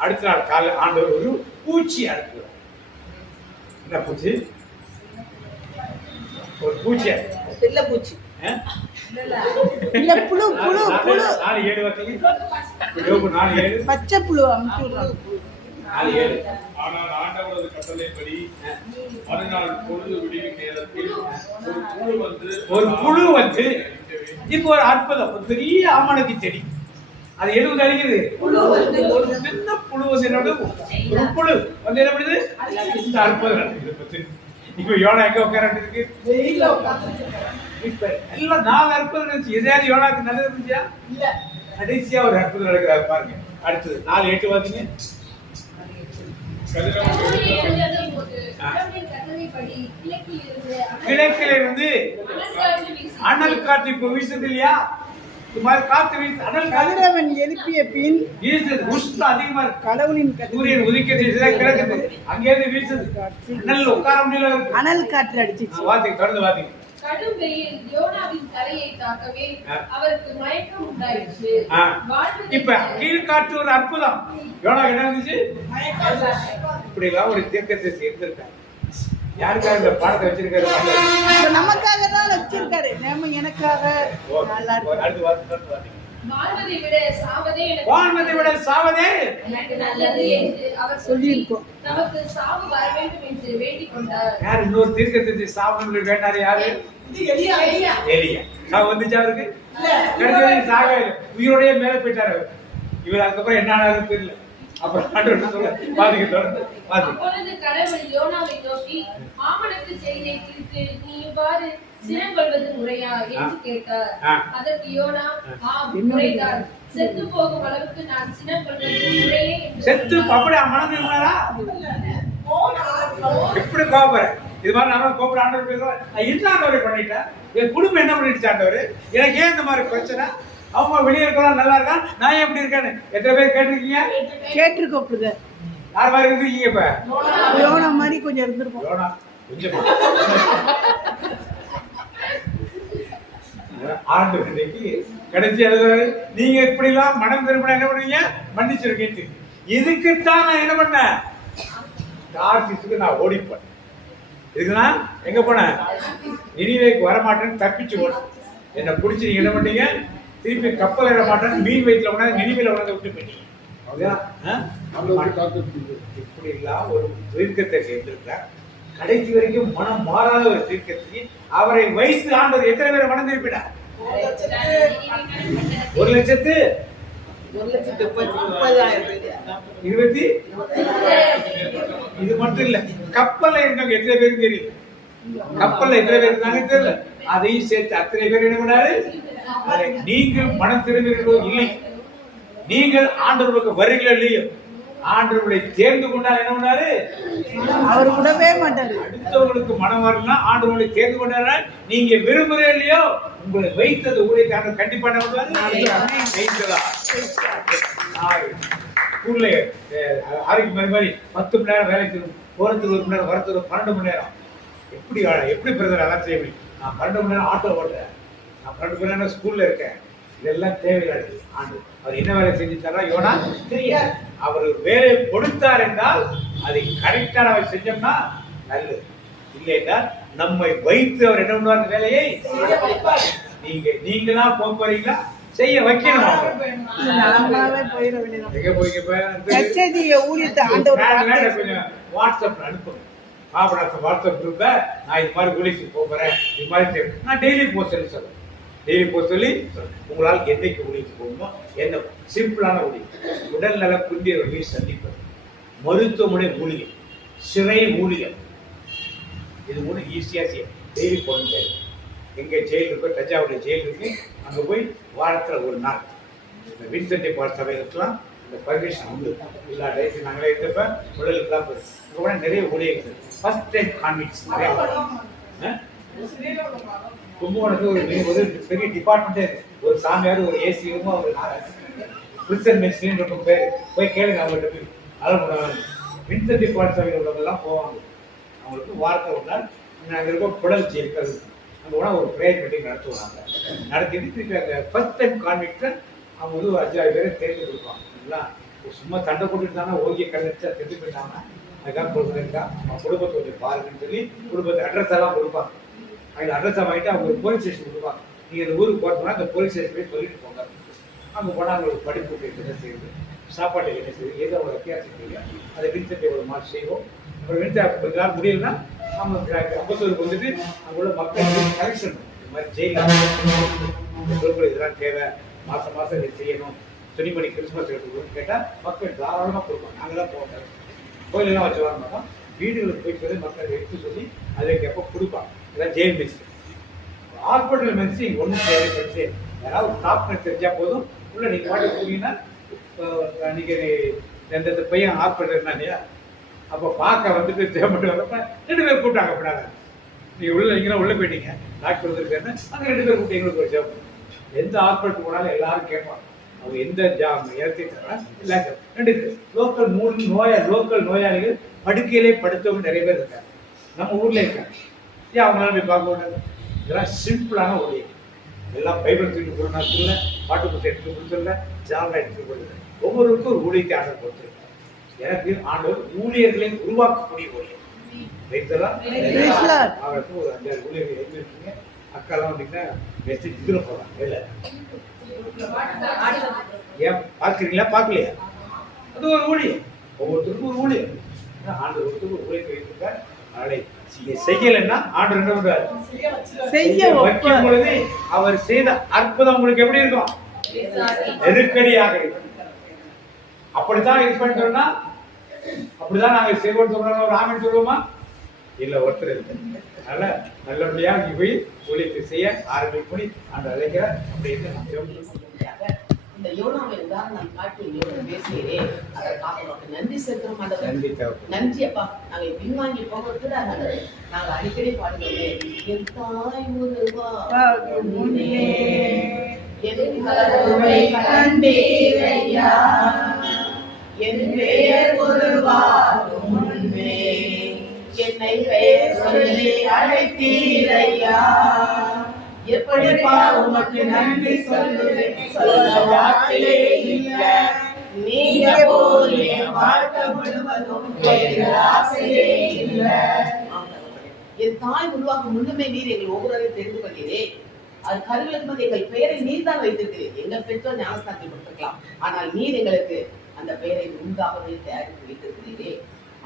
அடுத்த நாள் காலை ஆண்டவர் ஒரு பூச்சி அனுப்புகிறார். என்ன பூச்சி? ஒரு பூச்சி, வெள்ளை பூச்சி, 4-7 பச்சை புழு. ஆனால் ஆண்டவரது கட்டளைப்படி மறுநாள் பொழுது விடியும் நேரத்தில் ஒரு புழு வந்து இப்போ ஒரு அற்புதம், ஒரு பெரிய ஆமணக்கு செடி, அது எதுவும் அழிக்குது? ஒரு சின்ன புழு வந்து என்ன, ஒரு புழு வந்து என்ன பண்ணுது? இந்த அற்புதம் நடக்குது. இப்ப யோனா எங்க உட்கார்ந்து இருக்கு? இப்ப எல்லாம் 4 அற்புதம் இருந்துச்சு. எதையாவது யோனாக்கு நல்லது இருந்துச்சா? இல்ல. கடைசியா ஒரு அற்புதம் நடக்குது பாருங்க. அடுத்தது 4:8 வாசிங்க. கிழக்கில இருந்து அனல் காற்று இப்ப வீசுது இல்லையா? இது மாதிரி காத்து வீசு, அனல் கதிரவன் எழுப்பிய பின் வீசுது, உஷ்ணம் அதிகமா இருக்கு. கடவுளின் சூரியன் உதிக்கிறது கிழக்குது, அங்கேயிருந்து வீசுது, அனல் உட்கார முடியல, அனல் காற்று அடிச்சிச்சு. வாத்திங்க தொடர்ந்து வாத்திங்க. கடும் வெயில் யோனாவின் தலையை தாக்கவே அவருக்கு மயக்கம் உண்டாயிற்று. இப்ப கீழ்காற்று ஒரு அற்புதம். யோனா என்ன இருந்துச்சு? இப்படி எல்லாம் ஒரு தீர்க்கத்தை சேர்ந்திருக்காரு. யாருக்காக இந்த பாடத்தை வச்சிருக்காரு? நமக்காக தான் வச்சிருக்காரு, நம்ம எனக்காக. வாழ்வதை விட சாவதே எனக்கு நல்லது என்று அவர் சொல்லியிருக்கோம். நமக்கு சாவு வர வேண்டும் என்று வேண்டிக் கொண்டார். யார் இன்னொரு தீர்க்கத்தை சாவணும்னு வேண்டாரு? யாரு? எலியா. சாவு வந்துச்சா அவருக்கு? சாக உயிரோடய மேல போயிட்டாரு அவர். இவர் அதுக்கப்புறம் என்ன ஆனாரு தெரியல. அப்புறம் அப்பொழுது கடவுள் யோனாவை நோக்கி ஆமணக்கு செய்தியை குறித்து நீ இவ்வாறு சினங்கொள்வது முறையா என்று கேட்டார். அதற்கு யோனா முறைதான், செத்து போகும் அளவுக்கு நான் சினங்கொள்வது முறையே என்று செத்து அப்படியே மனது எப்படி கோபுற இது மாதிரி நாம கோபுர ஆண்டவர் பேசுறோம். என்ன ஆண்டவரை பண்ணிட்டேன், என் குடும்பம் என்ன பண்ணிடுச்சு ஆண்டவர், எனக்கு ஏன் இந்த மாதிரி பிரச்சனை அவங்க வெளியே இருக்கலாம் நல்லா இருக்கான், நான் எப்படி இருக்கேன்னு எத்தனை பேர் கேட்டிருக்கீங்க? கேட்டிருக்கோம் பிரதர். யார் மாதிரி இருந்திருக்கீங்க? இப்ப யோனா மாதிரி கொஞ்சம் இருந்திருப்போம். யோனா கொஞ்சமா ஆண்டு இன்னைக்கு கடைசி எழுதுறாரு, நீங்க இப்படி எல்லாம் மனம் திரும்பினா என்ன பண்ணுவீங்க? மன்னிச்சிருக்கீங்க. இதுக்குத்தான் நான் என்ன பண்ணேன்? கார்த்திக்கு நான் ஓடிப்பேன். இதுக்குன்னா எங்க போனேன்? நினைவேக்கு வரமாட்டேன்னு தப்பிச்சு ஓடும். என்னை பிடிச்சி நீங்க என்ன பண்ணீங்க? திருப்பி கப்பல் ஏற மாட்டேன்னு மீன் வயிற்றுல கொண்டாந்து நினைவில் கொண்டாந்து விட்டு போயிட்டீங்க. இப்படி எல்லாம் ஒரு தீர்க்கத்தை சேர்ந்திருக்கார். கடைசி வரைக்கும் மனம் மாறாத ஒரு தீர்க்கத்தை அவரை வைத்து ஆண்டவர் எத்தனை பேரை மனம் திருப்பினார்? 1,30,30,000. இது மட்டும் இல்ல, கப்பல்ல இருந்தவங்க எத்தனை பேருக்கு தெரியும்? கப்பல்ல எத்தனை பேர் இருந்தாங்க தெரியல. அதையும் சேர்த்து அத்தனை பேர் என்ன பண்ணாரு? நீங்கள் மனம் திரும்புகிறீர்களோ இல்லை, நீங்கள் ஆண்டவருக்கு வருகிறீர்களோ இல்லையோ, ஆண்டவர்களை தேர்ந்து கொண்டார் என்ன பண்ணாரு? அவர் விடவே மாட்டாரு. அடுத்தவங்களுக்கு மனம் வரலன்னா ஆண்டவர்களை தேர்ந்து கொண்டாரு. நீங்க விரும்புறே இல்லையோ, உங்களை வைத்தது ஊழியத்தை ஆண்டவர் கண்டிப்பா என்ன பண்ணுவாரு? ஸ்கூல்ல ஆரோக்கியம் மாதிரி 10 மணி நேரம் வேலை செய்யணும், போறதுக்கு 1 மணி நேரம், வரத்துக்கு 12 மணி நேரம். எப்படி பிரதர் அதான் செய்ய முடியும்? நான் 12 மணி நேரம் ஆட்டோ ஓட்டுறேன், நான் 12 மணி நேரம் ஸ்கூல்ல இருக்கேன். இதெல்லாம் தேவையில்லாது. ஆண்டு அவர் என்ன வேலை செஞ்சு தரா? யோனா தெரியாது. அவர் வேலை கொடுத்தார் என்றால் அதை கரெக்டா நம்ம செஞ்சோம்னா நல்லது. இல்லை என்றால் நம்மை வைத்து அவர் என்ன பண்ணுவார்? அந்த வேலையை நீங்களா போறீங்களா? செய்ய வைக்கணும். எங்க போய் கொஞ்சம் வாட்ஸ்அப்ல அனுப்புங்க. வாட்ஸ்அப் குரூப்ல நான் இது மாதிரி ஊழியத்துக்கு போறேன், இது மாதிரி நான் டெய்லி போஸ்ட் சொல்லுவேன். டெய்லி போஸ்ட் சொல்லி உங்களால் என்னைக்கு ஊழியத்துக்கு போகணுமோ என்ன சிம்பிளான ஊழியம். உடல் நல குன்றியவர்களை சந்திப்பது, மருத்துவமனை ஊழியம், சிறை ஊழியம், இது ஒன்று ஈஸியாக செய்யும். டெய்லி போகணும். எங்கே ஜெயில் இருக்கோ, தஞ்சாவூர் ஜெயில் இருக்கு, அங்கே போய் வாரத்தில் ஒரு நாள் இந்த வின்சென்ட் பால் சபைகளுக்கெல்லாம் இந்த பர்மிஷன் உண்டு. எல்லா டேஸும் நாங்களே இருந்தப்ப உடலுக்குலாம் போயிடும். இங்கே கூட நிறைய ஊழியர்கள் ஃபர்ஸ்ட் டைம் கான்விக்ஸ் நிறைய. கும்பகோணத்துக்கு ஒரு பெரிய டிபார்ட்மெண்ட்டே இருக்கு. ஒரு சாமியார், ஒரு ஏசி ரூமோ, ஒரு பிரிசன் மெஸ்ஸின்னு இருக்கும் பேர். போய் கேளுங்க அவங்கள்ட்ட போய். அதெல்லாம் வின்சென்ட் பால் சபையில் உள்ளவங்கெல்லாம் போவாங்க. அவங்களுக்கு வாரத்தில் ஒரு நாள் நாங்கள் இருக்க குடல் ஜெயிக்கிறது அங்கே கூட ஒரு ப்ரேயர் மீட்டிங் நடத்துவாங்க. நடத்திட்டு திருப்பி அந்த ஃபர்ஸ்ட் டைம் கான்விக்டை அவங்க வந்து ஒரு 5-6 பேரை தேர்ந்து கொடுப்பாங்க. இல்லைங்களா? சும்மா சண்டை போட்டுட்டு தானே ஓகே கண்டிச்சா தெரிஞ்சு போயிட்டாங்க. அதுக்காக கொடுக்குறேன்க்கா அவங்க குடும்பத்தை கொஞ்சம் பாருங்கன்னு சொல்லி குடும்பத்தை அட்ரஸ் எல்லாம் கொடுப்பாங்க. அதில் அட்ரஸை வாங்கிட்டு அவங்க ஒரு போலீஸ் ஸ்டேஷன் கொடுப்பாங்க. நீங்கள் இந்த ஊருக்கு போகிறதுனா அந்த போலீஸ் ஸ்டேஷன் போய் சொல்லிட்டு போங்க. அங்கே போனால் அவங்களுக்கு படிப்பு என்ன செய்யுது, சாப்பாடு என்ன செய்யுது, ஏதோ ஒரு வித்தியாசம் செய்யுங்க. அதை வின்சென்ட் ஒரு மாதிரி செய்வோம். அப்புறம் வின்சென்ட் கொஞ்ச நாள் முடியலன்னா அவங்க 50 வந்துட்டு அங்குள்ள மக்களுக்கு கலெக்ஷன் இந்த மாதிரி ஜெயிலில் இதெல்லாம் தேவை, மாதம் மாதம் இதை செய்யணும், துணிமணி கிறிஸ்மஸ் எடுத்துக்கணும்னு கேட்டால் மக்கள் தாராளமாக கொடுப்பாங்க. நாங்கள் தான் போவோம். கோயிலெல்லாம் வச்சு வரமாட்டோம். வீடுகளுக்கு போய் சொல்லி மக்கள் எடுத்து சொல்லி அதுக்கு எப்போ கொடுப்பாங்க. இதெல்லாம் ஜெயில் மெடிசன். ஹாஸ்பிட்டல் மெடிசன் ஒன்றும் தேவைப்படுது. யாராவது டாக்டர் தெரிஞ்சால் போதும். உள்ள நீங்கள் வாட்டி போனீங்கன்னா நீங்கள் எந்த பையன் ஹாஸ்பிட்டல் இருந்தா இல்லையா, அப்போ பார்க்க வந்துட்டு தேவைப்பட்டு வரப்ப 2 பேர் கூப்பிட்டாங்க. அப்படின்னாங்க நீங்கள் உள்ள நீங்களாம் உள்ளே போயிட்டீங்க, டாக்டர் வந்துருக்காருன்னு அங்கே 2 பேர் கூப்பிட்டு எங்களுக்கு ஒரு ஜாப். எந்த ஹாஸ்பிட்டல் போனாலும் எல்லாரும் கேட்பாங்க அவங்க எந்த இடத்தையும் தர எல்லாம் 2 லோக்கல் 3 லோக்கல் நோயாளிகள் படுக்கையிலே படுத்தவங்க நிறைய பேர் இருக்காங்க. நம்ம ஊரில் இருக்காங்க. ஏன் அவங்களால போய் பார்க்க கூடாது? இதெல்லாம் சிம்பிளான ஊழியம். எல்லாம் பைபிள் தூக்கி கொடுனா சொல்ல, பாட்டு புத்தகம் எடுத்து கொடுத்துல, ஜாமெல்லாம் எடுத்து கொடுத்துல. ஒவ்வொருவருக்கும் ஒரு ஊழியத்தை ஆண்டவர் கொடுத்துருக்காங்க. எனக்கு ஆண்டவர் ஊழியர்களை உருவாக்கக்கூடிய ஊழியம் வைத்ததா. அவருக்கு ஒரு 5-6 ஊழியர்கள் எழுதிருக்கீங்க. அக்காலாம் வந்தீங்கன்னா மெசேஜ் இதில் போகிறாங்க. இல்லை ஏன் பார்க்குறீங்களா? பார்க்கலையா? அது ஒரு ஊழியம். ஒவ்வொருத்தருக்கும் ஒரு ஊழியம். ஆண்டவர் ஒருத்தருக்கு ஒரு ஊழியத்தை வைத்திருக்கார். நாளை செய்யலைன்னா ஆண்டவர் என்ன பண்றாரு? வைக்கும் பொழுது அவர் செய்த அற்புதம் உங்களுக்கு எப்படி இருக்கும்? நெருக்கடியாக இருக்கும். அப்படித்தான் இது பண்ணிட்டோம்னா அப்படிதான் நாங்கள் செய்வோம் சொல்றாங்க. ஒரு ஆமென் சொல்லுவோமா? இல்ல, ஒருத்தர் இருக்கு. அதனால நல்லபடியா நீ போய் ஊழியத்தை செய்ய ஆரம்பிப்படி அந்த அழைக்கிற அப்படின்னு இந்த யோனாவை உதாரணம் காட்டி பேசியதே அதற்காக நன்றி செலுத்துறோம். நன்றி அப்பா. நாங்க பின்வாங்கி போகிறது நாங்க அடிக்கடி பாடுவோமே, என் தாய் என் கருவை கண்டீரையா, என் பெயர் உருவாகும் முன்பே என்னை பெயர் சொல்லி அழைத்தீரையா. எப்படிப்பா உமக்கு நன்றி சொல்லுவேன், சொல்ல வார்த்தையே இல்ல. நீங்க போல் என் வாழ்க்கை முழுவதும் வேறு ஆசையே இல்ல. என் தாய் உருவாக்கும் முன்னுமே நீர் எங்கள் ஒவ்வொருவரையும் தெரிந்து கொண்டீரே. அது கருவிலிருப்பது எங்கள் பெயரை நீர் தான் வைத்திருக்கிறீர். எங்கள் பெற்றோர் ஞானஸ்தானத்தில் கொடுத்திருக்கலாம், ஆனால் நீர் எங்களுக்கு அந்த பெயரை முன்பாகவே தயாரித்து வைத்திருக்கிறீரே.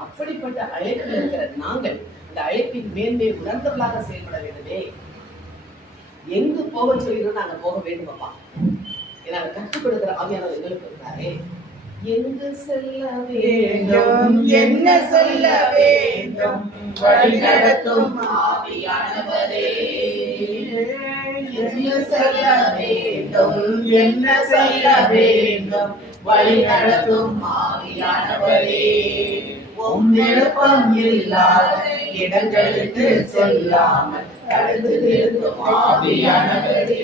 அப்படிப்பட்ட அழைப்பில் இருக்கிற நாங்கள் அந்த அழைப்பின் மேன்மை உணர்ந்தவர்களாக செயல்பட வேண்டுமே. எங்கு போக சொல்கிறோம் நாங்க போக வேண்டும் அப்பா. ஏன்னா கற்றுக் கொடுக்கிற ஆவியானவர் எங்களுக்கு இருக்கிறாரே. எங்கு செல்ல வேண்டும், என்ன சொல்ல வேண்டும், வழி நடத்தும் ஆவியானவரே. எங்கு செல்ல வேண்டும், என்ன சொல்ல வேண்டும், வழி நடத்தும் ஆவியானவரே. உம் விருப்பம் இல்லாத இடங்களுக்கு சொல்லாமல் தடுத்து நிறுத்தும் ஆவியானவரே.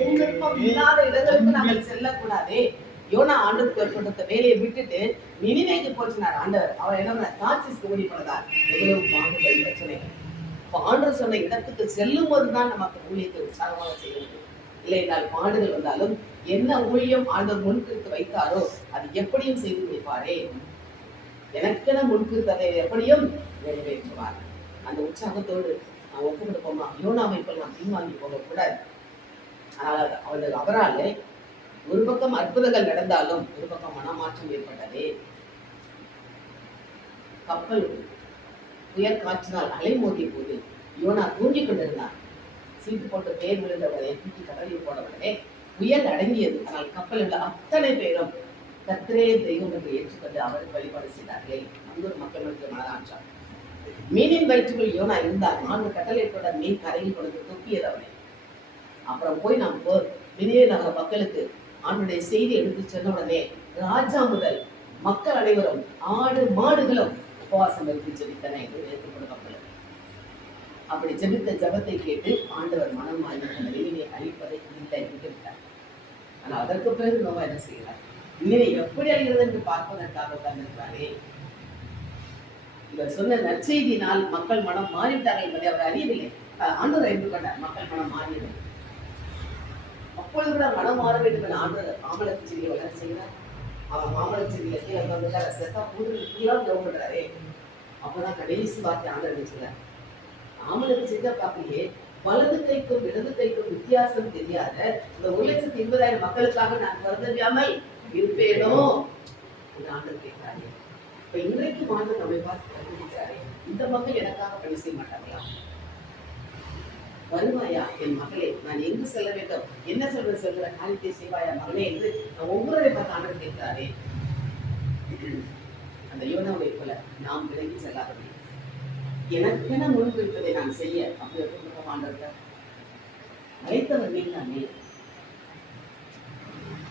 உம் விருப்பம் இல்லாத இடங்களுக்கு நாங்கள் செல்லக்கூடாதே. யோனா ஆண்டவருக்கு ஏற்பட்ட வேலையை விட்டுட்டு நினிவேக்கு போச்சுனார் ஆண்டவர். அவர் என்ன தார்சீஸ்க்கு ஓடி போனதார். எவ்வளவு பாடுகள் பிரச்சனைகள். ஆண்டவர் சொன்ன இடத்துக்கு செல்லும் போதுதான் நமக்கு ஊழியத்தை உற்சாகமாக செய்ய முடியும். இல்லை என்றால் பாடுகள் வந்தாலும் என்ன ஊழியம் ஆண்டவர் முன்கிற்கு வைத்தாரோ அது எப்படியும் செய்து முடிப்பாரே. எனக்கென முன்கிருத்ததை எப்படியும் நிறைவேற்றுவார். அந்த உற்சாகத்தோடு நான் ஒப்பு கொடுப்போமா? யோனாவை போல் நான் பின்வாங்கி போகக்கூடாது. ஆனால் அவரால் ஒரு பக்கம் அற்புதங்கள் நடந்தாலும் ஒரு பக்கம் மனமாற்றம் ஏற்பட்டதே. கப்பல் புயல் காற்றினால் அலை மோதிய போது யோனா தூங்கிக் கொண்டிருந்தார். சீட்டு போட்டு பேர் விழுந்தவரை தூக்கி கடலில் போனவர்களே புயல் அடங்கியது. ஆனால் கப்பல் உள்ள அத்தனை பேரும் கர்த்தரே தெய்வம் என்று ஏற்றுக்கொண்டு அவருக்கு வழிபாடு செய்தார்களே. அங்கூர் மக்களுக்கு மனதாற்றார். மீனின் வயிற்றுக்குள் யோனா இருந்தார். 4 கட்டளையிட்டோட மீன் கரையில் கொண்டு துப்பியது அவனை. அப்புறம் போய் நாம் நினைவே நகர மக்களுக்கு ஆண்டுடைய செய்தி எடுத்து சொன்ன உடனே ராஜா முதல் மக்கள் அனைவரும் ஆடு மாடுகளும் உபவாசம் எடுத்து ஜெபித்தன என்று ஏற்றுக்கொண்ட மக்கள். அப்படி ஜெபித்த ஜபத்தை கேட்டு ஆண்டவர் மனம் வாங்கி நினைவை அழிப்பதை இல்லை விட்டார். ஆனால் அதற்கு பிறகு நோவா என்ன செய்கிறார்? நினைவை எப்படி அழிகிறது என்று பார்ப்பதற்காக உட்கார்ந்திருக்கிறாரே. இவர் சொன்ன நற்செய்தியினால் மக்கள் மனம் மாறிவிட்டார்கள் என்பதை அவர் அறியவில்லை. ஆண்டவர் அறிந்து கொண்டார் மக்கள் மனம் மாறியது. அப்பொழுது கூட மனம் மாற வேண்டும் என ஆண்டவர் மாமலத்து செடியை வளர செய்கிறார். அவன் மாமலத்து செடியில கீழே வந்துட்டார். செத்தா பூர்வீலாம் ஜெபம் பண்றாரே. அப்பதான் கடைசி வார்த்தை ஆண்டவர் சொல்றார், மாமலத்து செடியா பார்க்கலையே, வலது கைக்கும் இடது கைக்கும் வித்தியாசம் தெரியாத இந்த 1,80,000 மக்களுக்காக நான் கருதவியாமல் இருப்பேனோ என்று ஆண்டவர் கேட்கிறாரே. இப்ப இன்றைக்கு ஆண்டவர் நம்மை பார்த்து கருதிக்கிறாரே, இந்த மக்கள் எனக்காக பணி செய்ய மாட்டாங்களா? வருவாயா என் மகளே, நான் எங்கு செல்ல வேண்டும், என்ன சொல்ற காரியத்தை செய்வாயா மகளே என்று ஒவ்வொருவரை பார்த்து ஆண்டவர் கேட்கிறாரே. அந்த யோனாவை போல நாம் விலகி செல்லாதவை எனக்கென முன்வைப்பதை நான் செய்ய அப்படி எப்படி ஆண்டவர் அழைத்தவர் நீங்களாமே.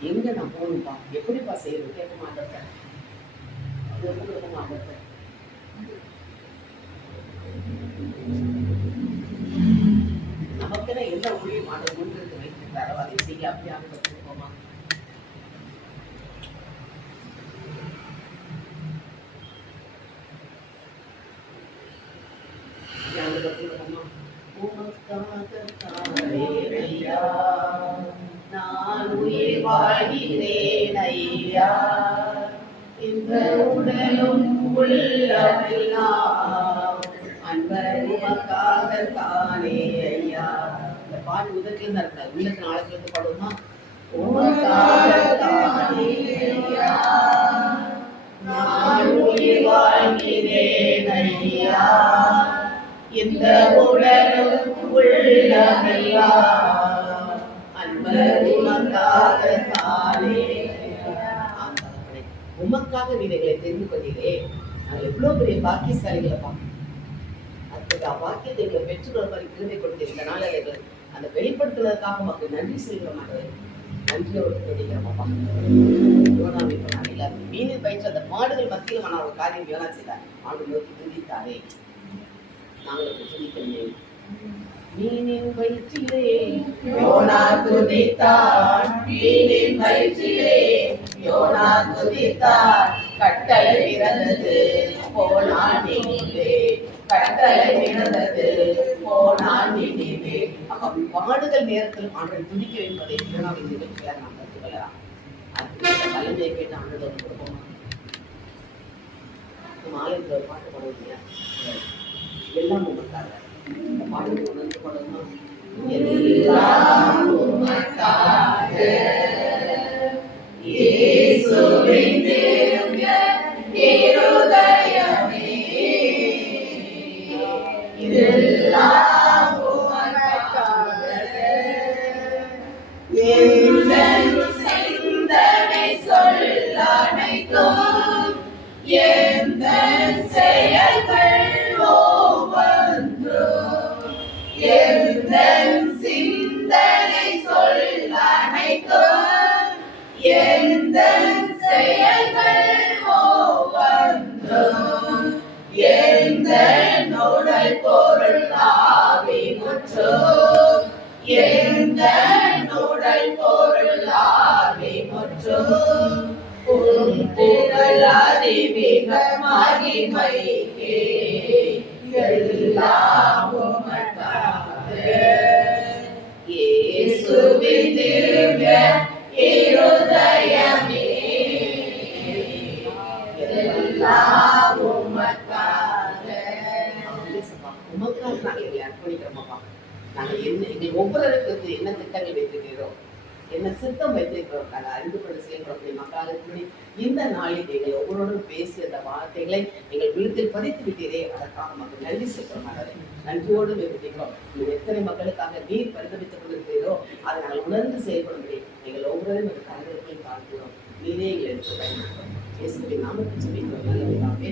எங்க நான் போகணும்பா, எப்படிப்பா செய்யணும் கேட்க மாட்டேன். அது எப்படி கொடுக்க மாட்டேன். நமக்கென எந்த ஊழியம் ஆண்டவர் முன்னிறுத்தி வைத்திருக்கிறாரோ அதை செய்ய அப்படியாக கற்றுக்கோமா? நான் உயிர் வாழ்கிறேன் ஐயா, இந்த உடலும் உள்ளமெல்லாம் அன்பர் உமக்காகத்தானே ஐயா. இந்த பாட்டு உதட்டில தான் இருக்காது, உள்ளத்தின் ஆழத்துல இருந்து பாடுவோமா? உமக்காகத்தானே ஐயா, நான் உயிர் வாழ்கிறேன் ஐயா, இந்த உடலும் உள்ளமெல்லாம் அன்பர் உமக்காகத்தானே. உமக்காக நீங்களை தெரிந்து கொண்டீரே, நாங்கள் எவ்வளவு பெரிய பாக்கியசாலிகளப்பா. அதுக்கு பாக்கியத்தை எங்களை பெற்றுக்கொள்ள மாதிரி கிருபை கொடுத்திருந்தனால அந்த வெளிப்படுத்துவதற்காக மக்கள் நன்றி செய்கிற மாதிரி நன்றியோடு தெரிவிக்கிறோம்ப்பா. யோனா எல்லாரும் மீனின் பயிற்சி அந்த மாடுகள் மத்தியில் நான் ஒரு காரியம் யோனா செய்தார். ஆண்டு நோக்கி துதித்தாரே, நாங்கள் துதிக்கிறேன். மீனின் வயிற்றிலே யோனா துதித்தான், மீனின் வயிற்றிலே யோனா துதித்தான். கட்டளை பிறந்தது போனான் நினிவே, கட்டளை பிறந்தது போனான் நினிவே. அப்ப பாடுதல் நேரத்தில் ஆண்டவர் துதிக்க என்பதை யோனாவின் நிகழ்ச்சியாக நாம் கற்றுக்கொள்ளலாம். அது தலைமையை கேட்டு ஆண்டவர் கொடுப்போமா? மாலையில் ஒரு பாட்டு பாடுவீங்க, எல்லாம் உமக்காக. இந்த பாடலை உணர்ந்து பாடுமா? எல்லாம் உமக்காக, இயேசுவின் திவ்ய இருதயமே, எல்லாம் உமக்காக. எந்தன் சிந்தனை சொல் அனைத்தும், எந்தன் செயல்கள் ஒவ்வொன்றும், எந்தன் சிந்தனை சொல் அனைத்தும், எந்தன் செயல்கள் ஒவ்வொன்றும், எந்தன் உடல் பொருள் ஆவி முற்றும், எந்தன் உடல் பொருள் ஆவி முற்றும், உம் புகழாதி மிக மகிமைக்கே, எல்லாம் உமக்காக. இயேசுவின் திவ்ய இருதயமே, எல்லாம் உமக்காக. உமக்காக நாங்கள் எங்களை அர்ப்பணிக்கிறோமாப்பா. நாங்கள் எங்கள் ஒவ்வொருவருக்கு என்ன திட்டங்கள் வைத்திருக்கிறோம், என்ன சித்தம் வைத்திருக்கிறோம், நாங்கள் அறிந்து கொண்டு செயல்படக்கூடிய மக்களுக்கு இந்த நாளில் நீங்கள் ஒவ்வொருவரும் பேசிய அந்த வார்த்தைகளை எங்கள் விழுத்தில் பதித்து விட்டீரே, அதற்காக மக்கள் நன்றி செலுத்துறோம். நன்றியோடு விரும்புகிறோம். நீங்கள் எத்தனை மக்களுக்காக நீர் பரிதவித்துக் கொண்டிருக்கிறீரோ அதை நாங்கள் உணர்ந்து செயல்படும்படி எங்கள் ஒவ்வொருவரும் எங்கள் தலைவர்களையும் பார்க்கிறோம். நீரே எங்களை எடுத்து பயன்படுத்தும். இயேசுவின் நாமத்தில் ஜெபிக்கிறோம் நல்ல பிதாவே.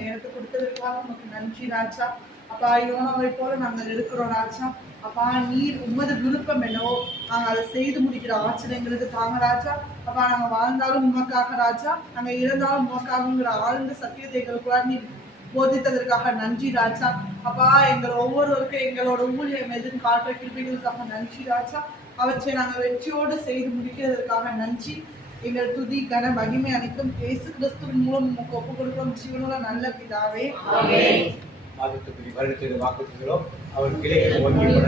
நேரத்தை கொடுத்ததற்காக நமக்கு நன்றி ராஜா. அப்பா, யோனாவை போல நாங்கள் இருக்கிறோம் ராஜா. அப்பா, நீர் உமது விருப்பம் என்னவோ நாங்கள் அதை செய்து முடிக்கிற ஆற்றல் எங்களுக்கு தாங்க ராஜா. அப்பா, நாங்கள் வாழ்ந்தாலும் உமக்காக ராஜா, நாங்கள் இறந்தாலும் உமக்காகங்கிற ஆழ்ந்த சத்தியத்தை எங்களுக்குள்ள நீர் போதித்ததற்காக நன்றி ராஜா. அப்பா, எங்கள் ஒவ்வொருவருக்கும் எங்களோட ஊழியம் எதுன்னு காட்டுற கிருபைகளுக்காக நன்றி ராஜா. அவற்றை நாங்கள் வெற்றியோடு செய்து முடிக்கிறதற்காக நன்றி. எங்கள் துதி கன மகிமை அனைத்தும் இயேசு கிறிஸ்துவின் மூலம் நமக்கு ஒப்புக் கொடுக்கிறோம் ஜீவனுள்ள நல்ல பிதாவே. மாதத்துக்கு வருடத்திற்கு வாக்குறுதிகளோ அவர் கிளைகளை ஒன்றிப்பட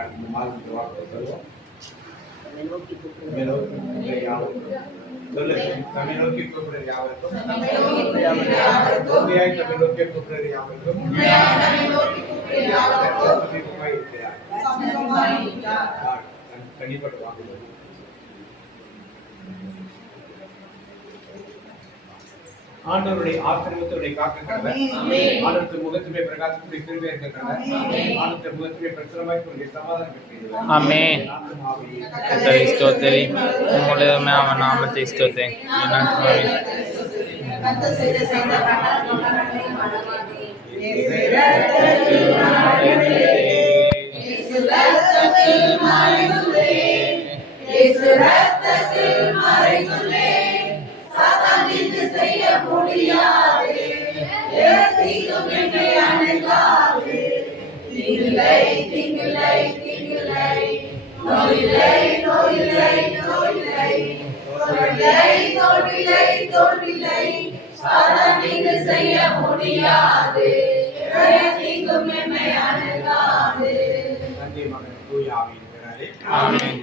அடுத்த மாதத்துக்கு வாக்குறுதிகளோ நம்மை நோக்கி கூப்பிடுற யாவருக்கும் உண்மையாய் நம்மை நோக்கி கூப்பிடுற யாவருக்கும் தனிப்பட்ட வாக்குறுதி. ஆண்டவருடைய ஆசீர்வாதத்தை காக்கின்றவர், ஆண்டவர் முகத்துமே பிரகாசத்துடைய கிருபை இருக்கின்றவர், ஆண்டவர் முகத்துமே பிரசன்னமாய் கொண்டு சமாதானம் பெறுகிறார். ஆமென். கர்த்தரை ஸ்தோத்திரி, உம்முடையமே அவன் நாமத்தை ஸ்தோத்திரி. செய்ய முடியாது, தீங்கும் என்னை அணுகாது. தீங்கில்லை, தீங்கில்லை, தீங்கில்லை, நோயில்லை, நோயில்லை, நோயில்லை, தோல்வில்லை, தோல்வில்லை, தோல்வில்லை, சாத்தான் தீங்கு செய்ய முடியாது, தீங்கும் என்னை அணுகாது. நன்றி மகன் தூய ஆவியின் பெயராலே. ஆமென்.